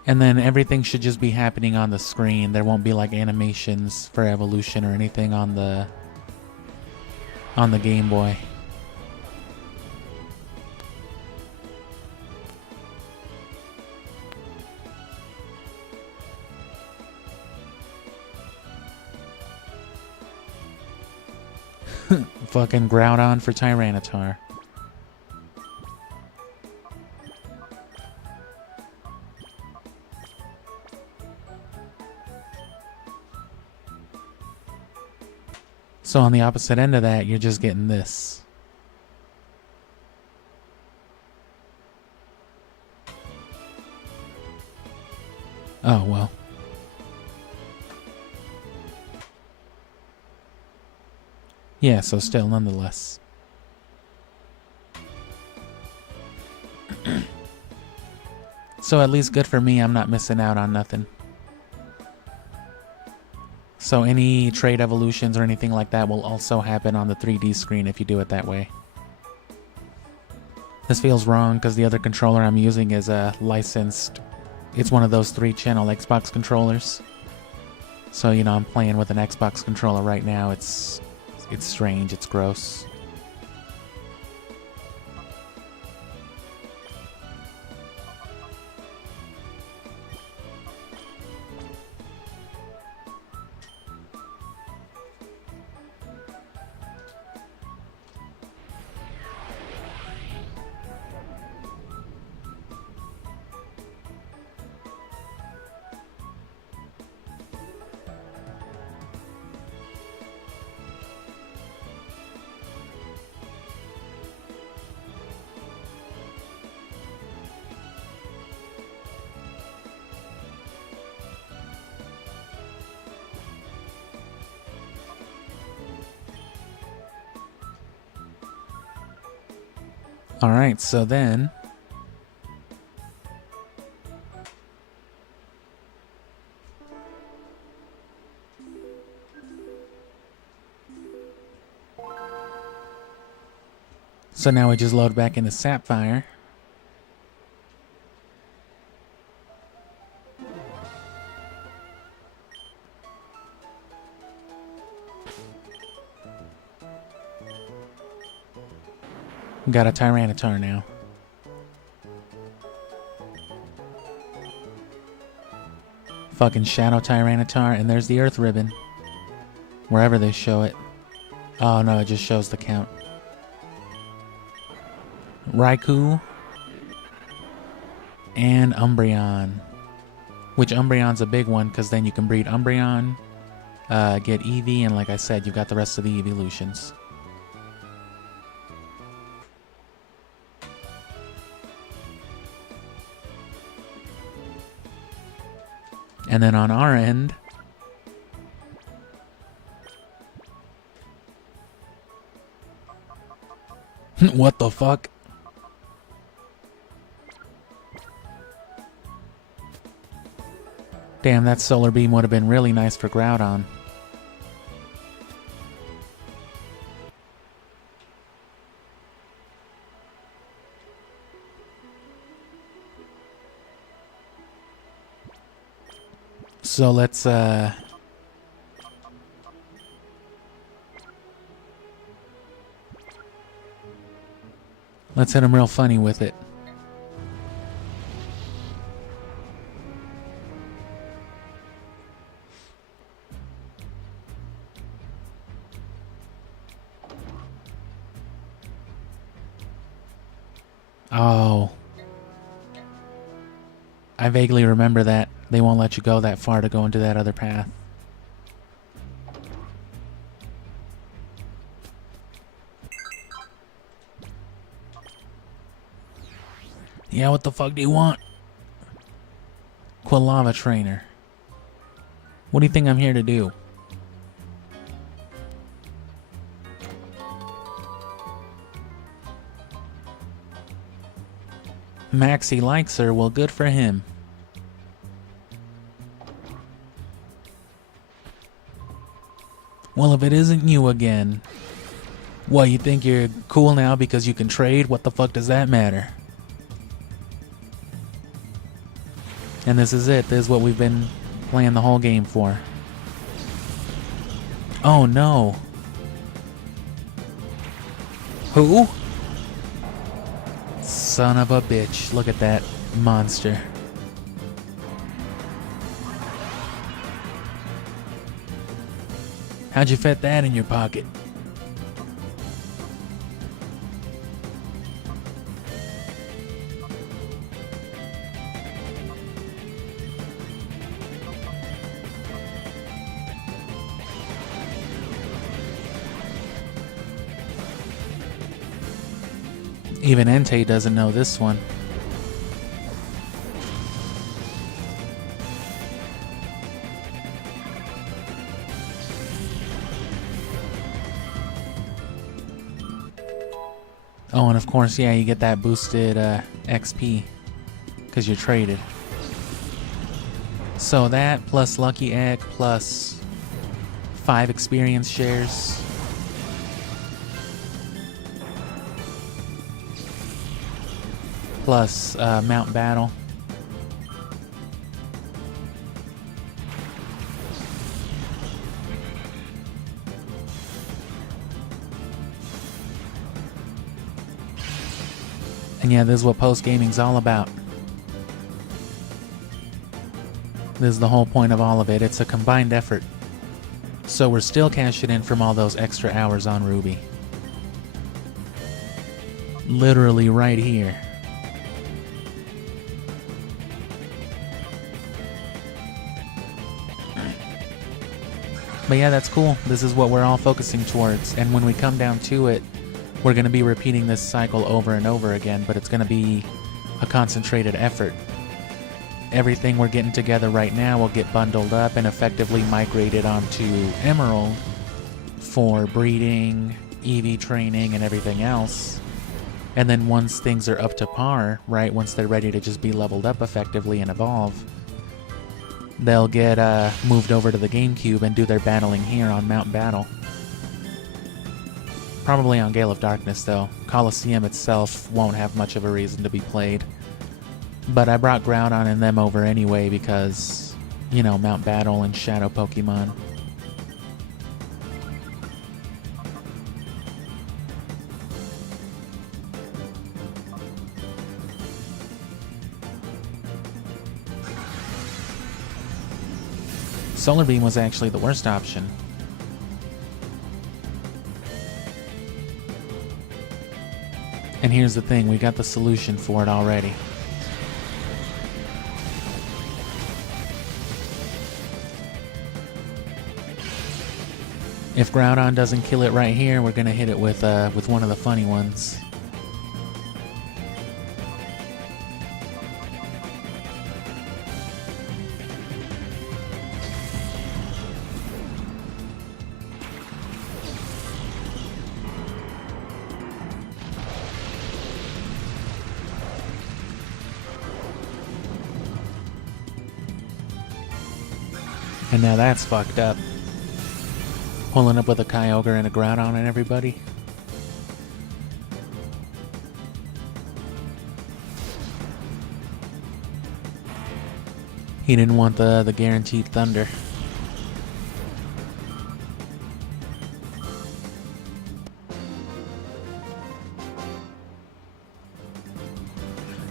And then everything should just be happening on the screen. There won't be like animations for evolution or anything on the Game Boy. Fucking Groudon for Tyranitar. So on the opposite end of that, you're just getting this. Oh, well. Yeah, so still, nonetheless. So at least good for me, I'm not missing out on nothing. So any trade evolutions or anything like that will also happen on the 3D screen if you do it that way. This feels wrong because the other controller I'm using is licensed. It's one of those 3-channel Xbox controllers. So, you know, I'm playing with an Xbox controller right now. It's strange, it's gross. Alright, so then... So now we just load back into Sapphire. Got a Tyranitar now. Fucking Shadow Tyranitar, and there's the Earth Ribbon. Wherever they show it. Oh no, it just shows the count. Raikou. And Umbreon. Which Umbreon's a big one, because then you can breed Umbreon, get Eevee, and like I said, you've got the rest of the evolutions. And then on our end, what the fuck? Damn, that solar beam would have been really nice for Groudon. So let's hit him real funny with it. Oh. I vaguely remember that. They won't let you go that far to go into that other path. Yeah, what the fuck do you want? Quilava Trainer. What do you think I'm here to do? Maxie likes her, well, good for him. Well, if it isn't you again. What, you think you're cool now because you can trade? What the fuck does that matter? And this is it. This is what we've been playing the whole game for. Oh no. Who? Son of a bitch. Look at that monster. How'd you fit that in your pocket? Even Entei doesn't know this one. Oh, and of course, yeah, you get that boosted XP because you're traded. So that plus Lucky Egg plus 5 experience shares. Plus Mount Battle. And yeah, this is what post-gaming's all about. This is the whole point of all of it. It's a combined effort. So we're still cashing in from all those extra hours on Ruby. Literally right here. But yeah, that's cool. This is what we're all focusing towards. And when we come down to it, we're going to be repeating this cycle over and over again, but it's going to be a concentrated effort. Everything we're getting together right now will get bundled up and effectively migrated onto Emerald for breeding, EV training, and everything else. And then once things are up to par, right, once they're ready to just be leveled up effectively and evolve, they'll get moved over to the GameCube and do their battling here on Mount Battle. Probably on Gale of Darkness, though. Colosseum itself won't have much of a reason to be played. But I brought Groudon and them over anyway because, you know, Mount Battle and Shadow Pokemon. Solar Beam was actually the worst option. And here's the thing, we got the solution for it already. If Groudon doesn't kill it right here, we're gonna hit it with one of the funny ones. And now that's fucked up. Pulling up with a Kyogre and a Groudon and everybody. He didn't want the guaranteed thunder.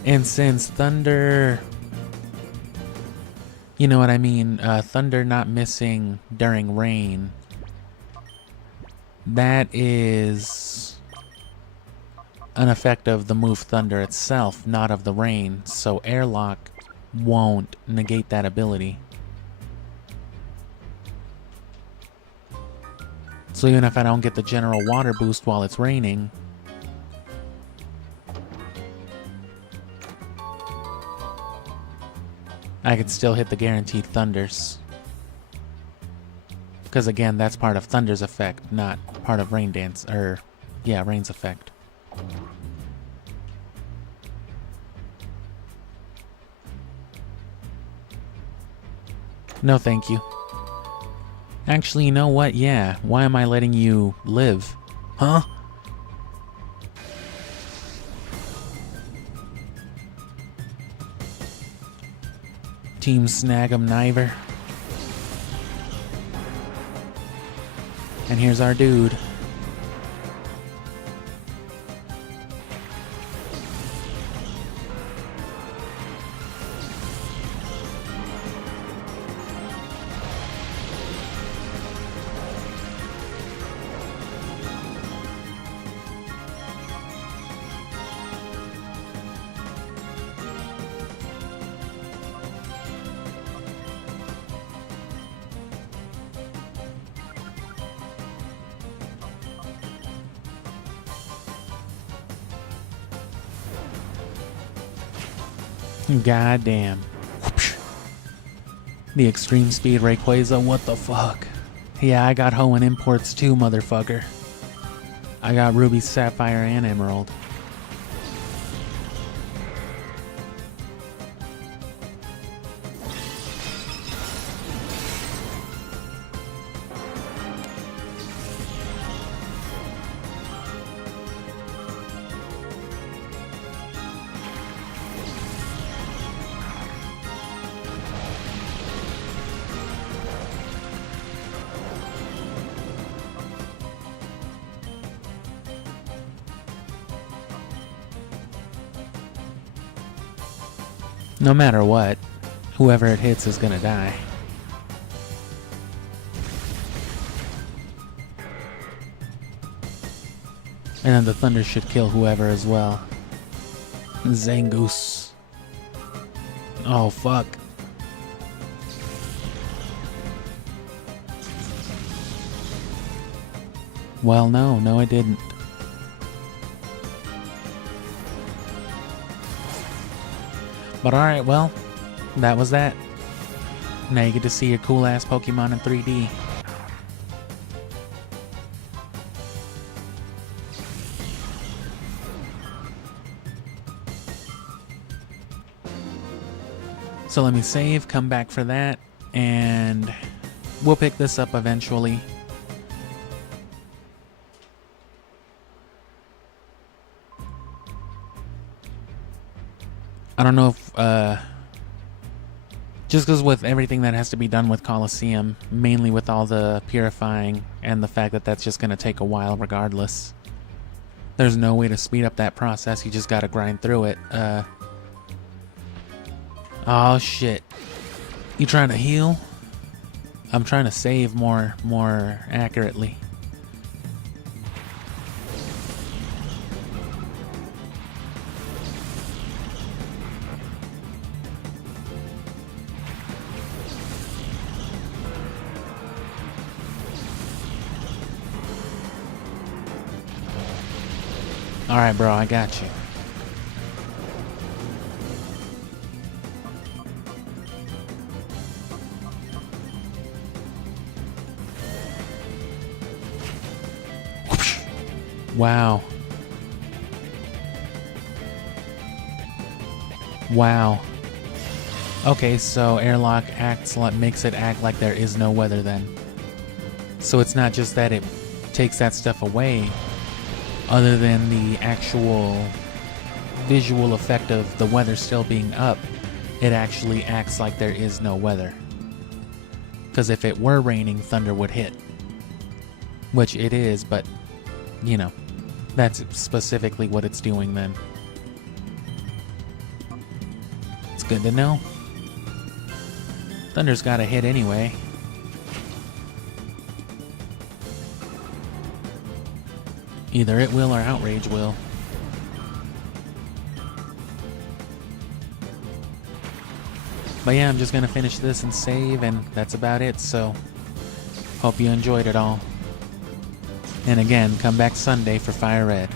And since thunder... You know what I mean? Thunder not missing during rain. That is an effect of the move thunder itself, not of the rain. So airlock won't negate that ability. So even if I don't get the general water boost while it's raining, I could still hit the guaranteed thunders. Because again, that's part of Thunder's effect, not part of Rain Dance, yeah, Rain's effect. No thank you. Actually, you know what? Yeah, why am I letting you live? Huh? Team Snag 'em Niver. And here's our dude. God damn. The extreme speed Rayquaza, what the fuck? Yeah, I got Hoenn imports too, motherfucker. I got Ruby, Sapphire, and Emerald. No matter what, whoever it hits is gonna die. And then the thunder should kill whoever as well. Zangoose. Oh fuck. Well, no, it didn't. But alright, well, that was that. Now you get to see your cool ass Pokemon in 3D. So let me save, come back for that, and we'll pick this up eventually. I don't know if, just because with everything that has to be done with Colosseum, mainly with all the purifying and the fact that that's just going to take a while regardless, there's no way to speed up that process, you just got to grind through it. Oh shit. You trying to heal? I'm trying to save more accurately. Alright, bro, I got you. Wow. Wow. Okay, so airlock makes it act like there is no weather then. So it's not just that it takes that stuff away, other than the actual visual effect of the weather still being up, it actually acts like there is no weather. Because if it were raining, thunder would hit. Which it is, but, you know, that's specifically what it's doing then. It's good to know. Thunder's gotta hit anyway. Either it will or Outrage will. But yeah, I'm just gonna finish this and save, and that's about it, so hope you enjoyed it all. And again, come back Sunday for Fire Red.